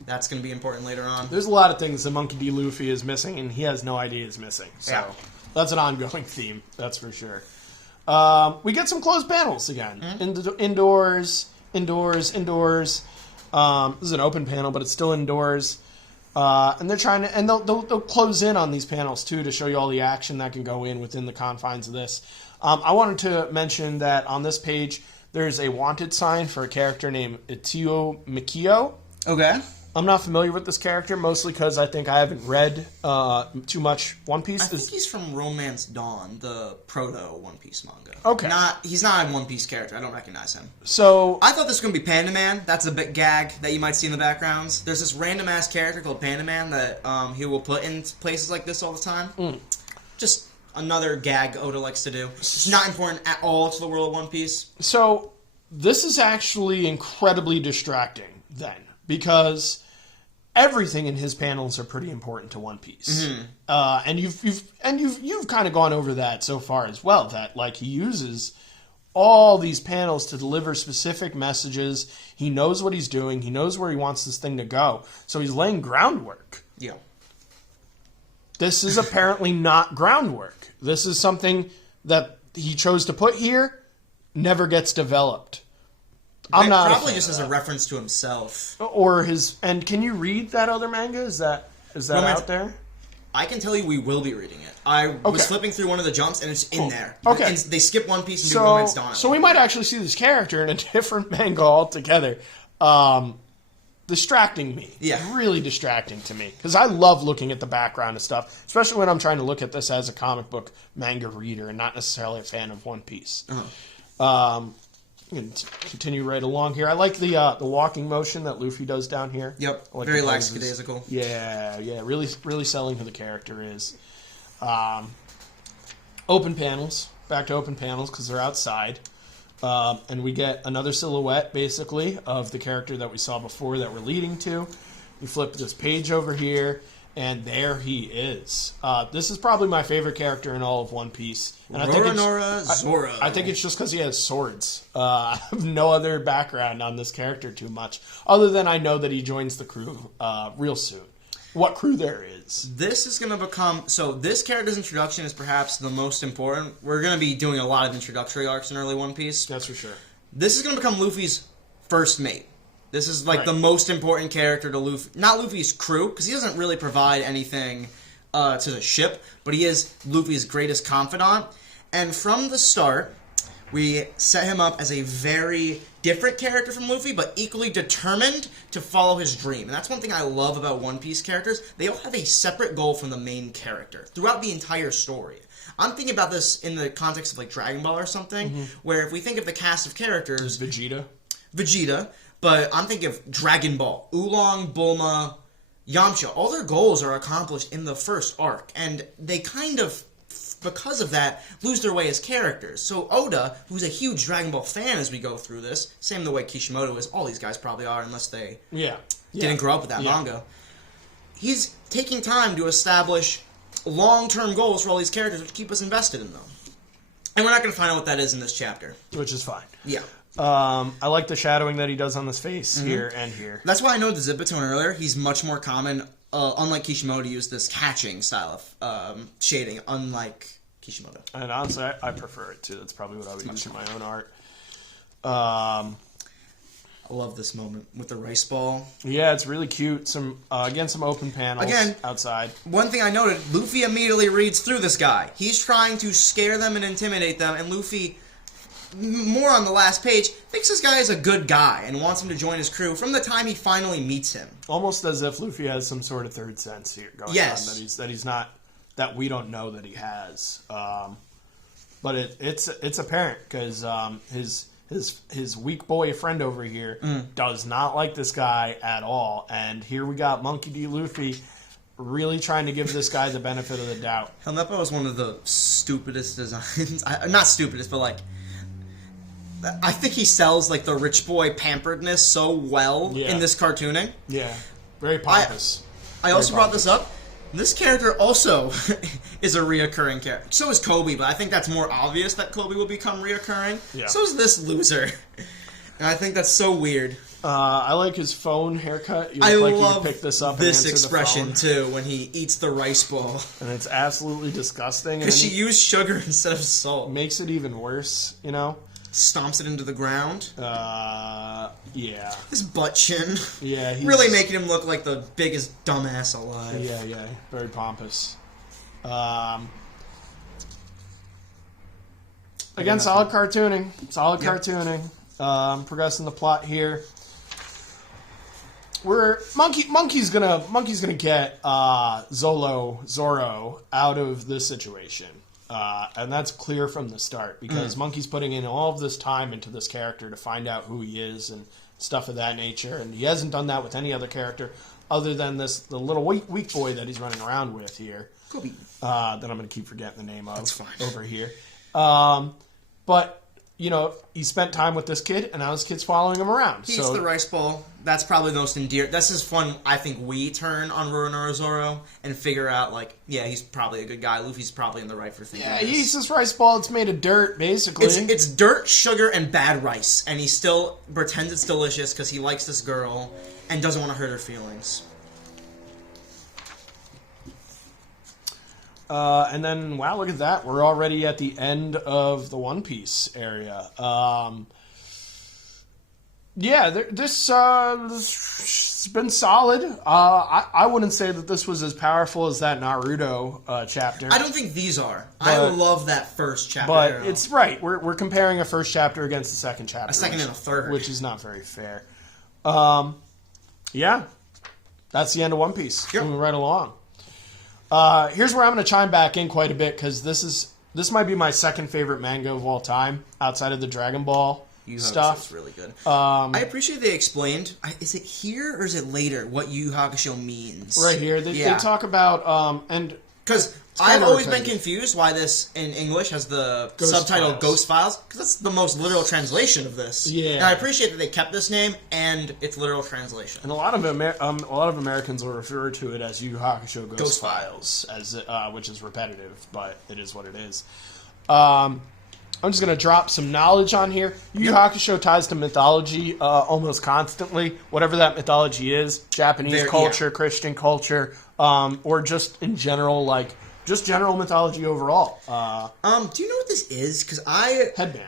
That's going to be important later on. There's a lot of things that Monkey D. Luffy is missing, and he has no idea is missing. So that's an ongoing theme, that's for sure. We get some closed panels again. Indoors. This is an open panel, but it's still indoors. And they're trying to, and they'll close in on these panels too to show you all the action that can go within the confines of this. I wanted to mention that on this page, there's a wanted sign for a character named Itio Mikio. Okay. I'm not familiar with this character, mostly because I think I haven't read too much One Piece. I think he's from Romance Dawn, the proto One Piece manga. Okay. He's not a One Piece character. I don't recognize him. So I thought this was going to be Panda Man. That's a bit gag that you might see in the backgrounds. There's this random-ass character called Panda Man that he will put in places like this all the time. Just another gag Oda likes to do. It's not important at all to the world of One Piece. So this is actually incredibly distracting then, because everything in his panels are pretty important to One Piece. And you've kind of gone over that so far as well, that like he uses all these panels to deliver specific messages. He knows what he's doing. He knows where he wants this thing to go. So he's laying groundwork. Yeah. This is apparently not groundwork. This is something that he chose to put here, never gets developed. I'm not probably just as a reference to himself. Or his. And can you read that other manga? Is that out there? I can tell you we will be reading it. I was flipping through one of the jumps and it's in there. Okay. And they skip One Piece and do Romance Dawn. So we might actually see this character in a different manga altogether. Distracting me. Yeah. Really distracting to me. Because I love looking at the background of stuff, especially when I'm trying to look at this as a comic book manga reader and not necessarily a fan of One Piece. Continue right along here. I like the walking motion that Luffy does down here. Yep. Like very lackadaisical. Yeah. Really selling who the character is. Open panels. Back to open panels because they're outside. And we get another silhouette, basically, of the character that we saw before that we're leading to. You flip this page over here, And there he is. This is probably my favorite character in all of One Piece. And Ruroni Zoro. I think it's just because he has swords. I have no other background on this character too much, other than I know that he joins the crew real soon. What crew there is. This is going to become... So this character's introduction is perhaps the most important. We're going to be doing a lot of introductory arcs in early One Piece. That's for sure. This is going to become Luffy's first mate. This is like Right. the most important character to Luffy. Not Luffy's crew, because he doesn't really provide anything to the ship, but he is Luffy's greatest confidant. And from the start, we set him up as a very different character from Luffy, but equally determined to follow his dream. And that's one thing I love about One Piece characters. They all have a separate goal from the main character throughout the entire story. I'm thinking about this in the context of like Dragon Ball or something, where if we think of the cast of characters... Vegeta, but I'm thinking of Dragon Ball, Oolong, Bulma, Yamcha. All their goals are accomplished in the first arc, and they kind of, because of that, lose their way as characters. So Oda, who's a huge Dragon Ball fan as we go through this, same the way Kishimoto is, all these guys probably are, unless they didn't grow up with that manga, he's taking time to establish long-term goals for all these characters, which keep us invested in them. And we're not going to find out what that is in this chapter. Which is fine. Yeah. I like the shadowing that he does on his face here and here. That's why I know the Zipatone earlier. He's much more common, unlike Kishimoto, to use this catching style of shading, unlike Kishimoto. And honestly, I prefer it too. That's probably what I would use in my own art. I love this moment with the rice ball. Yeah, it's really cute. Some open panels outside. One thing I noted, Luffy immediately reads through this guy. He's trying to scare them and intimidate them, and Luffy, more on the last page, thinks this guy is a good guy and wants him to join his crew from the time he finally meets him. Almost as if Luffy has some sort of third sense here going on. That he's not, that we don't know that he has. But it's apparent because his weak boy friend over here does not like this guy at all. And here we got Monkey D. Luffy really trying to give this guy the benefit of the doubt. Helmeppo is one of the stupidest designs. Not stupidest, but like... I think he sells like the rich boy pamperedness so well in this cartooning. Yeah, very pompous. I also brought this up. This character also is a reoccurring character. So is Kobe, but I think that's more obvious that Kobe will become reoccurring. Yeah. So is this loser. And I think that's so weird. I like his phone haircut. I love pick this up this and expression too when he eats the rice ball. And it's absolutely disgusting. Because she used sugar instead of salt. Makes it even worse, you know? Stomps it into the ground. Yeah. His butt chin. Yeah, he's... really making him look like the biggest dumbass alive. Yeah. Very pompous. Again, solid cartooning. Cartooning. Progressing the plot here. Monkey's gonna get Zoro out of this situation. And that's clear from the start because Monkey's putting in all of this time into this character to find out who he is and stuff of that nature, and he hasn't done that with any other character other than the little weak boy that he's running around with here. Kobe. That I'm going to keep forgetting the name of. That's fine. Over here. But you know, he spent time with this kid, and now this kid's following him around. He eats the rice ball. That's probably the most endearing. This is fun. I think we turn on Ruroni Zoro and figure out, like, yeah, he's probably a good guy. Luffy's probably in the right for thinking this. He eats this rice ball. It's made of dirt, basically. It's dirt, sugar, and bad rice, and he still pretends it's delicious because he likes this girl and doesn't want to hurt her feelings. And then, wow, look at that. We're already at the end of the One Piece area. This has been solid. I wouldn't say that this was as powerful as that Naruto chapter. I don't think these are. I love that first chapter. But it's right. We're comparing a first chapter against the second chapter. A second and a third. Which is not very fair. Yeah. That's the end of One Piece. Yep. Moving right along. Here's where I'm going to chime back in quite a bit because this might be my second favorite manga of all time outside of the Dragon Ball stuff. It's really good. I appreciate they explained. Is it here or is it later what Yu Hakusho means? Right here. They talk about and because I've always been confused why this in English has the subtitle Ghost Files, because that's the most literal translation of this. Yeah. And I appreciate that they kept this name and its literal translation. And a lot of Americans will refer to it as YuYu Hakusho Ghost Files, which is repetitive, but it is what it is. I'm just going to drop some knowledge on here. YuYu Hakusho ties to mythology almost constantly, whatever that mythology is, Japanese culture, Christian culture, or just in general, like, just general mythology overall. Do you know what this is? Because Headband.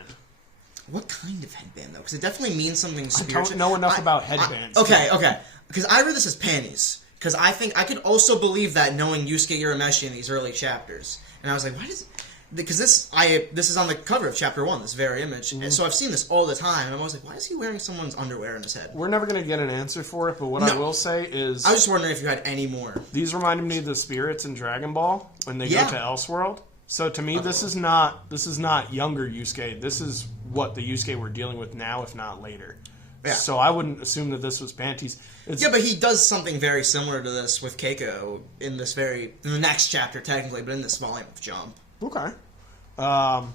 What kind of headband, though? Because it definitely means something spiritual. I don't know enough about headbands. Okay. Because I read this as panties. Because I think I could also believe that knowing Yusuke Urameshi in these early chapters. And I was like, why does... Because this is on the cover of Chapter 1, this very image. And so I've seen this all the time, and I'm always like, why is he wearing someone's underwear in his head? We're never going to get an answer for it, but what I will say is... I was just wondering if you had any more. These reminded me of the spirits in Dragon Ball when they go to Elseworld. So to me, this is not younger Yusuke. This is what the Yusuke we're dealing with now, if not later. Yeah. So I wouldn't assume that this was panties. But he does something very similar to this with Keiko in the next chapter, technically, but in this volume of Jump. Okay. I've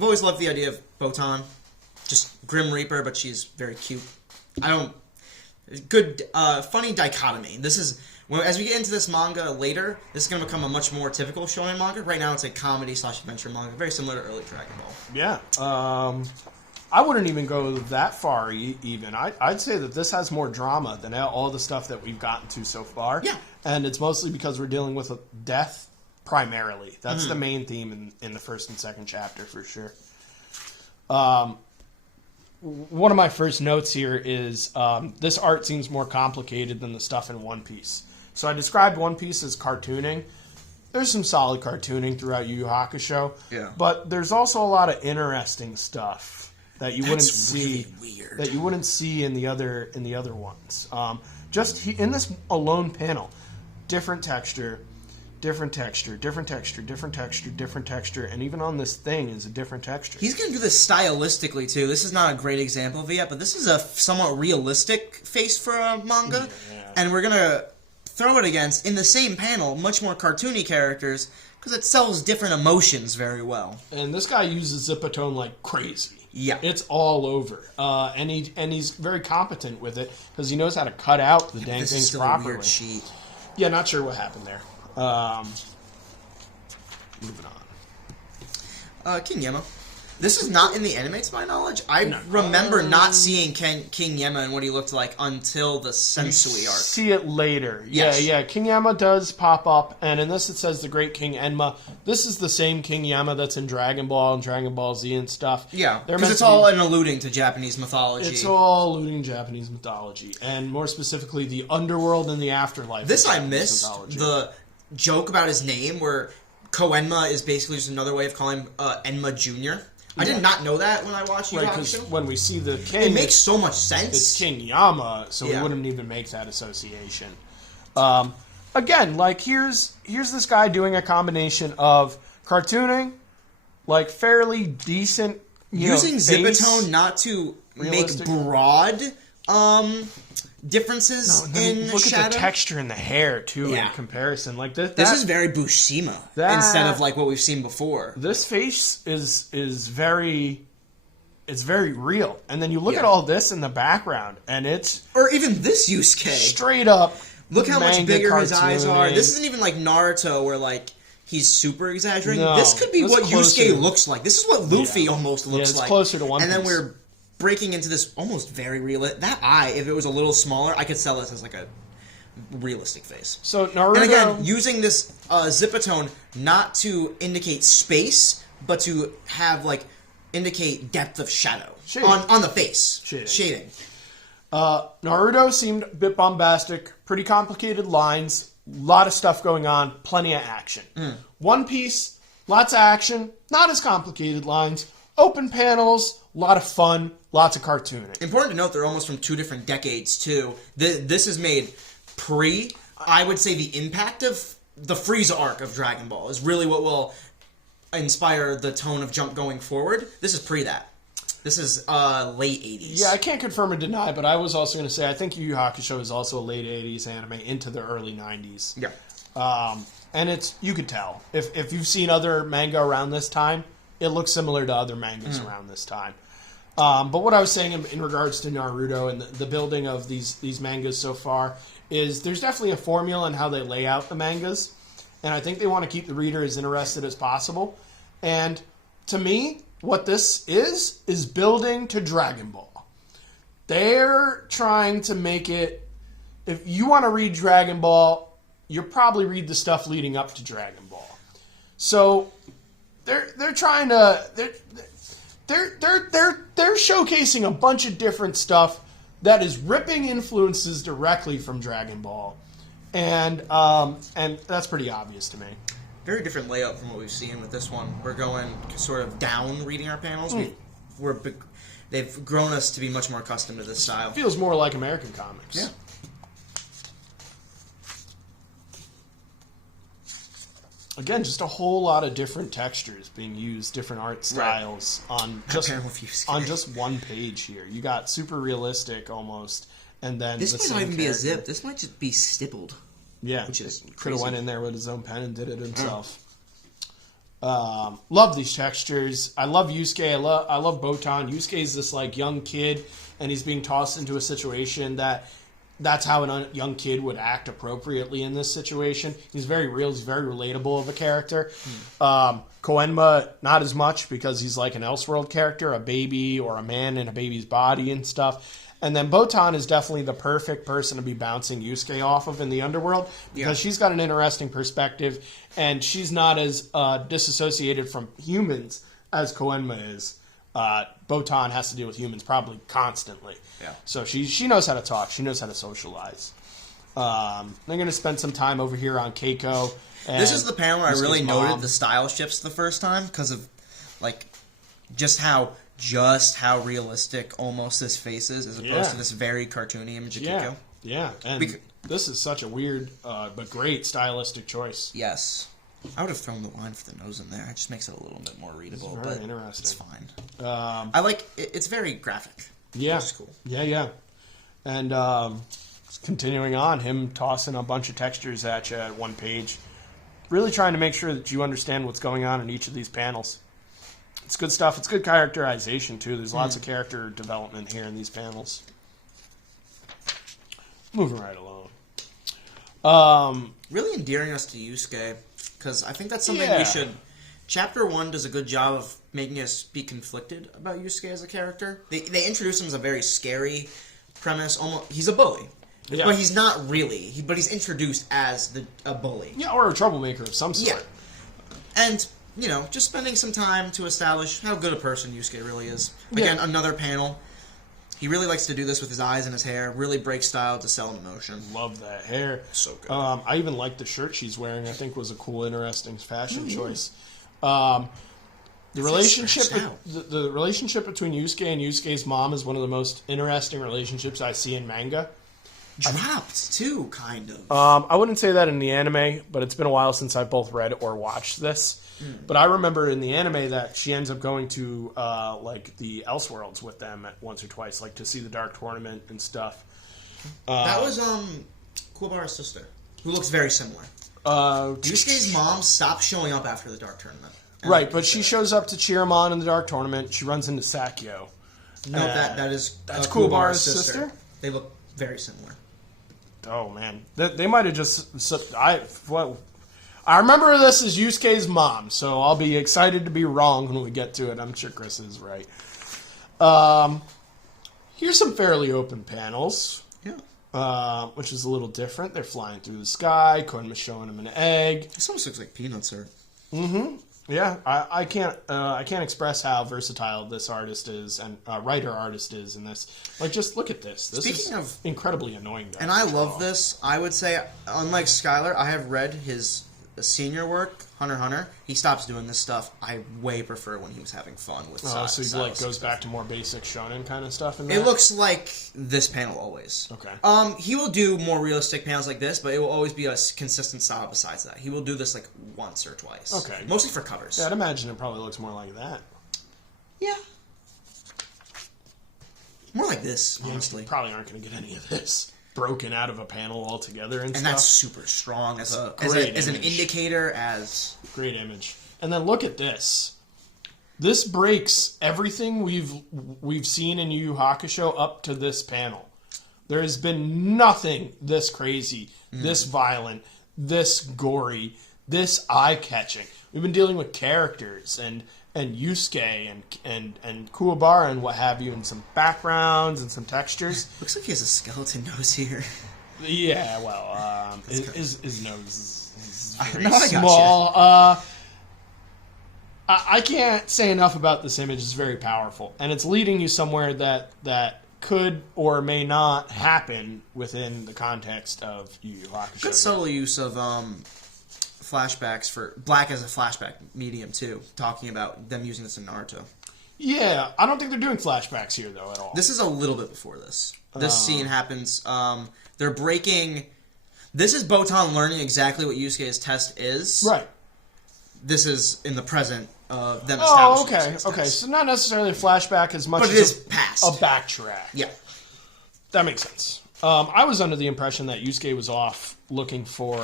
always loved the idea of Botan. Just Grim Reaper, but she's very cute. Funny dichotomy. This is... As we get into this manga later, this is going to become a much more typical shonen manga. Right now, it's a comedy/adventure manga, very similar to early Dragon Ball. Yeah. I wouldn't even go that far, even. I'd say that this has more drama than all the stuff that we've gotten to so far. Yeah. And it's mostly because we're dealing with death, primarily. That's the main theme in the first and second chapter, for sure. One of my first notes here is this art seems more complicated than the stuff in One Piece. So I described One Piece as cartooning. There's some solid cartooning throughout Yu Yu Hakusho. Yeah. But there's also a lot of interesting stuff that you wouldn't see. Really weird. That you wouldn't see in the other ones. In this alone panel, different texture, different texture, different texture, different texture, different texture, and even on this thing is a different texture. He's going to do this stylistically, too. This is not a great example of it yet, but this is a somewhat realistic face for a manga, and we're going to throw it against, in the same panel, much more cartoony characters, because it sells different emotions very well. And this guy uses Zipatone like crazy. Yeah. It's all over. And he's very competent with it, because he knows how to cut out the dang things properly. A weird sheet. Yeah, not sure what happened there. Moving on. King Yema. This is not in the anime, to my knowledge. I remember not seeing King Yema and what he looked like until the Sensui arc. See it later. Yes. Yeah. King Yema does pop up, and in this it says the Great King Enma. This is the same King Yema that's in Dragon Ball and Dragon Ball Z and stuff. Yeah, because it's all alluding to Japanese mythology. It's all alluding to Japanese mythology, and more specifically the underworld and the afterlife. This I missed. The joke about his name, where Koenma is basically just another way of calling Enma Jr. I did not know that when I watched Yu Yu Hakusho. When we see the king... It makes so much sense. It's King Yama, so we wouldn't even make that association. Again, like, here's this guy doing a combination of cartooning, like, fairly decent, using Zipatone not to realistic. Make broad differences in look shadow. At the texture in the hair too in comparison. Like this is very Bushima instead of like what we've seen before. This face is very real. And then you look at all this in the background and it's or even this Yusuke straight up. Look how much bigger his eyes are. This isn't even like Naruto where like he's super exaggerating. No, this could be what Yusuke looks like. This is what Luffy almost looks like. It's closer to One Piece. And then we're breaking into this almost very real. That eye, if it was a little smaller, I could sell this as like a realistic face. So Naruto, and again, using this Zipatone not to indicate space, but to have like indicate depth of shadow on the face. Shading. Naruto seemed a bit bombastic, pretty complicated lines, a lot of stuff going on, plenty of action. One Piece, lots of action, not as complicated lines, open panels, a lot of fun, lots of cartooning. Important to note they're almost from two different decades, too. This is made pre, I would say, the impact of the Frieza arc of Dragon Ball is really what will inspire the tone of Jump going forward. This is pre that. This is late 80s. Yeah, I can't confirm or deny, but I was also going to say I think Yu Yu Hakusho is also a late 80s anime into the early 90s. Yeah. And you could tell. If you've seen other manga around this time, it looks similar to other mangas around this time. But what I was saying in regards to Naruto and the building of these mangas so far is there's definitely a formula in how they lay out the mangas. And I think they want to keep the reader as interested as possible. And to me, what this is building to Dragon Ball. They're trying to make it... If you want to read Dragon Ball, you'll probably read the stuff leading up to Dragon Ball. So they're trying to... They're showcasing a bunch of different stuff that is ripping influences directly from Dragon Ball. And that's pretty obvious to me. Very different layout from what we've seen with this one. We're going sort of down reading our panels. They've grown us to be much more accustomed to this style. It feels more like American comics. Yeah. Again, just a whole lot of different textures being used, different art styles on just one page here. You got super realistic almost, and then this might not even be a zip. This might just be stippled. Yeah, which is could have went in there with his own pen and did it himself. Love these textures. I love Yusuke. I love Botan. Yusuke's this like young kid, and he's being tossed into a situation that's how a young kid would act appropriately in this situation. He's very real. He's very relatable of a character. Koenma, not as much because he's like an Elseworld character, a baby or a man in a baby's body and stuff. And then Botan is definitely the perfect person to be bouncing Yusuke off of in the underworld because she's got an interesting perspective and she's not as disassociated from humans as Koenma is. Botan has to deal with humans probably constantly. Yeah. So she knows how to talk. She knows how to socialize. They're going to spend some time over here on Keiko. This is the panel where I really noted the style shifts the first time because of like just how realistic almost this face is as opposed to this very cartoony image of Keiko. Yeah, and this is such a weird but great stylistic choice. Yes. I would have thrown the line for the nose in there. It just makes it a little bit more readable. It's very interesting. It's fine. I like it. It's very graphic. Yeah. Which is cool. Yeah. And continuing on, him tossing a bunch of textures at you at one page. Really trying to make sure that you understand what's going on in each of these panels. It's good stuff. It's good characterization, too. There's lots of character development here in these panels. Moving right along. Really endearing us to Yusuke, because I think that's something we should... Chapter 1 does a good job of making us be conflicted about Yusuke as a character. They introduce him as a very scary premise. Almost, he's a bully. Yeah. But he's not really. But he's introduced as a bully. Yeah, or a troublemaker of some sort. Yeah. And... just spending some time to establish how good a person Yusuke really is. Again, another panel. He really likes to do this with his eyes and his hair. Really breaks style to sell an emotion. Love that hair. So good. I even like the shirt she's wearing. I think was a cool, interesting fashion choice. The relationship between Yusuke and Yusuke's mom is one of the most interesting relationships I see in manga. Dropped, too, kind of. I wouldn't say that in the anime, but it's been a while since I both read or watched this. But I remember in the anime that she ends up going to like the Elseworlds with them once or twice, like to see the Dark Tournament and stuff. That was Kuwabara's sister, who looks very similar. Yusuke's mom stopped showing up after the Dark Tournament. Right, but she shows up to cheer him on in the Dark Tournament. She runs into Sakyo. No, that's Kuwabara's sister? They look very similar. Oh, man. They might have just... I remember this as Yusuke's mom, so I'll be excited to be wrong when we get to it. I'm sure Chris is right. Here's some fairly open panels. Yeah. Which is a little different. They're flying through the sky. Koenma's showing him an egg. This almost looks like peanuts, sir. Mm-hmm. Yeah, I can't express how versatile this artist is and writer-artist is in this. Like, just look at this. This is incredibly annoying. And I love this. I would say, unlike Skylar, I have read his senior work, Hunter x Hunter. He stops doing this stuff. I way prefer when he was having fun with so he like goes back to more basic shonen kind of stuff in that? It looks like this panel always. Okay. He will do more realistic panels like this, but it will always be a consistent style besides that. He will do this like once or twice. Okay. Mostly for covers. Yeah, I'd imagine it probably looks more like that. Yeah. More like this, honestly. You probably aren't going to get any of this. broken out of a panel altogether and stuff. that's super strong as an indicator. Great image. And then look at this. This breaks everything we've seen in Yu Yu Hakusho up to this panel. There has been nothing this crazy, this violent, this gory, this eye-catching. We've been dealing with characters and Yusuke and Kuwabara and what have you, and some backgrounds and some textures. Looks like he has a skeleton nose here. Yeah, well, his nose is very I small. I can't say enough about this image. It's very powerful, and it's leading you somewhere that could or may not happen within the context of Yu Yu Hakusho. Good subtle use of flashbacks for Black as a flashback medium too. Talking about them using this in Naruto. Yeah, I don't think they're doing flashbacks here though at all. This is a little bit before this. This scene happens. They're breaking. This is Botan learning exactly what Yusuke's test is. Right. This is in the present. Them establishing. Oh, okay, okay. So not necessarily a flashback as much but it as is past. a backtrack. Yeah. That makes sense. I was under the impression that Yusuke was off looking for.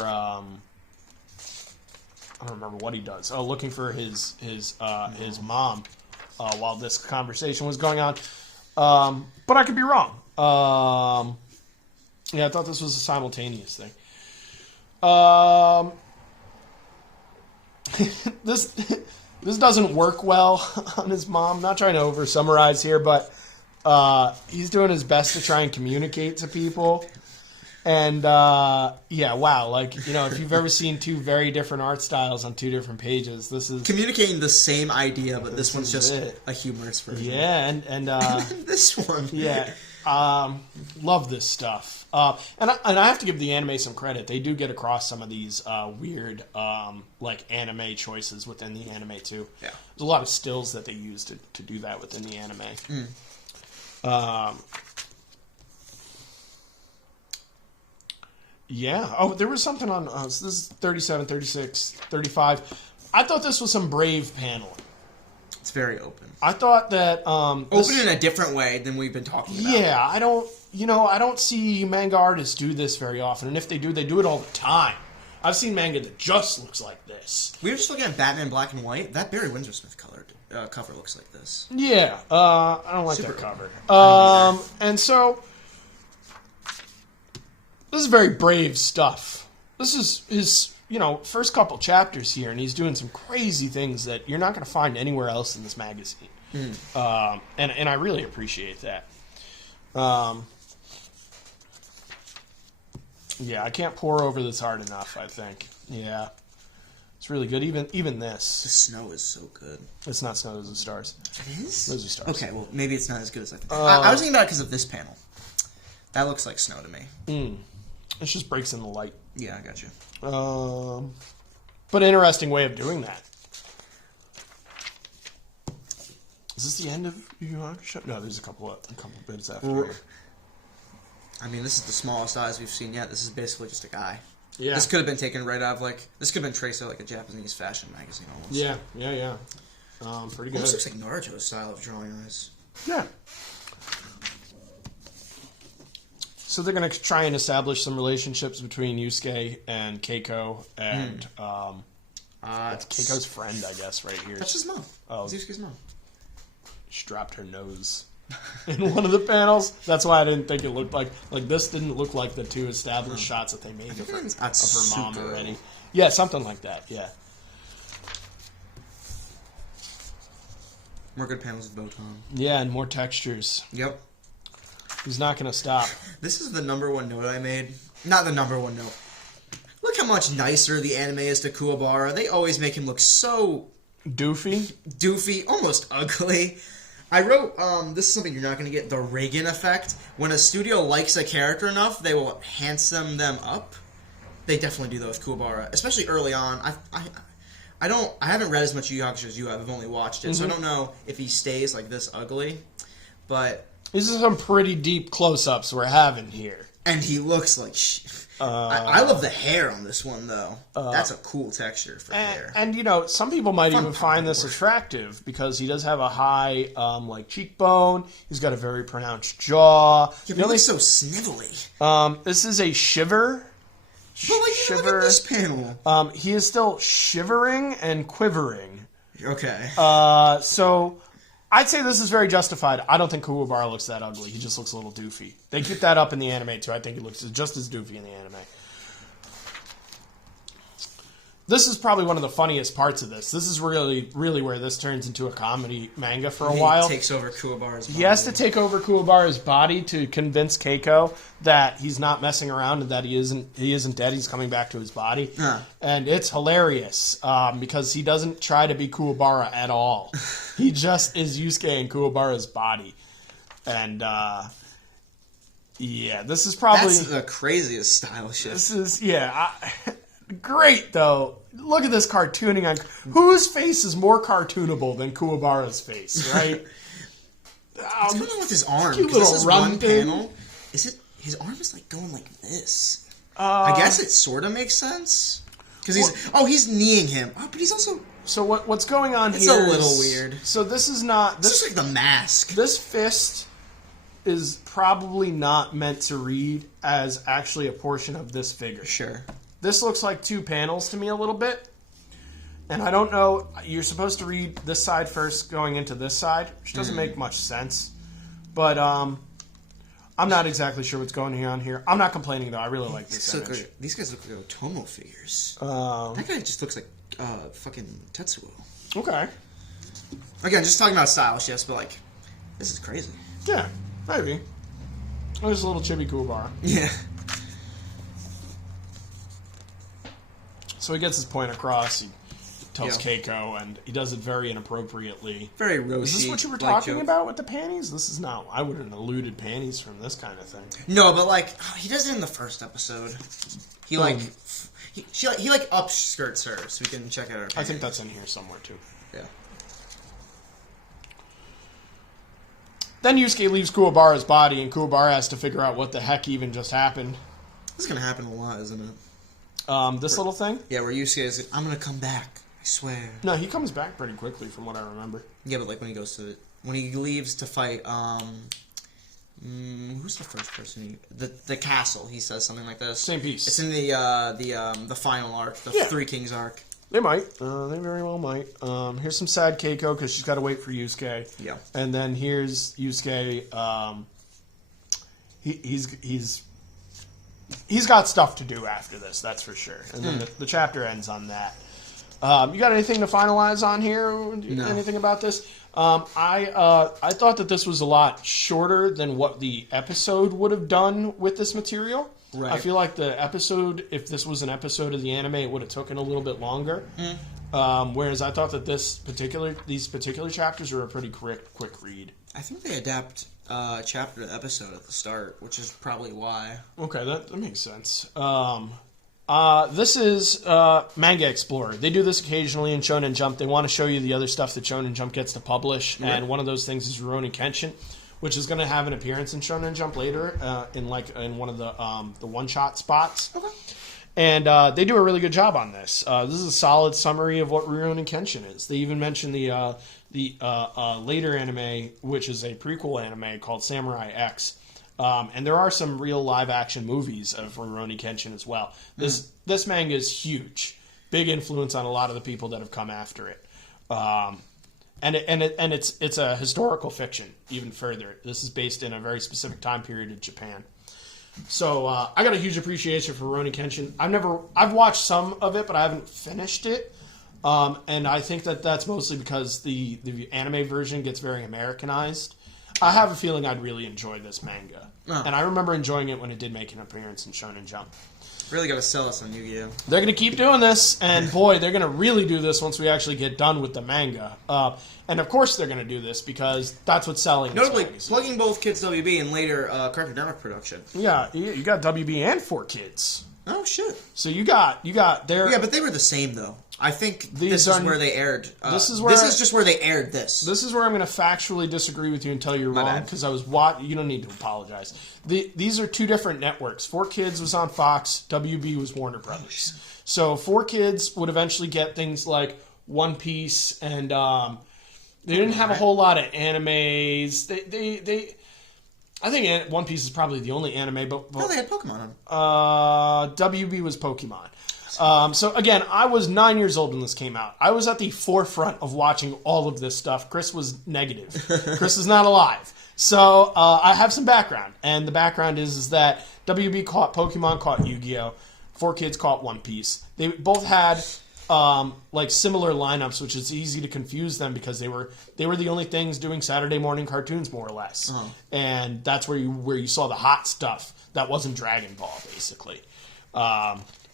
I don't remember what he does. Oh, looking for his mom while this conversation was going on. But I could be wrong. Yeah, I thought this was a simultaneous thing. This doesn't work well on his mom. Not trying to over summarize here, but he's doing his best to try and communicate to people. And yeah, wow, like, you know, if you've ever seen two very different art styles on two different pages, this is communicating the same idea, but this one's just a humorous version. Yeah, and this one, yeah, love this stuff. And I have to give the anime some credit. They do get across some of these weird like anime choices within the anime too. Yeah, there's a lot of stills that they use to do that within the anime. Yeah. Oh, there was something on... so this is 37, 36, 35. I thought this was some brave paneling. It's very open. I thought that... open in a different way than we've been talking about. Yeah, I don't see manga artists do this very often. And if they do it all the time. I've seen manga that just looks like this. We were just looking at Batman Black and White. That Barry Windsor Smith colored cover looks like this. Yeah. I don't like that cover. And so... This is very brave stuff. This is his, first couple chapters here, and he's doing some crazy things that you're not going to find anywhere else in this magazine. And I really appreciate that. Yeah, I can't pour over this hard enough, I think. Yeah. It's really good. Even this. The snow is so good. It's not snow, those are stars. It is? Those are stars. Okay, well, maybe it's not as good as I think. I was thinking about it because of this panel. That looks like snow to me. It just breaks in the light. Yeah, I got you. But an interesting way of doing that. Is this the end of Yu Yu Hakusho? No, there's a couple bits after here. I mean, this is the smallest eyes we've seen yet. This is basically just a guy. Yeah. This could have been taken right out of, this could have been traced out like a Japanese fashion magazine almost. Yeah. Pretty good. Almost looks like Naruto's style of drawing eyes. Yeah. So they're going to try and establish some relationships between Yusuke and Keiko and it's Keiko's friend, I guess, right here. That's his mom. Oh, it's Yusuke's mom. She dropped her nose in one of the panels. That's why I didn't think it looked like this didn't look like the two established shots that they made of her mom already. Yeah, something like that. Yeah. More good panels with Botan. Yeah, and more textures. Yep. He's not going to stop. This is the #1 note I made. Not the #1 note. Look how much nicer the anime is to Kuwabara. They always make him look so... Doofy, almost ugly. I wrote, this is something you're not going to get, the Reagan effect. When a studio likes a character enough, they will handsome them up. They definitely do that with Kuwabara, especially early on. I haven't read as much Yu Yu Hakusho as you have. I've only watched it, so I don't know if he stays like this ugly. But... These are some pretty deep close-ups we're having here. And he looks like... I love the hair on this one, though. That's a cool texture for hair. And, you know, some people might even find this attractive because he does have a high, like, cheekbone. He's got a very pronounced jaw. Yeah, but he looks so snivelly. This is a shiver. But, like, look at this panel. He is still shivering and quivering. Okay. So... I'd say this is very justified. I don't think Kuwabara looks that ugly. He just looks a little doofy. They keep that up in the anime, too. I think he looks just as doofy in the anime. This is probably one of the funniest parts of this. This is really, really where this turns into a comedy manga for a while. He takes over Kuwabara's body. He has to take over Kuwabara's body to convince Keiko that he's not messing around and that he isn't dead. He's coming back to his body. And it's hilarious because he doesn't try to be Kuwabara at all. He just is Yusuke in Kuwabara's body. And, yeah, this is probably... That's the craziest style shift. This is, great, though. Look at this cartooning on... Whose face is more cartoonable than Kuwabara's face, right? What's going on with his arm? Cute Because this little is run one thing. panel. Is it... His arm is, like, going like this. I guess it sort of makes sense. Because he's kneeing him. Oh, but he's also... So what's going on It's here a little is- weird. So this is not... This is like the mask. This fist is probably not meant to read as actually a portion of this figure. Sure. This looks like two panels to me a little bit. And I don't know, you're supposed to read this side first going into this side, which doesn't make much sense. But I'm not exactly sure what's going on here. I'm not complaining, though. I really like this image. These guys look like Otomo figures. That guy just looks like fucking Tetsuo. Okay. Again, just talking about style shifts, but like, this is crazy. Yeah, maybe. There's a little chibi Kuwabara. Yeah. So he gets his point across. He tells Keiko, and he does it very inappropriately. Very Roshi. Is this what you were talking about with the panties? This is not... I wouldn't have eluded panties from this kind of thing. No, but like, he does it in the first episode. He like... He like upskirts her, so we can check out her panties. I think that's in here somewhere, too. Yeah. Then Yusuke leaves Kuwabara's body, and Kuwabara has to figure out what the heck even just happened. This is gonna happen a lot, isn't it? This little thing? Yeah, where Yusuke is like, I'm gonna come back. I swear. No, he comes back pretty quickly from what I remember. Yeah, but like when he goes to... When he leaves to fight, who's the first person? The castle. He says something like this. Same piece. It's in the final arc, the Three Kings arc. They might. They very well might. Here's some sad Keiko because she's got to wait for Yusuke. Yeah. And then here's Yusuke. He's got stuff to do after this. That's for sure. And then the chapter ends on that. You got anything to finalize on here? No. Anything about this? I thought that this was a lot shorter than what the episode would have done with this material. Right. I feel like the episode, if this was an episode of the anime, it would have taken a little bit longer. Whereas I thought that these particular chapters were a pretty quick read. I think they adapt chapter to episode at the start, which is probably why. Okay, that makes sense. This is Manga Explorer. They do this occasionally in Shonen Jump. They want to show you the other stuff that Shonen Jump gets to publish, and one of those things is Ruroni Kenshin, which is going to have an appearance in Shonen Jump later in one of the one-shot spots. Okay. And they do a really good job on this. This is a solid summary of what Ruroni Kenshin is. They even mention the later anime, which is a prequel anime called Samurai X. And there are some real live-action movies of Ruroni Kenshin as well. This manga is huge. Big influence on a lot of the people that have come after it. And it's a historical fiction, even further. This is based in a very specific time period in Japan. So I got a huge appreciation for Ruroni Kenshin. I've watched some of it, but I haven't finished it. And I think that's mostly because the anime version gets very Americanized. I have a feeling I'd really enjoy this manga. And I remember enjoying it when it did make an appearance in Shonen Jump. Really got to sell us on Yu-Gi-Oh! They're going to keep doing this, and boy, they're going to really do this once we actually get done with the manga. And of course they're going to do this because that's what's selling. Notably, plugging both Kids WB and later Cartoon Network production. Yeah, you got WB and 4Kids. Oh shit! So you got their... Yeah, but they were the same though. I think this is where they aired. This is just where they aired this. This is where I'm going to factually disagree with you and tell you you're wrong because I was You don't need to apologize. These are two different networks. 4Kids was on Fox. WB was Warner Brothers. So 4Kids would eventually get things like One Piece, and they didn't have a whole lot of animes. I think One Piece is probably the only anime, but no, they had Pokemon on. WB was Pokemon. So again, I was 9 years old when this came out. I was at the forefront of watching all of this stuff. Chris was negative. Chris is not alive. So I have some background, and the background is that WB caught Pokemon, caught Yu-Gi-Oh! 4Kids caught One Piece. They both had like similar lineups, which is easy to confuse them because they were the only things doing Saturday morning cartoons more or less, and that's where you saw the hot stuff that wasn't Dragon Ball, basically.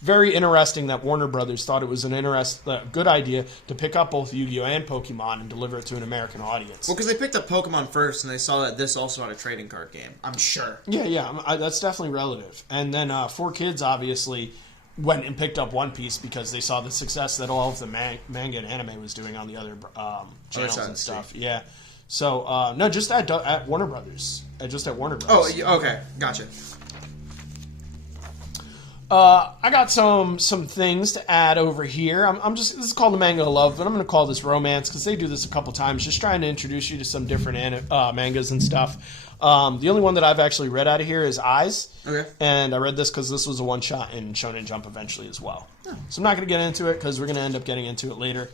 Very interesting that Warner Brothers thought it was a good idea to pick up both Yu-Gi-Oh! And Pokemon and deliver it to an American audience. Well, because they picked up Pokemon first, and they saw that this also had a trading card game. I'm sure. Yeah, that's definitely relative. And then 4Kids obviously went and picked up One Piece because they saw the success that all of the manga and anime was doing on the other channels and stuff. Yeah. So, no, just at Warner Brothers. Just at Warner Brothers. Oh, okay. Gotcha. I got some things to add over here. This is called the Manga of Love, but I'm going to call this Romance because they do this a couple times, just trying to introduce you to some different mangas and stuff. The only one that I've actually read out of here is Eyes. Okay. And I read this because this was a one-shot in Shonen Jump eventually as well. Oh. So I'm not going to get into it because we're going to end up getting into it later.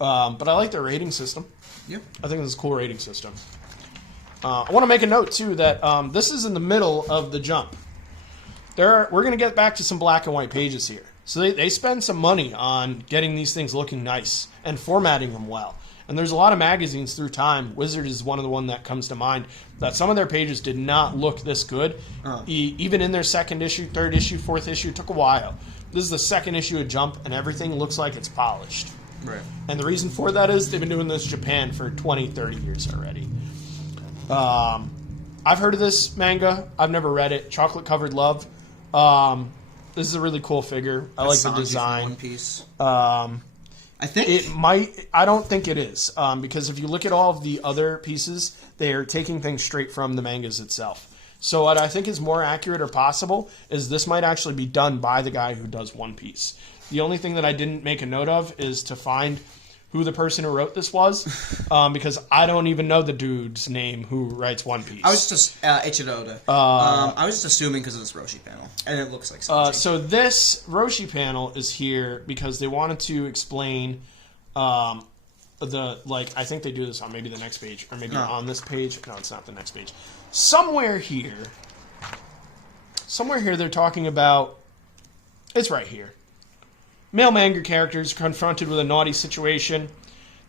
But I like their rating system. Yep. I think this is a cool rating system. I want to make a note, too, that this is in the middle of the Jump. We're going to get back to some black and white pages here. So they spend some money on getting these things looking nice and formatting them well. And there's a lot of magazines through time. Wizard is one of the one that comes to mind, that some of their pages did not look this good. Even in their second issue, third issue, fourth issue, it took a while. This is the second issue of Jump, and everything looks like it's polished. Right. And the reason for that is they've been doing this in Japan for 20, 30 years already. I've heard of this manga. I've never read it. Chocolate Covered Love. This is a really cool figure. I like the design. One Piece. I think it might. I don't think it is because if you look at all of the other pieces, they are taking things straight from the mangas itself. So what I think is more accurate or possible is this might actually be done by the guy who does One Piece. The only thing that I didn't make a note of is to find who the person who wrote this was, because I don't even know the dude's name who writes One Piece. I was just Ichiroda. I was just assuming because of this Roshi panel, and it looks like something. So this Roshi panel is here because they wanted to explain I think they do this on maybe the next page, or maybe on this page. No, it's not the next page. Somewhere here, they're talking about. It's right here. Male manga characters confronted with a naughty situation.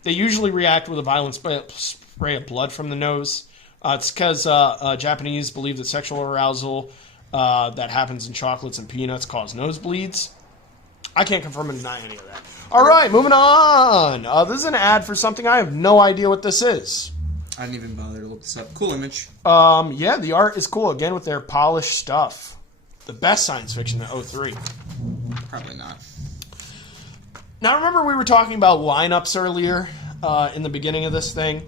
They usually react with a violent spray of blood from the nose. It's because Japanese believe that sexual arousal that happens in chocolates and peanuts cause nosebleeds. I can't confirm or deny any of that. All right, moving on. This is an ad for something I have no idea what this is. I didn't even bother to look this up. Cool image. Yeah, the art is cool. Again, with their polished stuff. The best science fiction in 03. Probably not. Now, remember we were talking about lineups earlier in the beginning of this thing?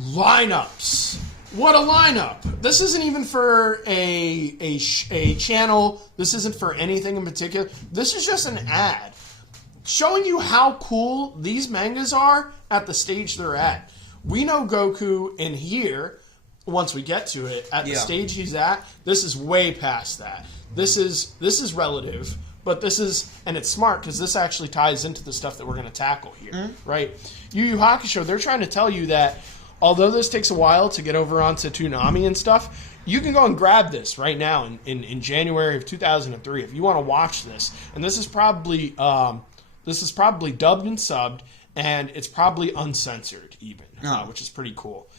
Lineups. What a lineup. This isn't even for a channel. This isn't for anything in particular. This is just an ad showing you how cool these mangas are at the stage they're at. We know Goku in here, once we get to it, at the stage he's at. This is way past that. This is relative. But this is, and it's smart because this actually ties into the stuff that we're going to tackle here, right? YuYu Hakusho, they're trying to tell you that although this takes a while to get over onto Toonami and stuff, you can go and grab this right now in January of 2003 if you want to watch this. And this is probably dubbed and subbed, and it's probably uncensored even, which is pretty cool.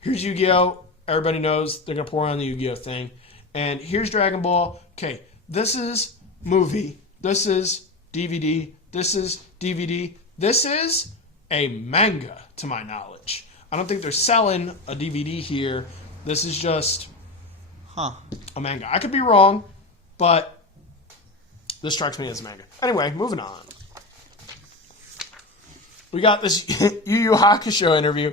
Here's Yu-Gi-Oh! Everybody knows they're going to pour on the Yu-Gi-Oh! Thing. And here's Dragon Ball. Okay. This is movie. This is DVD. This is DVD. This is a manga, to my knowledge. I don't think they're selling a DVD here. This is just a manga. I could be wrong, but This strikes me as a manga. Anyway, moving on. We got this YuYu Hakusho interview.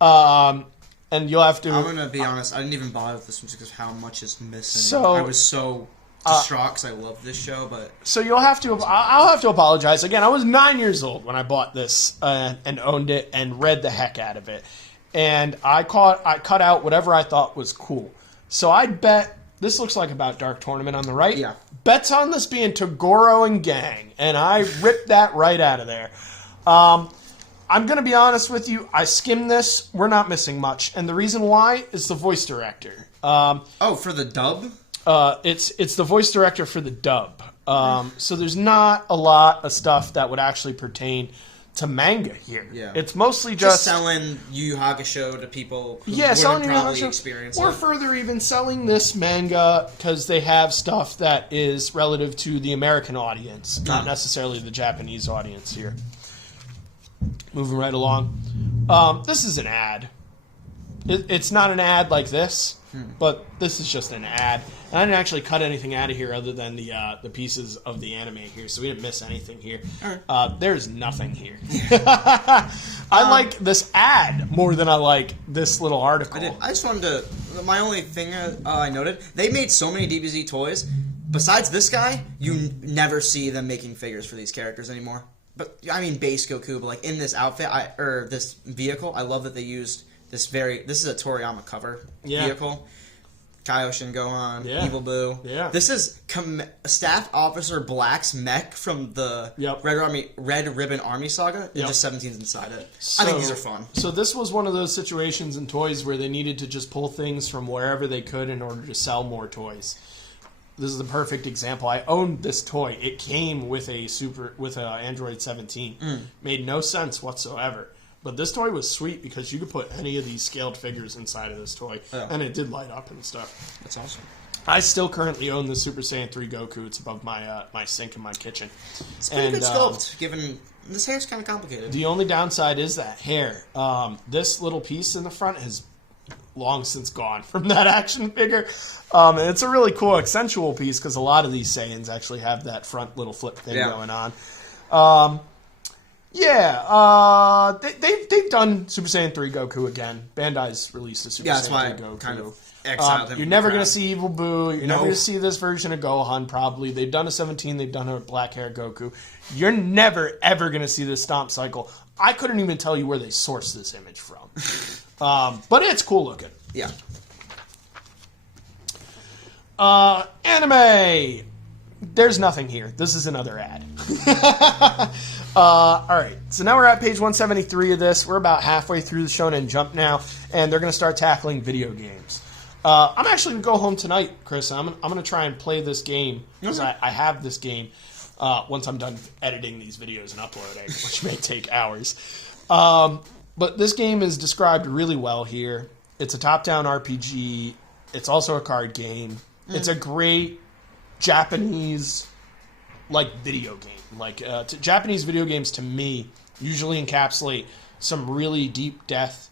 And you'll have to... I'm going to be honest, I didn't even bother with this one because how much is missing. So, I was so distraught because I love this show, but... So you'll have to... I'll have to apologize. Again, I was 9 years old when I bought this and owned it and read the heck out of it. And I cut out whatever I thought was cool. So I'd bet... This looks like about Dark Tournament on the right. Yeah. Bets on this being Toguro and Gang. And I ripped that right out of there. I'm going to be honest with you. I skimmed this. We're not missing much. And the reason why is the voice director. for the dub? It's the voice director for the dub. So there's not a lot of stuff that would actually pertain to manga here. Yeah. It's mostly just selling Yu Yu Hakusho to people who selling wouldn't Yu Yu probably Hakusho, experience or it. further even selling this manga because they have stuff that is relative to the American audience, not necessarily the Japanese audience here. Moving right along. This is an ad. It's not an ad like this, but this is just an ad. And I didn't actually cut anything out of here other than the pieces of the anime here, so we didn't miss anything here. Right. There's nothing here. I like this ad more than I like this little article. I just wanted to... My only thing I noted, they made so many DBZ toys. Besides this guy, you never see them making figures for these characters anymore. But, I mean, base Goku, but, like, in this outfit, or this vehicle, I love that they used this is a Toriyama cover vehicle. Kaioshin Gohan, Evil Boo. Yeah. This is Staff Officer Black's mech from the Red Ribbon Army Saga. And just 17's inside it. I think these are fun. So this was one of those situations in toys where they needed to just pull things from wherever they could in order to sell more toys. This is the perfect example. I owned this toy. It came with a Android 17. Made no sense whatsoever. But this toy was sweet because you could put any of these scaled figures inside of this toy, and it did light up and stuff. That's awesome. I still currently own the Super Saiyan 3 Goku. It's above my my sink in my kitchen. It's pretty good sculpt, given this hair's kind of complicated. The only downside is that hair. This little piece in the front has long since gone from that action figure. And it's a really cool accentual piece because a lot of these Saiyans actually have that front little flip thing going on. They've done Super Saiyan 3 Goku again. Bandai's released a Super Saiyan 3 Goku. Kind of exiled him. You're never going to see Evil Boo. You're never going to see this version of Gohan, probably. They've done a 17. They've done a black hair Goku. You're never, ever going to see this Stomp Cycle. I couldn't even tell you where they sourced this image from. But it's cool looking. Yeah. Anime! There's nothing here. This is another ad. Alright, so now we're at page 173 of this. We're about halfway through the Shonen Jump now, and they're going to start tackling video games. I'm actually going to go home tonight, Chris. I'm going to try and play this game, because I have this game once I'm done editing these videos and uploading, which may take hours. But this game is described really well here. It's a top-down RPG. It's also a card game. It's a great Japanese video game. Japanese video games to me usually encapsulate some really deep depth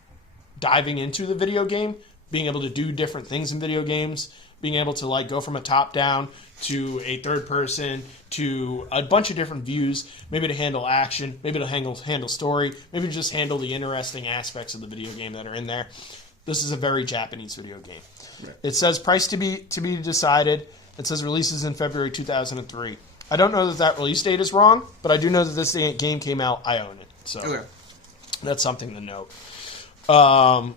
diving into the video game, being able to do different things in video games, being able to go from a top down to a third person to a bunch of different views, maybe to handle action, maybe to handle story, maybe to just handle the interesting aspects of the video game that are in there. This is a very Japanese video game. Right. It says price to be decided. It says releases in February 2003. I don't know that release date is wrong, but I do know that this game came out. I own it. So that's something to note. I'm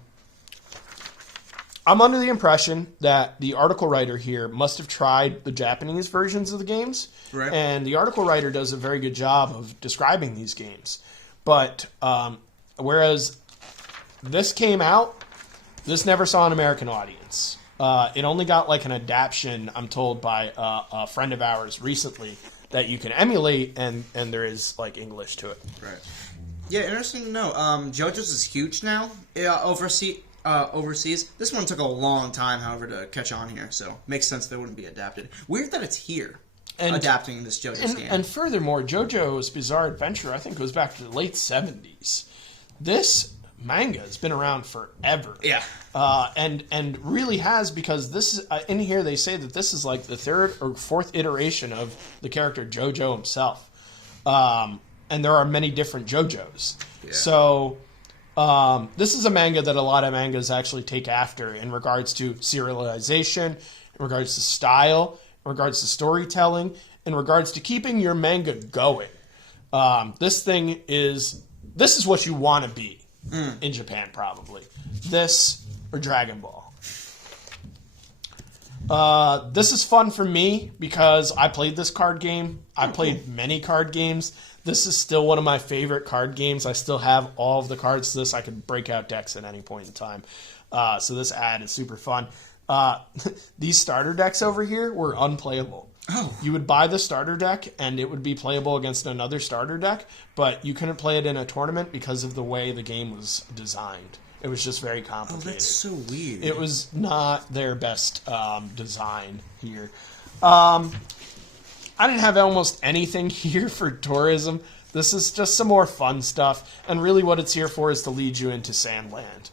under the impression that the article writer here must have tried the Japanese versions of the games. Right. And the article writer does a very good job of describing these games. But whereas this came out, this never saw an American audience. It only got an adaptation, I'm told, by a friend of ours recently that you can emulate, and there is English to it. Right. Yeah, interesting to know. JoJo's is huge now overseas. This one took a long time, however, to catch on here, so makes sense that it wouldn't be adapted. Weird that it's here, adapting this JoJo's game. And furthermore, JoJo's Bizarre Adventure, I think, goes back to the late 70s. This manga has been around forever. Yeah. And really has, because this is, in here they say that this is like the third or fourth iteration of the character JoJo himself. And there are many different JoJos. Yeah. So this is a manga that a lot of mangas actually take after in regards to serialization, in regards to style, in regards to storytelling, in regards to keeping your manga going. This is what you want to be in Japan, probably. This or Dragon Ball. This is fun for me because I played this card game. I played many card games. This is still one of my favorite card games. I still have all of the cards to this. I could break out decks at any point in time. So this ad is super fun. These starter decks over here were unplayable. Oh. You would buy the starter deck, and it would be playable against another starter deck, but you couldn't play it in a tournament because of the way the game was designed. It was just very complicated. Oh, that's so weird. It was not their best design here. I didn't have almost anything here for tourism. This is just some more fun stuff, and really what it's here for is to lead you into Sandland.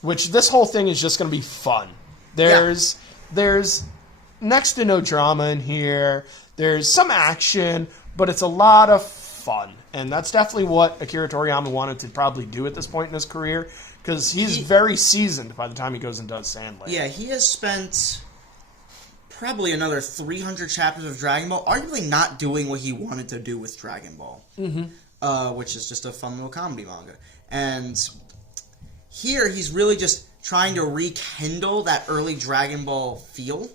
Which this whole thing is just going to be fun. There's next to no drama in here. There's some action, but it's a lot of fun. And that's definitely what Akira Toriyama wanted to probably do at this point in his career, because he's very seasoned by the time he goes and does Sandland. Yeah, he has spent probably another 300 chapters of Dragon Ball, arguably not doing what he wanted to do with Dragon Ball, which is just a fun little comedy manga. And here, he's really just trying to rekindle that early Dragon Ball feel,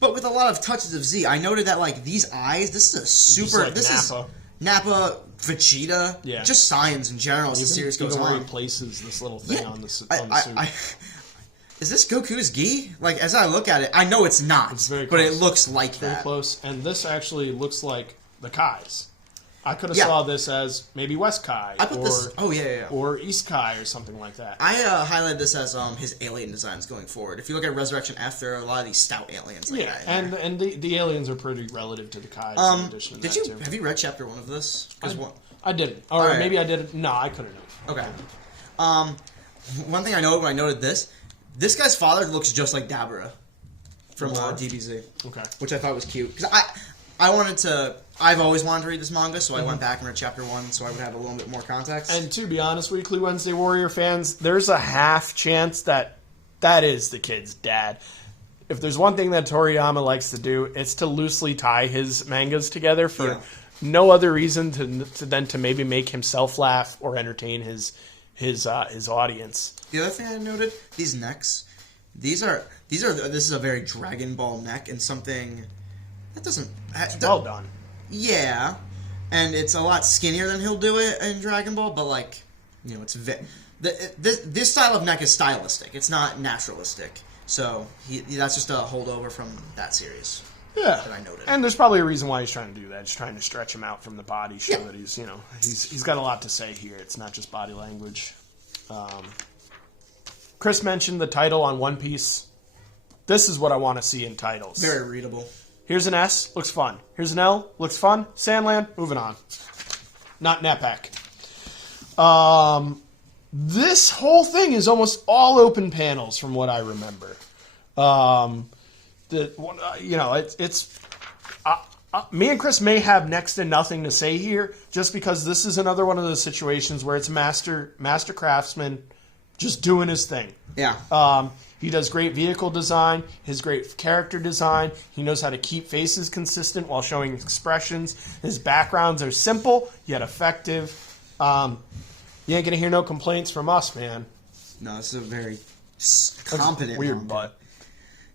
but with a lot of touches of Z. I noted that, like, these eyes, this is a super... Like this Nappa. is Nappa, Vegeta, just science in general as the series goes on. Where he places this little thing on the suit. Is this Goku's gi? Like, as I look at it, I know it's not, but it looks like very that. Close, and this actually looks like the Kai's. I could have saw this as maybe West Kai, or East Kai, or something like that. I highlighted this as his alien designs going forward. If you look at Resurrection F, there are a lot of these stout aliens like that. And the aliens are pretty relative to the Kai's in addition to that, too. Have you read Chapter 1 of this? I didn't. Or maybe I did. No, I couldn't have. Okay. One thing I noted when I noted this guy's father looks just like Dabura from DBZ. Okay. Which I thought was cute. Because I've always wanted to read this manga, so I went back and read Chapter 1 so I would have a little bit more context. And to be honest, Weekly Wednesday Warrior fans, there's a half chance that is the kid's dad. If there's one thing that Toriyama likes to do, it's to loosely tie his mangas together for no other reason to maybe make himself laugh or entertain his audience. The other thing I noted, these necks, this is a very Dragon Ball neck, and something that doesn't... well done. Yeah, and it's a lot skinnier than he'll do it in Dragon Ball, but, like, you know, it's... This style of neck is stylistic. It's not naturalistic. So, that's just a holdover from that series. Yeah. That I noted. And there's probably a reason why he's trying to do that. He's trying to stretch him out from the body, show that he's got a lot to say here. It's not just body language. Chris mentioned the title on One Piece. This is what I want to see in titles. Very readable. Here's an S, looks fun. Here's an L, looks fun. Sandland, moving on. Not Netpack. This whole thing is almost all open panels from what I remember. Me and Chris may have next to nothing to say here, just because this is another one of those situations where it's master craftsman just doing his thing. Yeah. He does great vehicle design, his great character design. He knows how to keep faces consistent while showing expressions. His backgrounds are simple yet effective. You ain't gonna hear no complaints from us, man. No, this is a very competent weird manga. butt.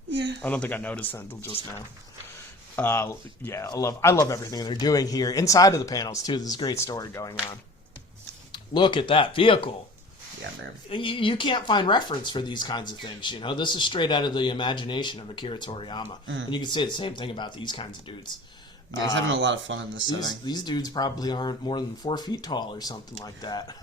Yeah. I don't think I noticed that until just now. I love everything they're doing here. Inside of the panels, too, there's a great story going on. Look at that vehicle. Yeah, man. You can't find reference for these kinds of things, you know? This is straight out of the imagination of Akira Toriyama. And you can say the same thing about these kinds of dudes. Yeah, he's having a lot of fun in this setting. These dudes probably aren't more than 4 feet tall or something like that.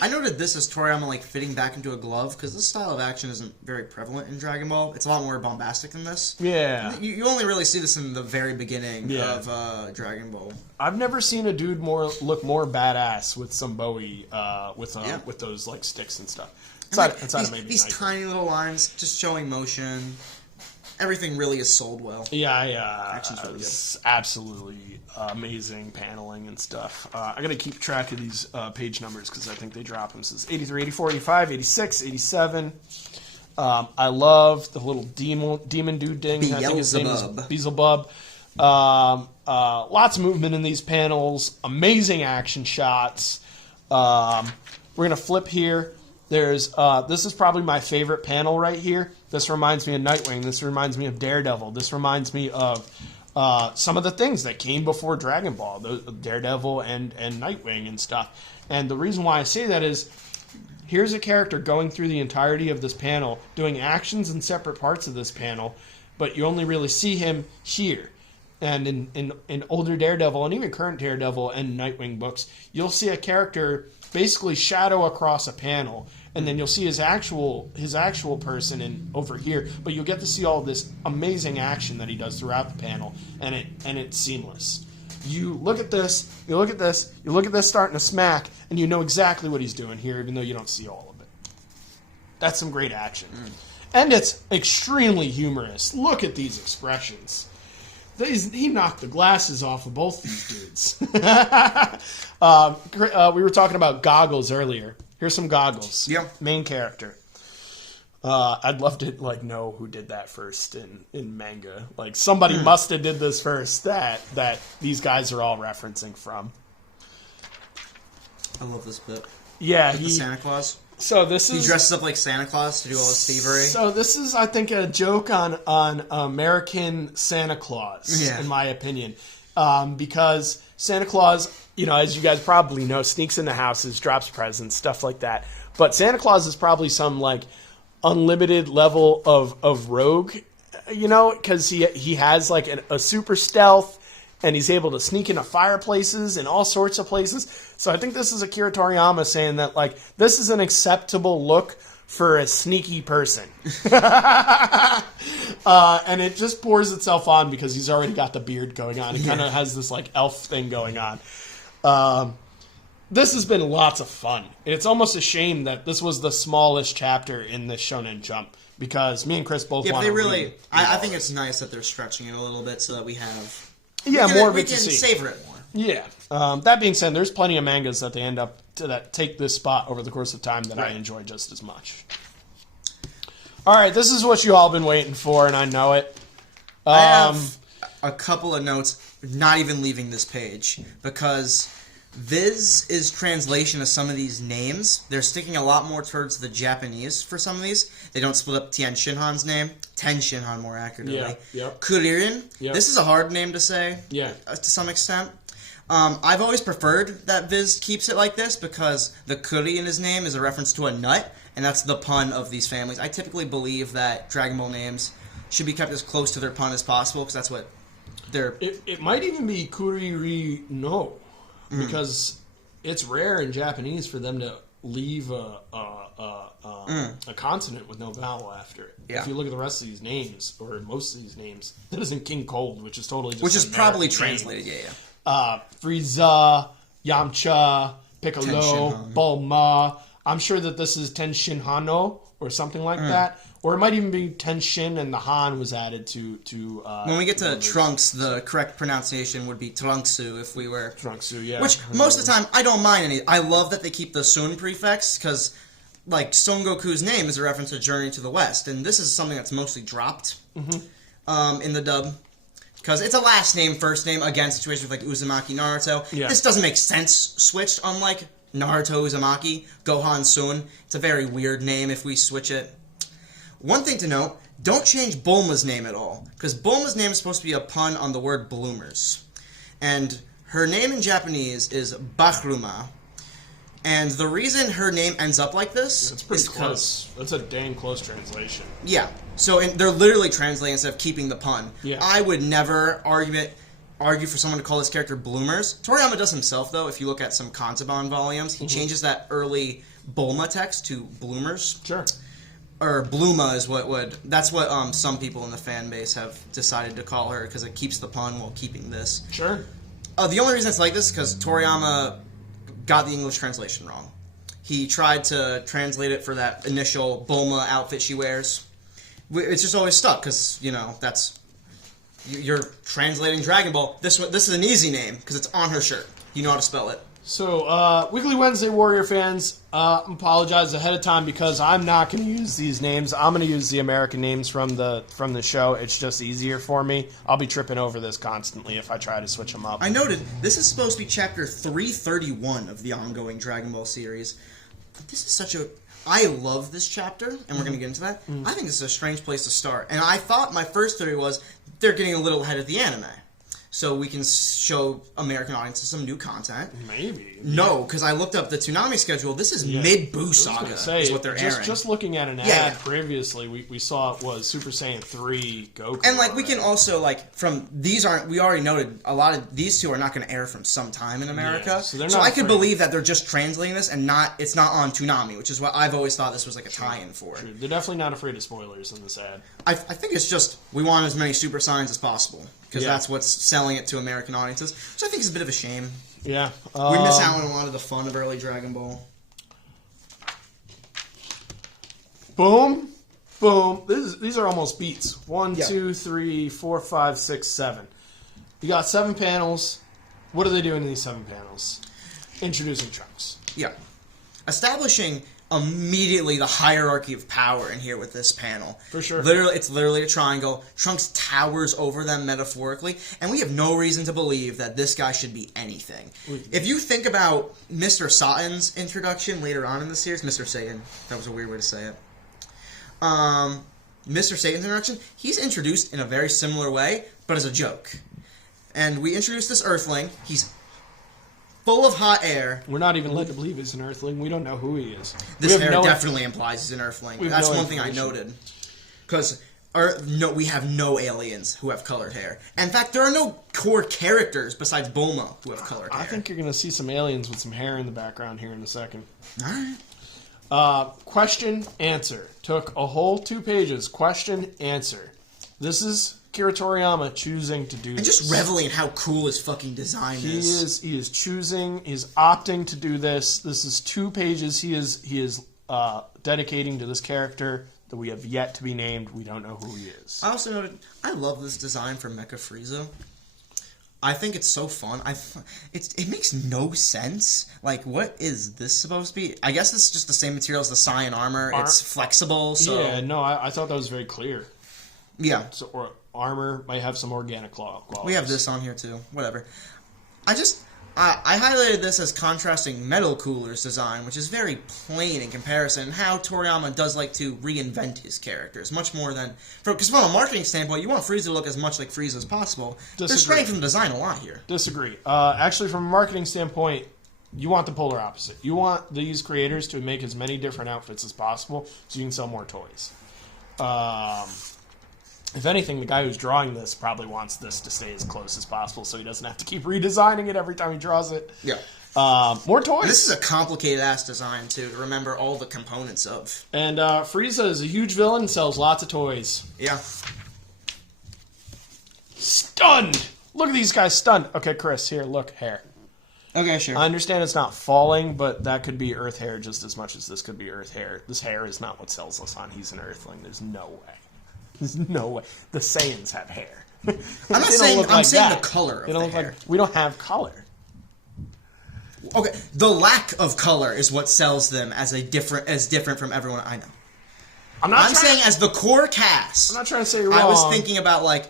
I noted this as Toriyama like fitting back into a glove because this style of action isn't very prevalent in Dragon Ball. It's a lot more bombastic than this. Yeah. You only really see this in the very beginning of Dragon Ball. I've never seen a dude look more badass with some Bowie with those like sticks and stuff. These tiny little lines just showing motion. Everything really is sold well. Yeah. Action's really good. Absolutely amazing paneling and stuff. I got to keep track of these page numbers because I think they drop them. This is 83, 84, 85, 86, 87. I love the little demon dude ding. I think his name is Beelzebub. Lots of movement in these panels. Amazing action shots. We're going to flip here. There's this is probably my favorite panel right here. This reminds me of Nightwing. This reminds me of Daredevil. This reminds me of some of the things that came before Dragon Ball, Daredevil and Nightwing and stuff. And the reason why I say that is here's a character going through the entirety of this panel, doing actions in separate parts of this panel, but you only really see him here. And in older Daredevil and even current Daredevil and Nightwing books, you'll see a character basically shadow across a panel, and then you'll see his actual person over here, but you'll get to see all this amazing action that he does throughout the panel, and it's seamless. You look at this, you look at this starting to smack, and you know exactly what he's doing here, even though you don't see all of it. That's some great action. And it's extremely humorous. Look at these expressions. He knocked the glasses off of both these dudes. We were talking about goggles earlier. Here's some goggles. Yeah. Main character. I'd love to know who did that first in manga. Like somebody must have did this first that these guys are all referencing from. I love this bit. Yeah, the Santa Claus. So he dresses up like Santa Claus to do all his thievery. So this is, I think, a joke on American Santa Claus, in my opinion, because Santa Claus, as you guys probably know, sneaks into houses, drops presents, stuff like that. But Santa Claus is probably some like unlimited level of rogue, because he has like a super stealth. And he's able to sneak into fireplaces and all sorts of places. So I think this is Akira Toriyama saying that, like, this is an acceptable look for a sneaky person. And it just pours itself on because he's already got the beard going on. He kind of has this, like, elf thing going on. This has been lots of fun. It's almost a shame that this was the smallest chapter in this Shonen Jump. Because me and Chris both want to read. I think it's nice that they're stretching it a little bit so that we have... more of it to see. We can savor it more. Yeah. That being said, there's plenty of mangas that they end up that take this spot over the course of time that I enjoy just as much. All right, this is what you all been waiting for, and I know it. I have a couple of notes, not even leaving this page, because Viz is translation of some of these names. They're sticking a lot more towards the Japanese for some of these. They don't split up Tien Shinhan's name. Ten Shinhan, more accurately. Kuririn. Yep. This is a hard name to say, to some extent. I've always preferred that Viz keeps it like this because the Kuri in his name is a reference to a nut, and that's the pun of these families. I typically believe that Dragon Ball names should be kept as close to their pun as possible because that's what they're... It might even be Kuriri no. Because it's rare in Japanese for them to leave a consonant with no vowel after it. Yeah. If you look at the rest of these names, or most of these names, that isn't King Cold, which is totally just which is probably name. Translated, Frieza, Yamcha, Piccolo, Bulma. I'm sure that this is Tenshin Hano or something like that. Or it might even be Tenshin and the Han was added to when we get to Trunks, the correct pronunciation would be Trunksu if we were... Trunksu, yeah. Which, most of the time, I don't mind any... I love that they keep the Sun prefix, because, like, Son Goku's name is a reference to Journey to the West, and this is something that's mostly dropped in the dub. Because it's a last name, first name, again, situation with, like, Uzumaki Naruto. Yeah. This doesn't make sense switched, unlike Naruto Uzumaki, Gohan Sun. It's a very weird name if we switch it. One thing to note, don't change Bulma's name at all, because Bulma's name is supposed to be a pun on the word bloomers. And her name in Japanese is Bahruma. And the reason her name ends up like this is pretty close. That's a dang close translation. Yeah. So they're literally translating instead of keeping the pun. Yeah. I would never argue it. argue for someone to call this character bloomers. Toriyama does himself, though. If you look at some Kanzaban volumes, he changes that early Bulma text to bloomers. Sure. Or Bluma is that's what some people in the fan base have decided to call her, because it keeps the pun while keeping this. Sure. The only reason it's like this is because Toriyama got the English translation wrong. He tried to translate it for that initial Bulma outfit she wears. It's just always stuck, because, that's... You're translating Dragon Ball. This is an easy name, because it's on her shirt. You know how to spell it. So, Weekly Wednesday Warrior fans, apologize ahead of time because I'm not going to use these names. I'm going to use the American names from the show. It's just easier for me. I'll be tripping over this constantly if I try to switch them up. I noted, this is supposed to be chapter 331 of the ongoing Dragon Ball series. This is such a... I love this chapter, and we're going to get into that. I think this is a strange place to start. And I thought my first theory was they're getting a little ahead of the anime, so we can show American audiences some new content. Maybe. No, because I looked up the Toonami schedule. This is mid-Boo Saga is what they're airing. Just looking at an ad previously, we saw it was Super Saiyan 3 Goku. And, we can also, from these we already noted, a lot of these two are not going to air from some time in America. Yeah, so I could believe that they're just translating this and it's not on Toonami, which is what I've always thought this was a tie-in for. True. They're definitely not afraid of spoilers in this ad. I think it's just, we want as many Super Saiyans as possible, because that's what's selling it to American audiences, which I think is a bit of a shame. Yeah. We miss out on a lot of the fun of early Dragon Ball. Boom. Boom. These are almost beats. 1, 2, 3, 4, 5, 6, 7. You got 7 panels. What are they doing in these 7 panels? Introducing Trunks. Yeah. Establishing immediately the hierarchy of power in here with this panel. For sure. It's literally a triangle. Trunks towers over them metaphorically, and we have no reason to believe that this guy should be anything. If you think about Mr. Satan's introduction later on in the series, Mr. Satan, that was a weird way to say it. Mr. Satan's introduction, he's introduced in a very similar way, but as a joke. And we introduced this Earthling. He's full of hot air. We're not even led to believe he's an Earthling. We don't know who he is. This hair definitely implies he's an Earthling. That's one thing I noted. Because we have no aliens who have colored hair. In fact, there are no core characters besides Bulma who have colored hair. I think you're going to see some aliens with some hair in the background here in a second. Alright. Question, answer. Took a whole 2 pages. Question, answer. This is Akira Toriyama choosing to do this. And just reveling in how cool his fucking design is. He is choosing, he's opting to do this. This is 2 pages he is dedicating to this character that we have yet to be named. We don't know who he is. I also noted, I love this design for Mecha Frieza. I think it's so fun. It makes no sense. What is this supposed to be? I guess it's just the same material as the Saiyan armor. It's flexible, so... Yeah, no, I thought that was very clear. Yeah. So, or armor might have some organic qualities. We have this on here too. Whatever. I highlighted this as contrasting Metal Cooler's design, which is very plain in comparison, and how Toriyama does like to reinvent his characters, much more than... Because from a marketing standpoint, you want Frieza to look as much like Frieza as possible. They're straying from the design a lot here. Disagree. Actually, from a marketing standpoint, you want the polar opposite. You want these creators to make as many different outfits as possible so you can sell more toys. If anything, the guy who's drawing this probably wants this to stay as close as possible so he doesn't have to keep redesigning it every time he draws it. Yeah. More toys. And this is a complicated-ass design, too, to remember all the components of. And Frieza is a huge villain and sells lots of toys. Yeah. Stunned! Look at these guys stunned. Okay, Chris, here, look, hair. Okay, sure. I understand it's not falling, but that could be Earth hair just as much as this could be Earth hair. This hair is not what sells us on He's an Earthling. There's no way. There's no way. The Saiyans have hair. I'm not saying the color of the hair. We don't have color. Okay, the lack of color is what sells them as different from everyone I know. I'm saying as the core cast. I'm not trying to say you're wrong. I was thinking about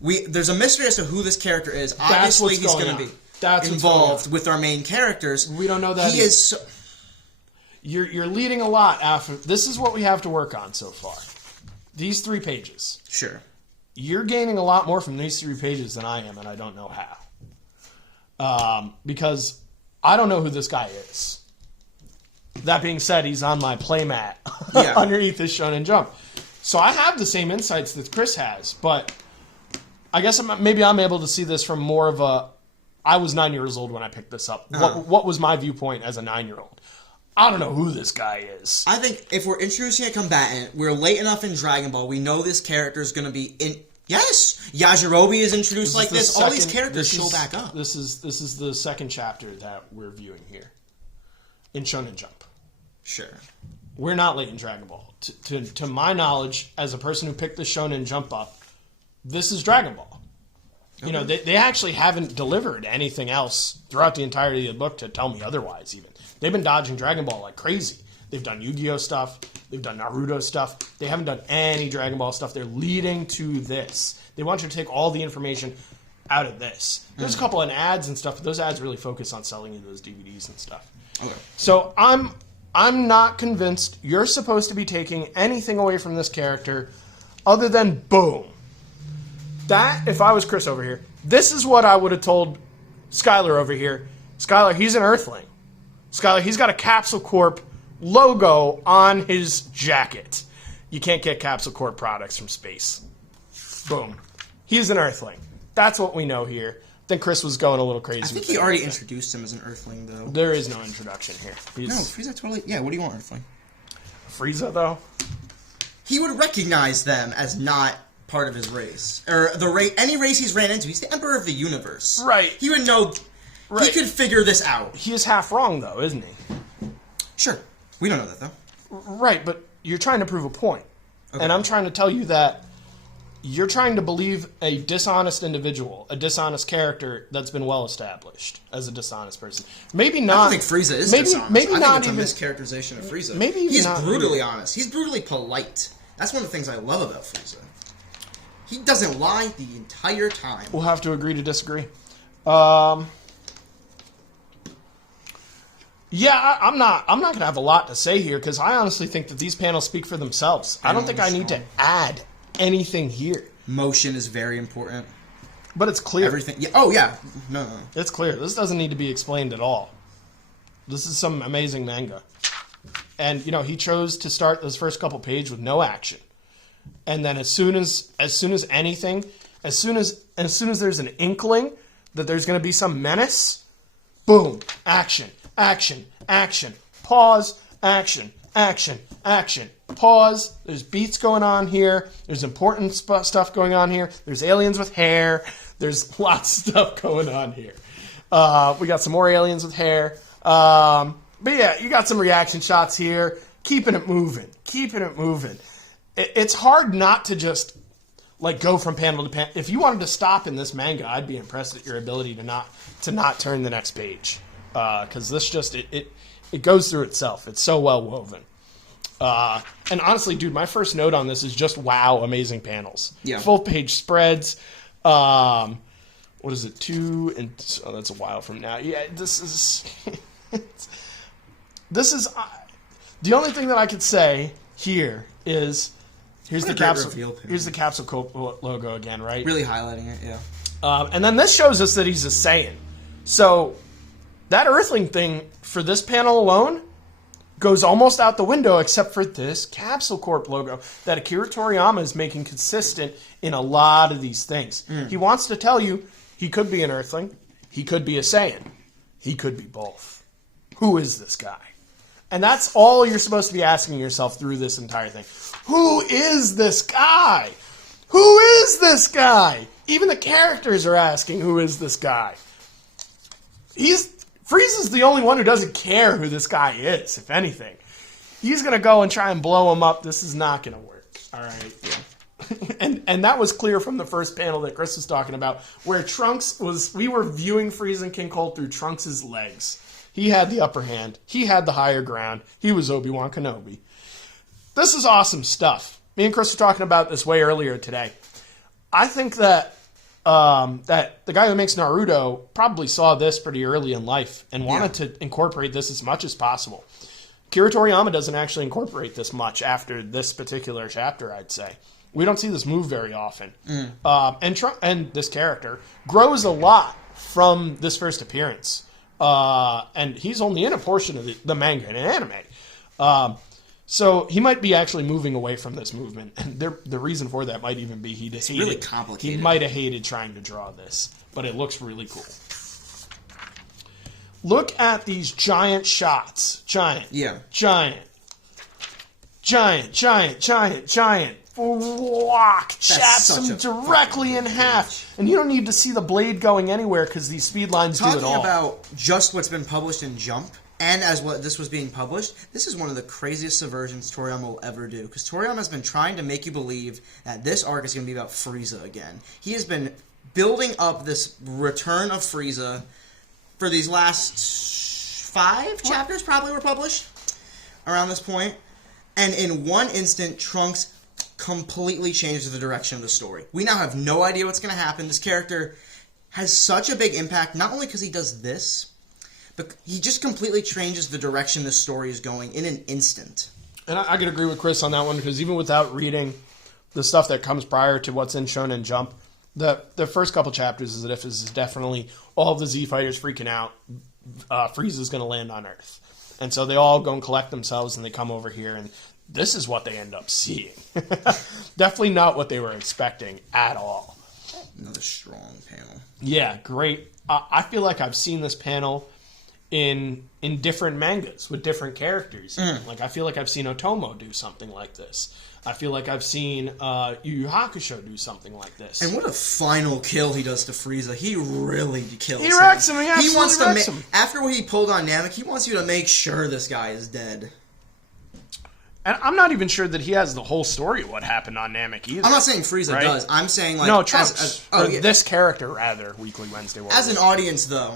there's a mystery as to who this character is. Obviously, he's going to be involved with our main characters. We don't know that. He is. So... You're leading a lot after. This is what we have to work on so far. These 3 pages. Sure. You're gaining a lot more from these 3 pages than I am, and I don't know how. Because I don't know who this guy is. That being said, he's on my playmat underneath this Shonen Jump. So I have the same insights that Chris has, but I guess maybe I'm able to see this from more of a. I was 9 years old when I picked this up. What was my viewpoint as a 9-year-old? I don't know who this guy is. I think if we're introducing a combatant, we're late enough in Dragon Ball. We know this character is going to be in. Yes, Yajirobe is introduced like this. All these characters show back up. This is the second chapter that we're viewing here in Shonen Jump. Sure. We're not late in Dragon Ball. To my knowledge, as a person who picked the Shonen Jump up, this is Dragon Ball. Okay. You know, they actually haven't delivered anything else throughout the entirety of the book to tell me otherwise, even. They've been dodging Dragon Ball like crazy. They've done Yu-Gi-Oh! Stuff. They've done Naruto stuff. They haven't done any Dragon Ball stuff. They're leading to this. They want you to take all the information out of this. There's a couple of ads and stuff, but those ads really focus on selling you those DVDs and stuff. Okay. So I'm not convinced you're supposed to be taking anything away from this character other than boom. That, if I was Chris over here, this is what I would have told Skylar over here. Skylar, he's an Earthling. Skylar, he's got a Capsule Corp logo on his jacket. You can't get Capsule Corp products from space. Boom. He's an Earthling. That's what we know here. I think Chris was going a little crazy. I think he already introduced him as an Earthling, though. There is no introduction here. No, Frieza totally... Yeah, what do you want, Earthling? Frieza, though? He would recognize them as not part of his race. Or any race he's ran into. He's the Emperor of the Universe. Right. He would know... Right. He could figure this out. He is half wrong, though, isn't he? Sure. We don't know that, though. Right, but you're trying to prove a point. Okay. And I'm trying to tell you that you're trying to believe a dishonest individual, a dishonest character that's been well established as a dishonest person. Maybe not. I don't think Frieza is dishonest. Maybe I not think it's even a mischaracterization of Frieza. Maybe he's brutally honest. He's brutally polite. That's one of the things I love about Frieza. He doesn't lie the entire time. We'll have to agree to disagree. Yeah, I'm not going to have a lot to say here because I honestly think that these panels speak for themselves. I don't think I need to add anything here. Motion is very important. But it's clear. Everything. Yeah. Oh, yeah. No. It's clear. This doesn't need to be explained at all. This is some amazing manga. And, you know, he chose to start those first couple pages with no action. And then as soon as anything, as soon as there's an inkling that there's going to be some menace, boom, action. Action, action, pause, action, action, action, pause. There's beats going on here. There's important stuff going on here. There's aliens with hair. There's lots of stuff going on here. We got some more aliens with hair. But yeah, you got some reaction shots here. Keeping it moving. Keeping it moving. It's hard not to just like go from panel to panel. If you wanted to stop in this manga, I'd be impressed at your ability to not turn the next page. Because this just, it goes through itself. It's so well woven. And honestly, dude, my first note on this is just wow, amazing panels. Yeah. Full page spreads. What is it, 2 and... Oh, that's a while from now. Yeah, this is... this is... the only thing that I could say here is... Here's the Capsule Corp logo again, right? Really highlighting it, yeah. And then this shows us that he's a Saiyan. So... that Earthling thing, for this panel alone, goes almost out the window except for this Capsule Corp logo that Akira Toriyama is making consistent in a lot of these things. He wants to tell you he could be an Earthling, he could be a Saiyan, he could be both. Who is this guy? And that's all you're supposed to be asking yourself through this entire thing. Who is this guy? Who is this guy? Even the characters are asking, who is this guy? Frieza's the only one who doesn't care who this guy is, if anything. He's going to go and try and blow him up. This is not going to work. All right. Yeah. and that was clear from the first panel that Chris was talking about, where we were viewing Frieza and King Cold through Trunks' legs. He had the upper hand. He had the higher ground. He was Obi-Wan Kenobi. This is awesome stuff. Me and Chris were talking about this way earlier today. I think that the guy who makes Naruto probably saw this pretty early in life and wanted to incorporate this as much as possible. Akira Toriyama doesn't actually incorporate this much after this particular chapter, I'd say. We don't see this move very often. And this character grows a lot from this first appearance. And he's only in a portion of the manga and anime. So he might be actually moving away from this movement, and the reason for that might even be it's really complicated. He might have hated trying to draw this, but it looks really cool. Look at these giant shots. Giant. Yeah. Giant. Giant, giant, giant, giant. Walk. Chaps them directly in half. And you don't need to see the blade going anywhere because these speed lines do it all. Talking about just what's been published in Jump, and as what this was being published, this is one of the craziest subversions Toriyama will ever do. Because Toriyama has been trying to make you believe that this arc is going to be about Frieza again. He has been building up this return of Frieza for these last 5 chapters probably were published around this point. And in one instant, Trunks completely changes the direction of the story. We now have no idea what's going to happen. This character has such a big impact, not only because he does this, but he just completely changes the direction the story is going in an instant. And I could agree with Chris on that one, because even without reading the stuff that comes prior to what's in Shonen Jump, the first couple chapters is that if this is definitely all of the Z fighters freaking out, Frieza's going to land on Earth. And so they all go and collect themselves, and they come over here, and this is what they end up seeing. Definitely not what they were expecting at all. Another strong panel. Yeah, great. I feel like I've seen this panel in different mangas with different characters. Like, I feel like I've seen Otomo do something like this. I feel like I've seen YuYu Hakusho do something like this. And what a final kill he does to Frieza. He really kills him. He wrecks him. He absolutely wrecks him. After what he pulled on Namek, he wants you to make sure this guy is dead. And I'm not even sure that he has the whole story of what happened on Namek either. I'm not saying Frieza does. I'm saying, like... No, Trunks. This character, rather, Weekly Wednesday Warriors. As an audience, though,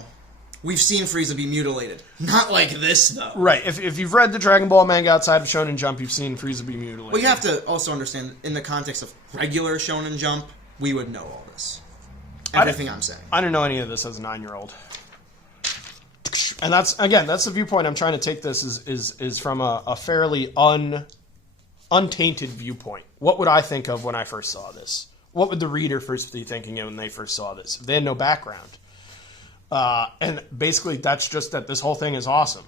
we've seen Frieza be mutilated. Not like this, though. Right. If you've read the Dragon Ball manga outside of Shonen Jump, you've seen Frieza be mutilated. Well, you have to also understand, in the context of regular Shonen Jump, we would know all this. Everything I'm saying. I didn't know any of this as a 9-year-old. And that's the viewpoint I'm trying to take. This is from a fairly untainted viewpoint. What would I think of when I first saw this? What would the reader first be thinking of when they first saw this? They had no background. And basically, that's just that this whole thing is awesome.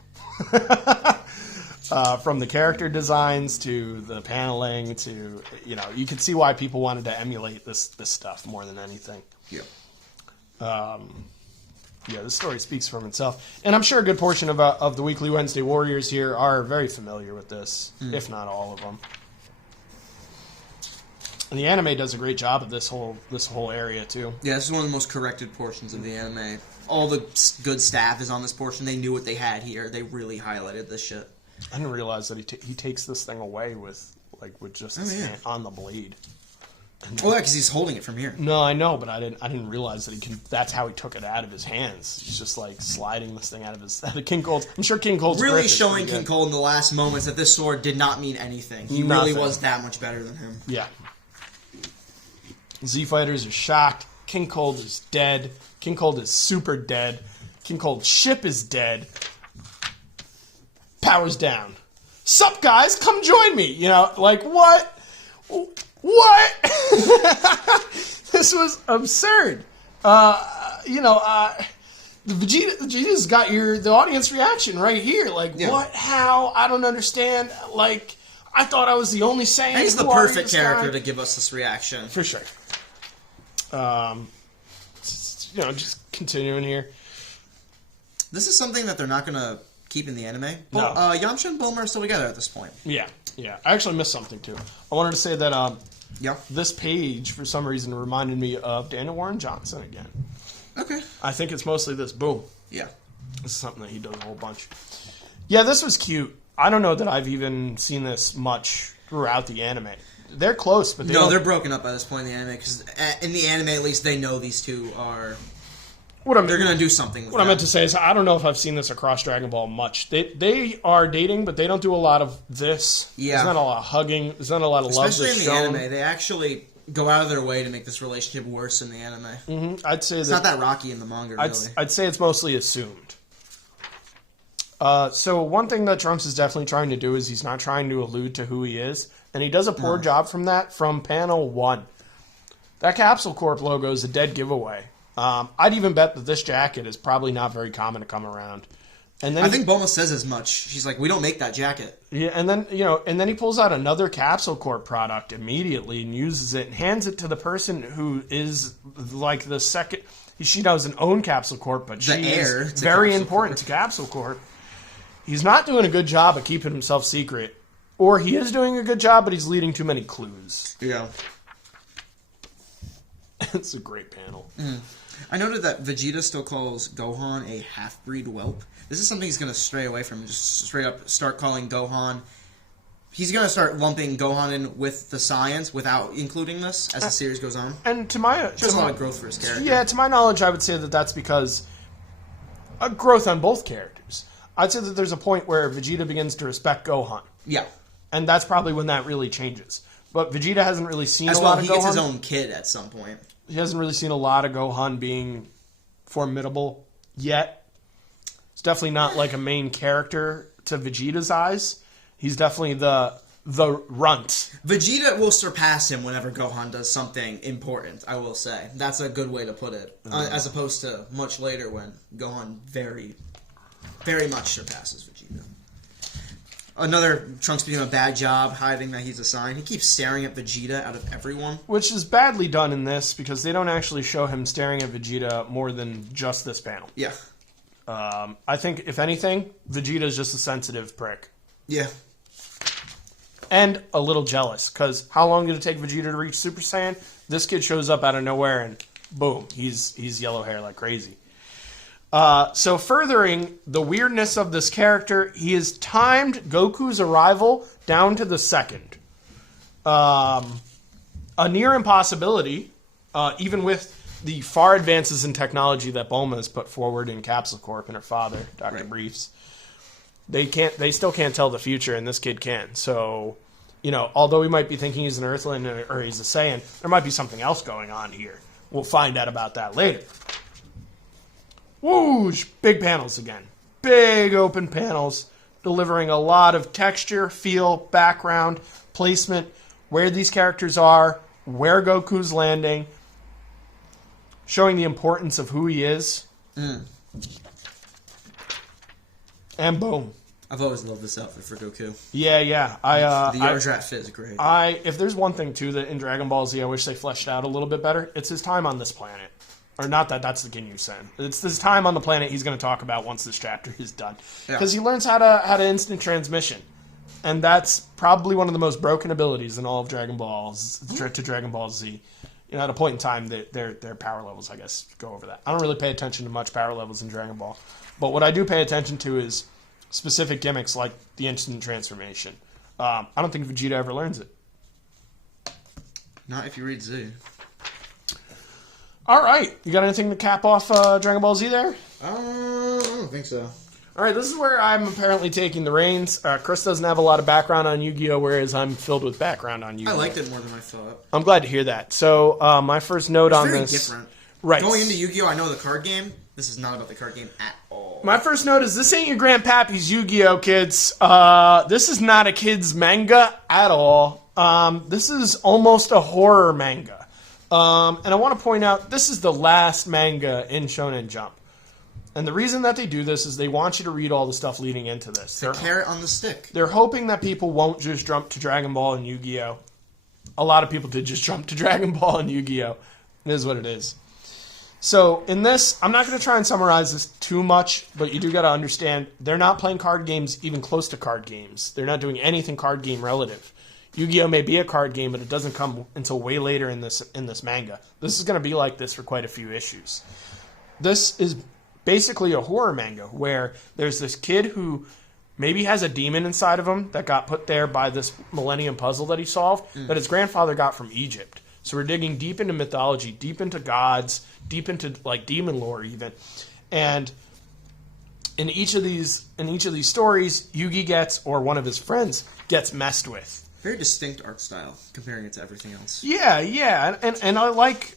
From the character designs to the paneling to, you can see why people wanted to emulate this stuff more than anything. Yeah. Yeah, this story speaks for itself. And I'm sure a good portion of the Weekly Wednesday Warriors here are very familiar with this, if not all of them. And the anime does a great job of this whole area, too. Yeah, this is one of the most corrected portions of the anime. All the good staff is on this portion. They knew what they had here. They really highlighted this shit. I didn't realize that he takes this thing away with just his hand on the blade. Oh, yeah, because he's holding it from here. No, I know, but I didn't realize that that's how he took it out of his hands. He's just like sliding this thing out of King Cold. I'm sure King Cold's really showing King Cold in the last moments that this sword did not mean anything. He really was that much better than him. Yeah. Z fighters are shocked. King Cold is dead. King Cold is super dead. King Cold's ship is dead. Powers down. Sup, guys? Come join me. Like, what? What? This was absurd. Vegeta's got the audience reaction right here. Like, what? How? I don't understand. Like, I thought I was the only Saiyan. And he's the perfect character to give us this reaction. For sure. Just continuing here. This is something that they're not going to keep in the anime. No. Yamcha and Bulma are still together at this point. Yeah. I actually missed something, too. I wanted to say that Yeah. This page, for some reason, reminded me of Daniel Warren Johnson again. Okay. I think it's mostly this. Boom. Yeah. This is something that he does a whole bunch. Yeah, this was cute. I don't know that I've even seen this much throughout the anime. They're close, but they're broken up by this point in the anime, because in the anime, at least, they know these two are... They're going to do something with What I meant to say is, I don't know if I've seen this across Dragon Ball much. They are dating, but they don't do a lot of this. Yeah. There's not a lot of hugging. There's not a lot of love that's Especially in the shown. anime. They actually go out of their way to make this relationship worse in the anime. Mm-hmm. I'd say it's not that rocky in the manga, really. I'd say it's mostly assumed. So one thing that Trunks is definitely trying to do is he's not trying to allude to who he is, and he does a poor job from panel 1. That Capsule Corp logo is a dead giveaway. I'd even bet that this jacket is probably not very common to come around. And then I think Bulma says as much. She's like, we don't make that jacket. Yeah, and then he pulls out another Capsule Corp product immediately and uses it and hands it to the person who is like the second. She doesn't own Capsule Corp, but she is very important to Capsule Corp. He's not doing a good job of keeping himself secret, or he is doing a good job, but he's leading too many clues. Yeah. It's a great panel. I noted that Vegeta still calls Gohan a half-breed whelp. This is something he's going to stray away from. Just straight up start calling Gohan. He's going to start lumping Gohan in with the science without including this as the series goes on. And to my... Shows a lot of growth for his character. Yeah, to my knowledge, I would say that that's because... a growth on both characters. I'd say that there's a point where Vegeta begins to respect Gohan. Yeah. And that's probably when that really changes. But Vegeta hasn't really seen a lot of Gohan. He gets his own kid at some point. He hasn't really seen a lot of Gohan being formidable yet. It's definitely not like a main character to Vegeta's eyes. He's definitely the runt. Vegeta will surpass him whenever Gohan does something important, I will say. That's a good way to put it. As opposed to much later when Gohan very, very much surpasses Vegeta. Another Trunks doing a bad job hiding that he's a sign. He keeps staring at Vegeta out of everyone. Which is badly done in this because they don't actually show him staring at Vegeta more than just this panel. Yeah. I think, if anything, Vegeta's just a sensitive prick. Yeah. And a little jealous, because how long did it take Vegeta to reach Super Saiyan? This kid shows up out of nowhere and boom, he's yellow hair like crazy. So furthering the weirdness of this character, he has timed Goku's arrival down to the second. A near impossibility, even with the far advances in technology that Bulma has put forward in Capsule Corp and her father, Dr. Briefs. They still can't tell the future, and this kid can. So, although we might be thinking he's an Earthling or he's a Saiyan, there might be something else going on here. We'll find out about that later. Whoosh! Big panels again. Big open panels, delivering a lot of texture, feel, background, placement, where these characters are, where Goku's landing, showing the importance of who he is. And boom. I've always loved this outfit for Goku. Yeah. The Yardrat fit is great. If there's one thing, too, that in Dragon Ball Z I wish they fleshed out a little bit better, it's his time on this planet. Or not that's the Ginyu Sen. It's this time on the planet he's going to talk about once this chapter is done. Because he learns how to instant transmission. And that's probably one of the most broken abilities in all of Dragon Balls to Dragon Ball Z. At a point in time, their power levels, I guess, go over that. I don't really pay attention to much power levels in Dragon Ball. But what I do pay attention to is specific gimmicks like the instant transformation. I don't think Vegeta ever learns it. Not if you read Z. All right. You got anything to cap off Dragon Ball Z there? I don't think so. All right, this is where I'm apparently taking the reins. Chris doesn't have a lot of background on Yu-Gi-Oh!, whereas I'm filled with background on Yu-Gi-Oh! I liked it more than I thought. I'm glad to hear that. So, my first note on this... It's very different. Right. Going into Yu-Gi-Oh!, I know the card game. This is not about the card game at all. My first note is this ain't your grandpappy's Yu-Gi-Oh, kids. This is not a kid's manga at all. This is almost a horror manga. And I want to point out, this is the last manga in Shonen Jump. And the reason that they do this is they want you to read all the stuff leading into this. The carrot on the stick. They're hoping that people won't just jump to Dragon Ball and Yu-Gi-Oh! A lot of people did just jump to Dragon Ball and Yu-Gi-Oh! It is what it is. So, in this, I'm not going to try and summarize this too much, but you do got to understand, they're not playing card games even close to card games. They're not doing anything card game relative. Yu-Gi-Oh! May be a card game, but it doesn't come until way later in this manga. This is going to be like this for quite a few issues. This is basically a horror manga where there's this kid who maybe has a demon inside of him that got put there by this Millennium Puzzle that he solved that his grandfather got from Egypt. So we're digging deep into mythology, deep into gods, deep into like demon lore even. And in each of these stories, Yugi gets, or one of his friends gets messed with. Very distinct art style comparing it to everything else. Yeah. And I like...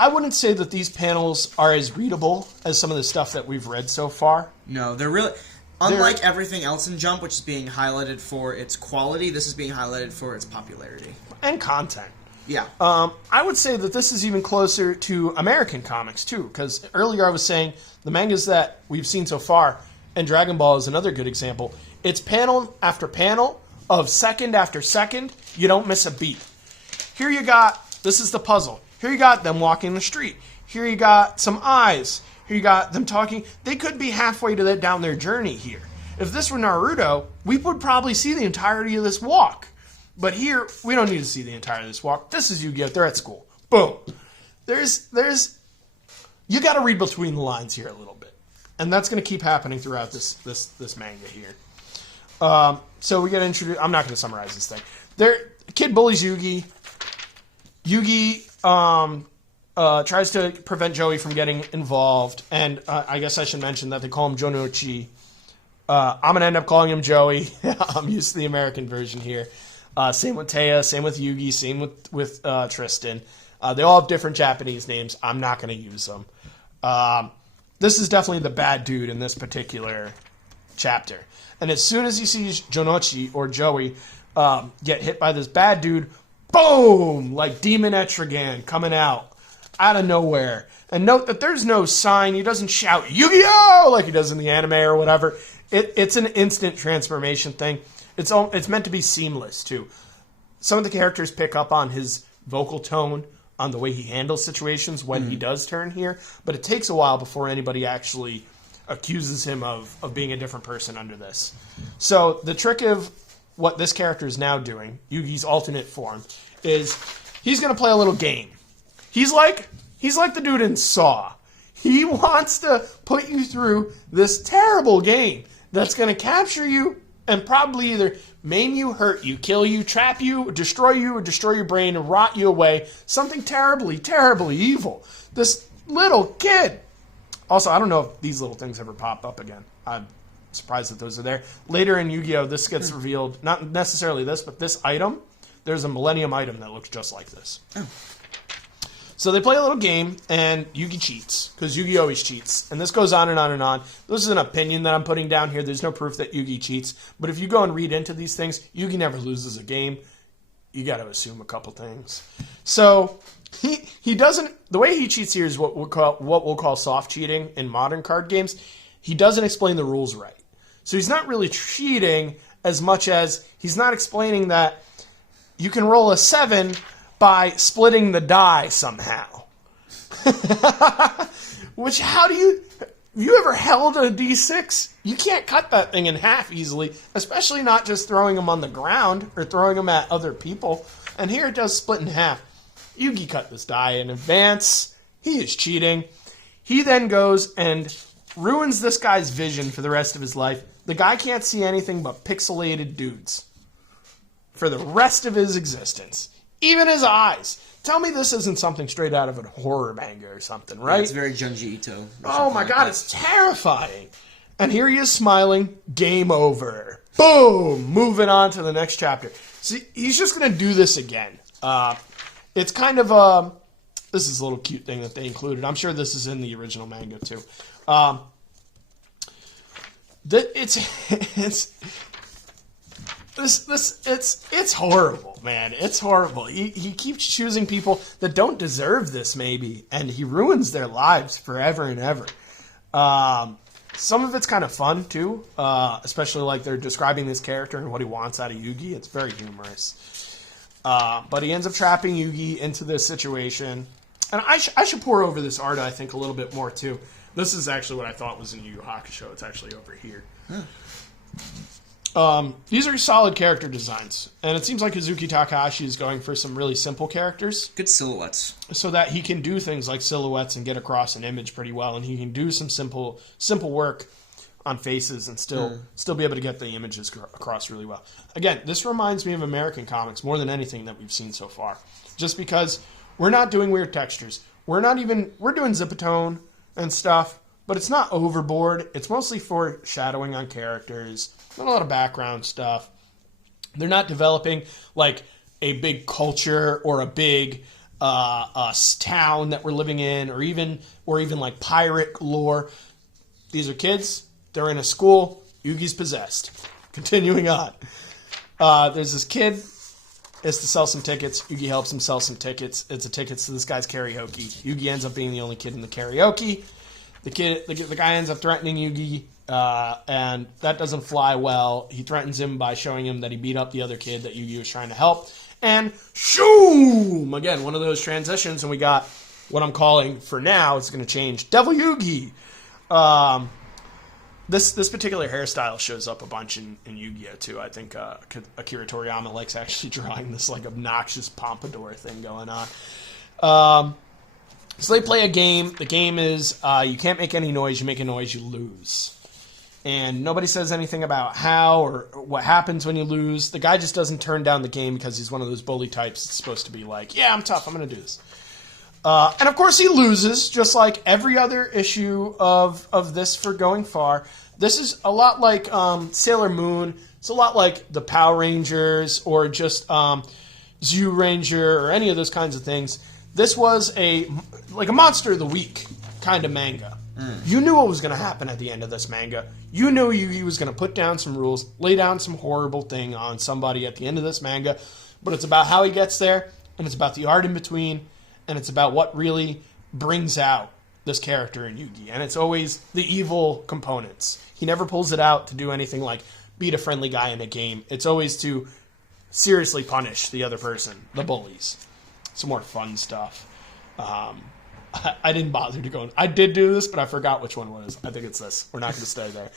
I wouldn't say that these panels are as readable as some of the stuff that we've read so far. No, they're really... Unlike everything else in Jump, which is being highlighted for its quality, this is being highlighted for its popularity. And content. Yeah. I would say that this is even closer to American comics, too, because earlier I was saying the mangas that we've seen so far, and Dragon Ball is another good example, it's panel after panel of second after second. You don't miss a beat. Here you got, this is the puzzle. Here you got them walking the street. Here you got some eyes. Here you got them talking. They could be halfway down their journey here. If this were Naruto, we would probably see the entirety of this walk. But here, we don't need to see the entirety of this walk. This is Yu-Gi-Oh! They're at school. Boom. You got to read between the lines here a little bit. And that's going to keep happening throughout this manga here. So we get introduced. I'm not going to summarize this thing. Kid bullies Yugi. Yugi tries to prevent Joey from getting involved. And I guess I should mention that they call him Jonochi. I'm going to end up calling him Joey. I'm used to the American version here. Same with Taya, same with Yugi, same with Tristan. They all have different Japanese names. I'm not going to use them. This is definitely the bad dude in this particular chapter. And as soon as he sees Jonochi or Joey get hit by this bad dude, boom! Like Demon Etrigan coming out of nowhere. And note that there's no sign. He doesn't shout Yu-Gi-Oh! Like he does in the anime or whatever. It's an instant transformation thing. It's meant to be seamless, too. Some of the characters pick up on his vocal tone, on the way he handles situations when he does turn here, but it takes a while before anybody actually accuses him of being a different person under this. So the trick of what this character is now doing, Yugi's alternate form, is he's going to play a little game. He's like the dude in Saw. He wants to put you through this terrible game that's going to capture you and probably either maim you, hurt you, kill you, trap you, or destroy your brain, and rot you away. Something terribly, terribly evil. This little kid. Also, I don't know if these little things ever pop up again. I'm surprised that those are there. Later in Yu-Gi-Oh! This gets revealed. Not necessarily this, but this item. There's a Millennium item that looks just like this. Oh. So they play a little game, and Yugi cheats, because Yugi always cheats. And this goes on and on and on. This is an opinion that I'm putting down here. There's no proof that Yugi cheats. But if you go and read into these things, Yugi never loses a game. You got to assume a couple things. So he doesn't... The way he cheats here is what we'll call soft cheating in modern card games. He doesn't explain the rules right. So he's not really cheating as much as he's not explaining that you can roll a 7... by splitting the die somehow. Which, how do you ever held a D6? You can't cut that thing in half easily, especially not just throwing them on the ground or throwing them at other people. And here it does split in half. Yugi cut this die in advance. He is cheating. He then goes and ruins this guy's vision for the rest of his life. The guy can't see anything but pixelated dudes for the rest of his existence. Even his eyes. Tell me this isn't something straight out of a horror manga or something, right? Yeah, it's very Junji Ito. Oh my god, it's terrifying. And here he is smiling. Game over. Boom! Moving on to the next chapter. See, he's just going to do this again. It's kind of a... This is a little cute thing that they included. I'm sure this is in the original manga, too. It's horrible, man. It's horrible. He keeps choosing people that don't deserve this, maybe, and he ruins their lives forever and ever. Some of it's kind of fun, too, especially like they're describing this character and what he wants out of Yugi. It's very humorous. But he ends up trapping Yugi into this situation. And I should pour over this art, I think, a little bit more, too. This is actually what I thought was in YuYu Hakusho. It's actually over here. Huh. These are solid character designs, and it seems like Kazuki Takahashi is going for some really simple characters. Good silhouettes. So that he can do things like silhouettes and get across an image pretty well, and he can do some simple work on faces and still be able to get the images across really well. Again, this reminds me of American comics more than anything that we've seen so far. Just because we're not doing weird textures. We're doing zipatone and stuff, but it's not overboard. It's mostly foreshadowing on characters. Not a lot of background stuff. They're not developing like a big culture or a big town that we're living in, or even like pirate lore. These are kids. They're in a school. Yugi's possessed. Continuing on. There's this kid. is to sell some tickets. Yugi helps him sell some tickets. It's a tickets to this guy's karaoke. Yugi ends up being the only kid in the karaoke. The guy ends up threatening Yugi, and that doesn't fly well. He threatens him by showing him that he beat up the other kid that Yugi was trying to help. And shoom! Again, one of those transitions, and we got what I'm calling, for now, it's going to change, Devil Yugi. This particular hairstyle shows up a bunch in Yu-Gi-Oh! Too. I think Akira Toriyama likes actually drawing this like obnoxious pompadour thing going on. So they play a game. The game is you can't make any noise. You make a noise, you lose. And nobody says anything about how or what happens when you lose. The guy just doesn't turn down the game because he's one of those bully types that's supposed to be like, yeah, I'm tough, I'm going to do this. And of course he loses, just like every other issue of this for Going Far. This is a lot like Sailor Moon. It's a lot like the Power Rangers or just Zoo Ranger or any of those kinds of things. This was like a Monster of the Week kind of manga. You knew what was going to happen at the end of this manga. You knew Yugi was going to put down some rules, lay down some horrible thing on somebody at the end of this manga. But it's about how he gets there, and it's about the art in between, and it's about what really brings out this character in Yugi. And it's always the evil components. He never pulls it out to do anything like beat a friendly guy in a game. It's always to seriously punish the other person, the bullies. Some more fun stuff. I didn't bother to go. I did do this, but I forgot which one it was. I think it's this. We're not going to stay there.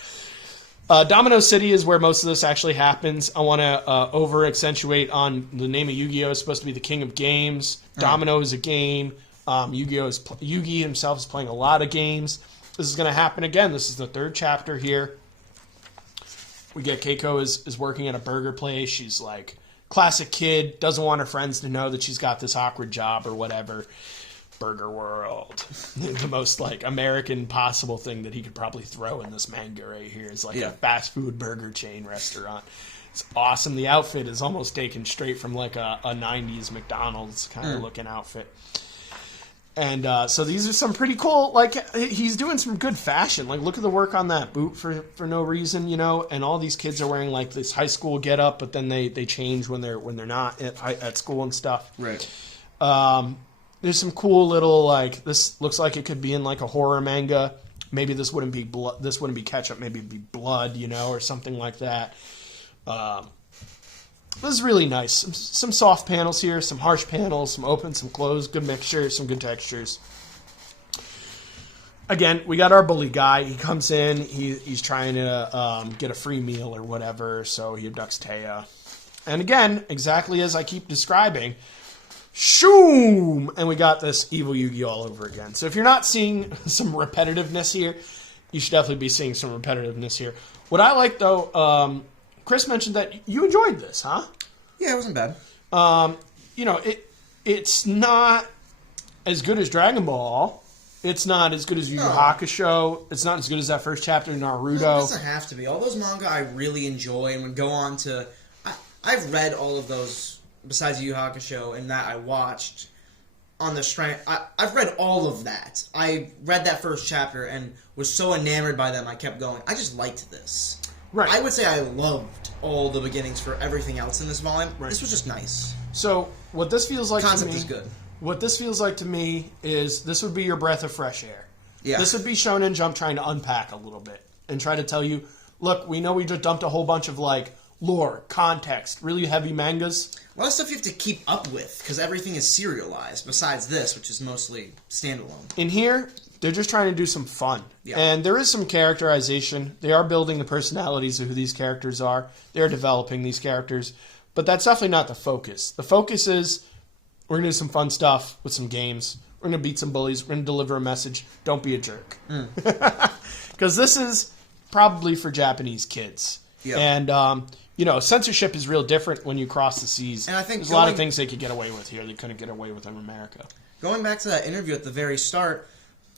Domino City is where most of this actually happens. I want to over-accentuate on the name of Yu-Gi-Oh! Is supposed to be the king of games. Domino is a game. Yugi himself is playing a lot of games. This is going to happen again. This is the third chapter here. We get Keiko is working at a burger place. She's like, classic kid, doesn't want her friends to know that she's got this awkward job or whatever. Burger World. The most like American possible thing that he could probably throw in this manga right here is like a fast food burger chain restaurant. It's awesome. The outfit is almost taken straight from like a 90s McDonald's kind of looking outfit. And so these are some pretty cool, like he's doing some good fashion. Like look at the work on that boot for no reason, you know, and all these kids are wearing like this high school get up, but then they change when they're not at school and stuff. Right. There's some cool little like this looks like it could be in like a horror manga. Maybe this wouldn't be blood. This wouldn't be ketchup. Maybe it'd be blood, you know, or something like that. This is really nice. Some soft panels here, some harsh panels, some open, some closed. Good mixture, some good textures. Again, we got our bully guy. He comes in. He's trying to get a free meal or whatever. So he abducts Taya. And again, exactly as I keep describing. Shoom! And we got this evil Yugi all over again. So if you're not seeing some repetitiveness here, you should definitely be seeing some repetitiveness here. What I like, though, Chris mentioned that you enjoyed this, huh? Yeah, it wasn't bad. You know, it's not as good as Dragon Ball. It's not as good as YuYu Hakusho. It's not as good as that first chapter in Naruto. No, it doesn't have to be. All those manga I really enjoy and would go on to... I've read all of those... Besides Yu Hakusho and that I watched on the strength, I've read all of that. I read that first chapter and was so enamored by them I kept going. I just liked this. Right. I would say I loved all the beginnings for everything else in this volume. Right. This was just nice. So what this feels like Concept to me, is good. What this feels like to me is this would be your breath of fresh air. Yeah. This would be Shonen Jump trying to unpack a little bit and try to tell you, look, we know we just dumped a whole bunch of like lore, context, really heavy mangas. A lot of stuff you have to keep up with, because everything is serialized, besides this, which is mostly standalone. In here, they're just trying to do some fun. Yeah. And there is some characterization. They are building the personalities of who these characters are. They're developing these characters. But that's definitely not the focus. The focus is, we're going to do some fun stuff with some games. We're going to beat some bullies. We're going to deliver a message. Don't be a jerk. Because this is probably for Japanese kids. Yeah. And, you know, censorship is real different when you cross the seas. And I think there's a lot of things they could get away with here they couldn't get away with in America. Going back to that interview at the very start,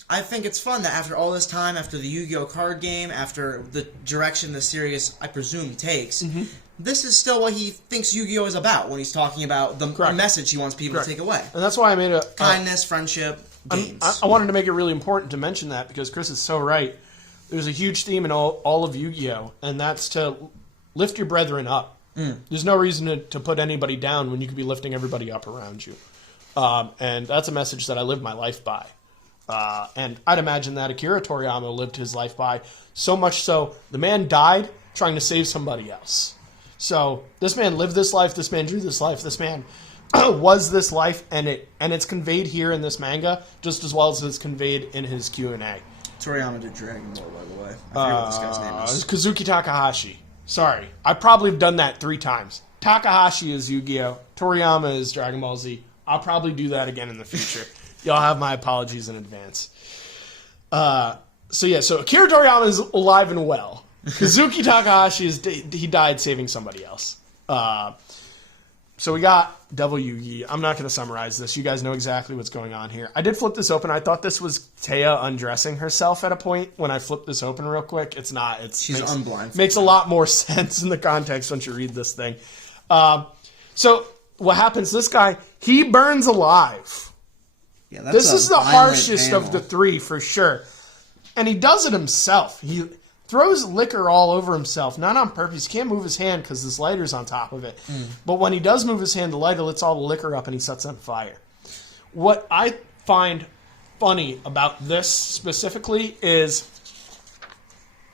I think it's fun that after all this time, after the Yu-Gi-Oh! Card game, after the direction the series, I presume, takes, this is still what he thinks Yu-Gi-Oh! Is about when he's talking about the message he wants people to take away. And that's why I made a... Kindness, friendship, games. I wanted to make it really important to mention that because Chris is so right. There's a huge theme in all of Yu-Gi-Oh! And that's to lift your brethren up. There's no reason to put anybody down when you could be lifting everybody up around you. And that's a message that I live my life by. And I'd imagine that Akira Toriyama lived his life by, so much so the man died trying to save somebody else. So this man lived this life, this man drew this life, this man was this life, and it's conveyed here in this manga just as well as it's conveyed in his Q&A. Toriyama did Dragon Ball, by the way. I forget what this guy's name is. Kazuki Takahashi. Sorry. I probably have done that 3 times. Takahashi is Yu-Gi-Oh! Toriyama is Dragon Ball Z. I'll probably do that again in the future. Y'all have my apologies in advance. So Akira Toriyama is alive and well. Kazuki Takahashi he died saving somebody else. So we got Devil Yugi. I'm not going to summarize this. You guys know exactly what's going on here. I did flip this open. I thought this was Taya undressing herself at a point when I flipped this open real quick. It's not. She's unblindfolded. Makes a lot more sense in the context once you read this thing. So what happens, this guy, he burns alive. Yeah, this is the harshest of the 3 for sure. And he does it himself. He throws liquor all over himself, not on purpose. He can't move his hand because this lighter's on top of it. But when he does move his hand, the lighter lets all the liquor up and he sets it on fire. What I find funny about this specifically is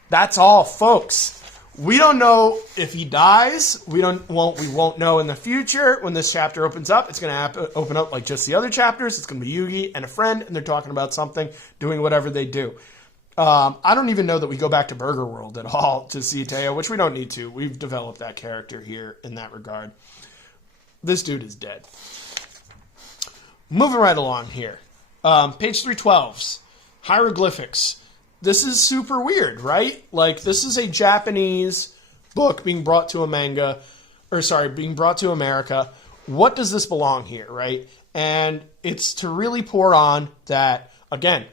that's all, folks. We don't know if he dies. We won't know in the future. When this chapter opens up, it's going to open up like just the other chapters. It's going to be Yugi and a friend, and they're talking about something, doing whatever they do. I don't even know that we go back to Burger World at all to see Teo, which we don't need to. We've developed that character here in that regard. This dude is dead. Moving right along here. Page 312s. Hieroglyphics. This is super weird, right? Like, this is a Japanese book being brought to being brought to America. What does this belong here, right? And it's to really pour on that, again,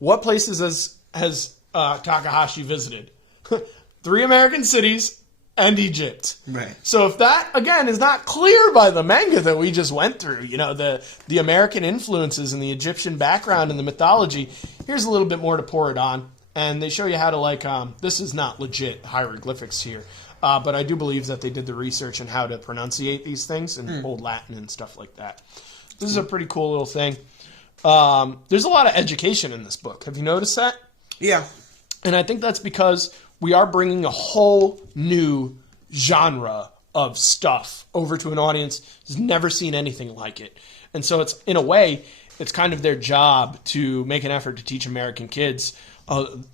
what places has Takahashi visited? 3 American cities and Egypt. Right. So if that, again, is not clear by the manga that we just went through, the American influences and the Egyptian background and the mythology, here's a little bit more to pour it on. And they show you how to, this is not legit hieroglyphics here, but I do believe that they did the research on how to pronunciate these things in Old Latin and stuff like that. This is a pretty cool little thing. There's a lot of education in this book. Have you noticed that? Yeah. And I think that's because we are bringing a whole new genre of stuff over to an audience who's never seen anything like it. And so it's, in a way, it's kind of their job to make an effort to teach American kids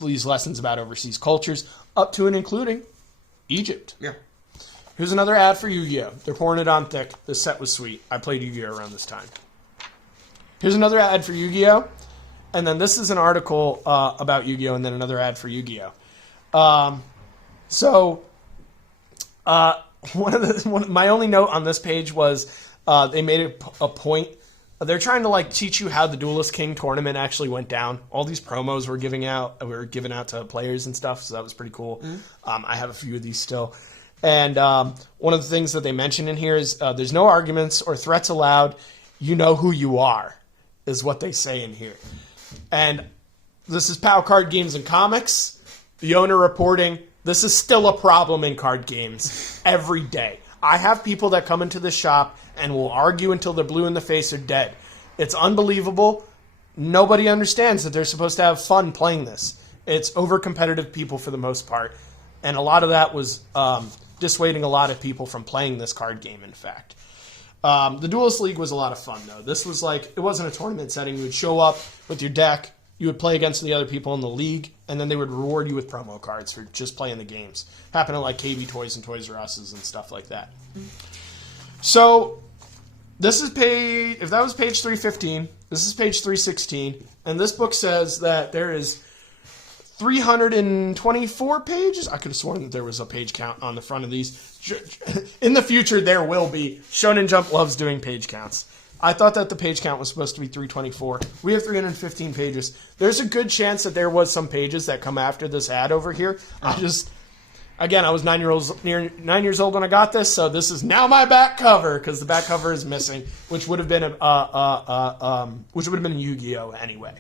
these lessons about overseas cultures, up to and including Egypt. Yeah. Here's another ad for Yu-Gi-Oh! They're pouring it on thick. This set was sweet. I played Yu-Gi-Oh! Around this time. Here's another ad for Yu-Gi-Oh! And then this is an article about Yu-Gi-Oh! And then another ad for Yu-Gi-Oh! My only note on this page was they made a point. They're trying to teach you how the Duelist King tournament actually went down. All these promos were given out to players and stuff, so that was pretty cool. I have a few of these still. And one of the things that they mention in here is there's no arguments or threats allowed. You know who you are, is what they say in here. And this is POW Card Games and Comics. The owner reporting, this is still a problem in card games every day. I have people that come into the shop and will argue until they're blue in the face or dead. It's unbelievable. Nobody understands that they're supposed to have fun playing this. It's over-competitive people for the most part. And a lot of that was dissuading a lot of people from playing this card game, in fact. The Duelist League was a lot of fun, though. This was it wasn't a tournament setting. You would show up with your deck, you would play against the other people in the league, and then they would reward you with promo cards for just playing the games. Happened at KB Toys and Toys R Us's and stuff like that. So, this is if that was page 315, this is page 316, and this book says that there is 324 pages. I could have sworn that there was a page count on the front of these. In the future, there will be. Shonen Jump loves doing page counts. I thought that the page count was supposed to be 324. We have 315 pages. There's a good chance that there was some pages that come after this ad over here. I was 9 years old when I got this, so this is now my back cover because the back cover is missing, which would have been a Yu-Gi-Oh! Anyway.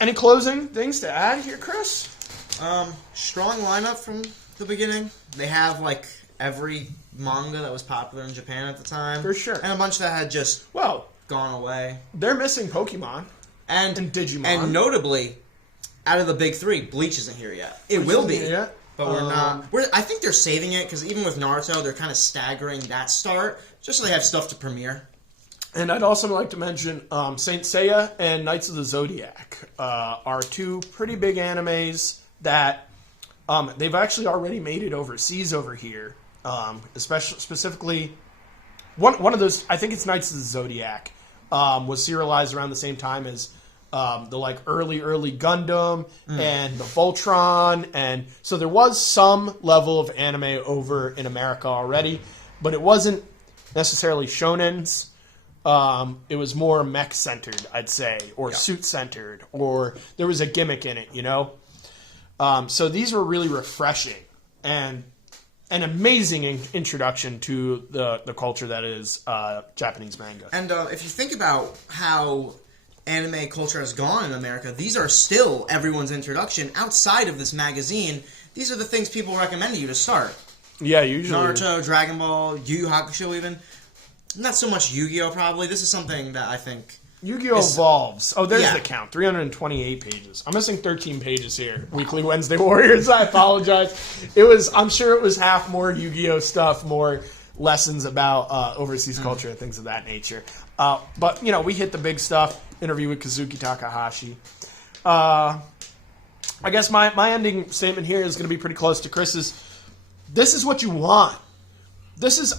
Any closing things to add here, Chris? Strong lineup from the beginning. They have every manga that was popular in Japan at the time. For sure. And a bunch that had just gone away. They're missing Pokemon. And Digimon. And notably, out of the big three, Bleach isn't here yet. It will be. Yet? But we're not. I think they're saving it, because even with Naruto, they're kind of staggering that start, just so they have stuff to premiere. And I'd also like to mention Saint Seiya and Knights of the Zodiac are two pretty big animes that they've actually already made it overseas over here. Specifically, one of those, I think it's Knights of the Zodiac, was serialized around the same time as the early Gundam and the Voltron, and so there was some level of anime over in America already, but it wasn't necessarily shonens. It was more mech centered, I'd say, or suit centered, or there was a gimmick in it, you know. So these were really refreshing and an amazing introduction to the culture that is Japanese manga. And if you think about how anime culture has gone in America, these are still everyone's introduction. Outside of this magazine, these are the things people recommend to you to start. Yeah, usually. Naruto, Dragon Ball, YuYu Hakusho even. Not so much Yu-Gi-Oh! Probably. This is something that I think... Yu-Gi-Oh! Evolves. Oh, there's the count. 328 pages. I'm missing 13 pages here. Weekly Wednesday Warriors. I apologize. I'm sure it was half more Yu-Gi-Oh! Stuff, more lessons about overseas culture and things of that nature. But, we hit the big stuff. Interview with Kazuki Takahashi. I guess my ending statement here is going to be pretty close to Chris's. This is what you want.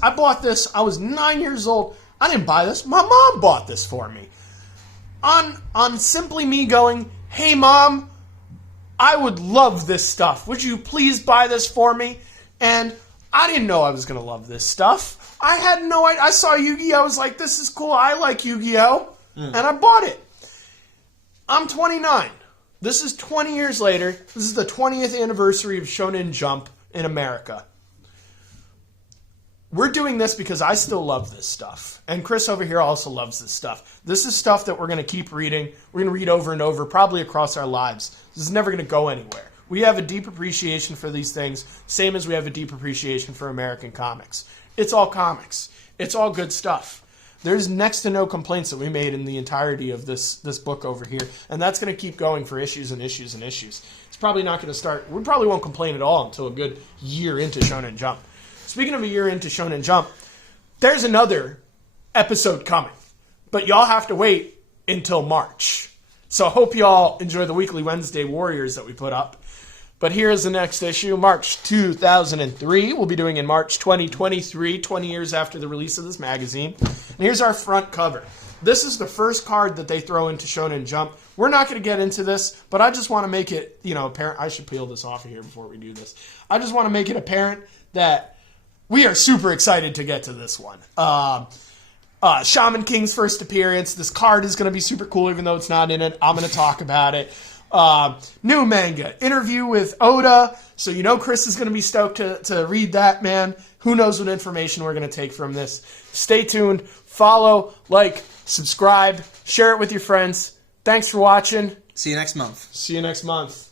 I bought this. I was 9 years old. I didn't buy this. My mom bought this for me. On simply me going, hey mom, I would love this stuff. Would you please buy this for me? And I didn't know I was going to love this stuff. I had no idea. I saw Yu-Gi-Oh! I was like, this is cool. I like Yu-Gi-Oh! And I bought it. I'm 29. This is 20 years later. This is the 20th anniversary of Shonen Jump in America. We're doing this because I still love this stuff. And Chris over here also loves this stuff. This is stuff that we're going to keep reading. We're going to read over and over, probably across our lives. This is never going to go anywhere. We have a deep appreciation for these things, same as we have a deep appreciation for American comics. It's all comics. It's all good stuff. There's next to no complaints that we made in the entirety of this book over here. And that's going to keep going for issues and issues and issues. It's probably not going to start... We probably won't complain at all until a good year into Shonen Jump. Speaking of a year into Shonen Jump, there's another episode coming. But y'all have to wait until March. So I hope y'all enjoy the weekly Wednesday Warriors that we put up. But here's the next issue, March 2003. We'll be doing in March 2023, 20 years after the release of this magazine. And here's our front cover. This is the first card that they throw into Shonen Jump. We're not going to get into this, but I just want to make it, apparent. I should peel this off of here before we do this. I just want to make it apparent that we are super excited to get to this one. Shaman King's first appearance. This card is going to be super cool, even though it's not in it. I'm going to talk about it. New manga, interview with Oda. So Chris is going to be stoked to read that, man. Who knows what information we're going to take from this. Stay tuned. Follow, like, subscribe, share it with your friends. Thanks for watching. See you next month. See you next month.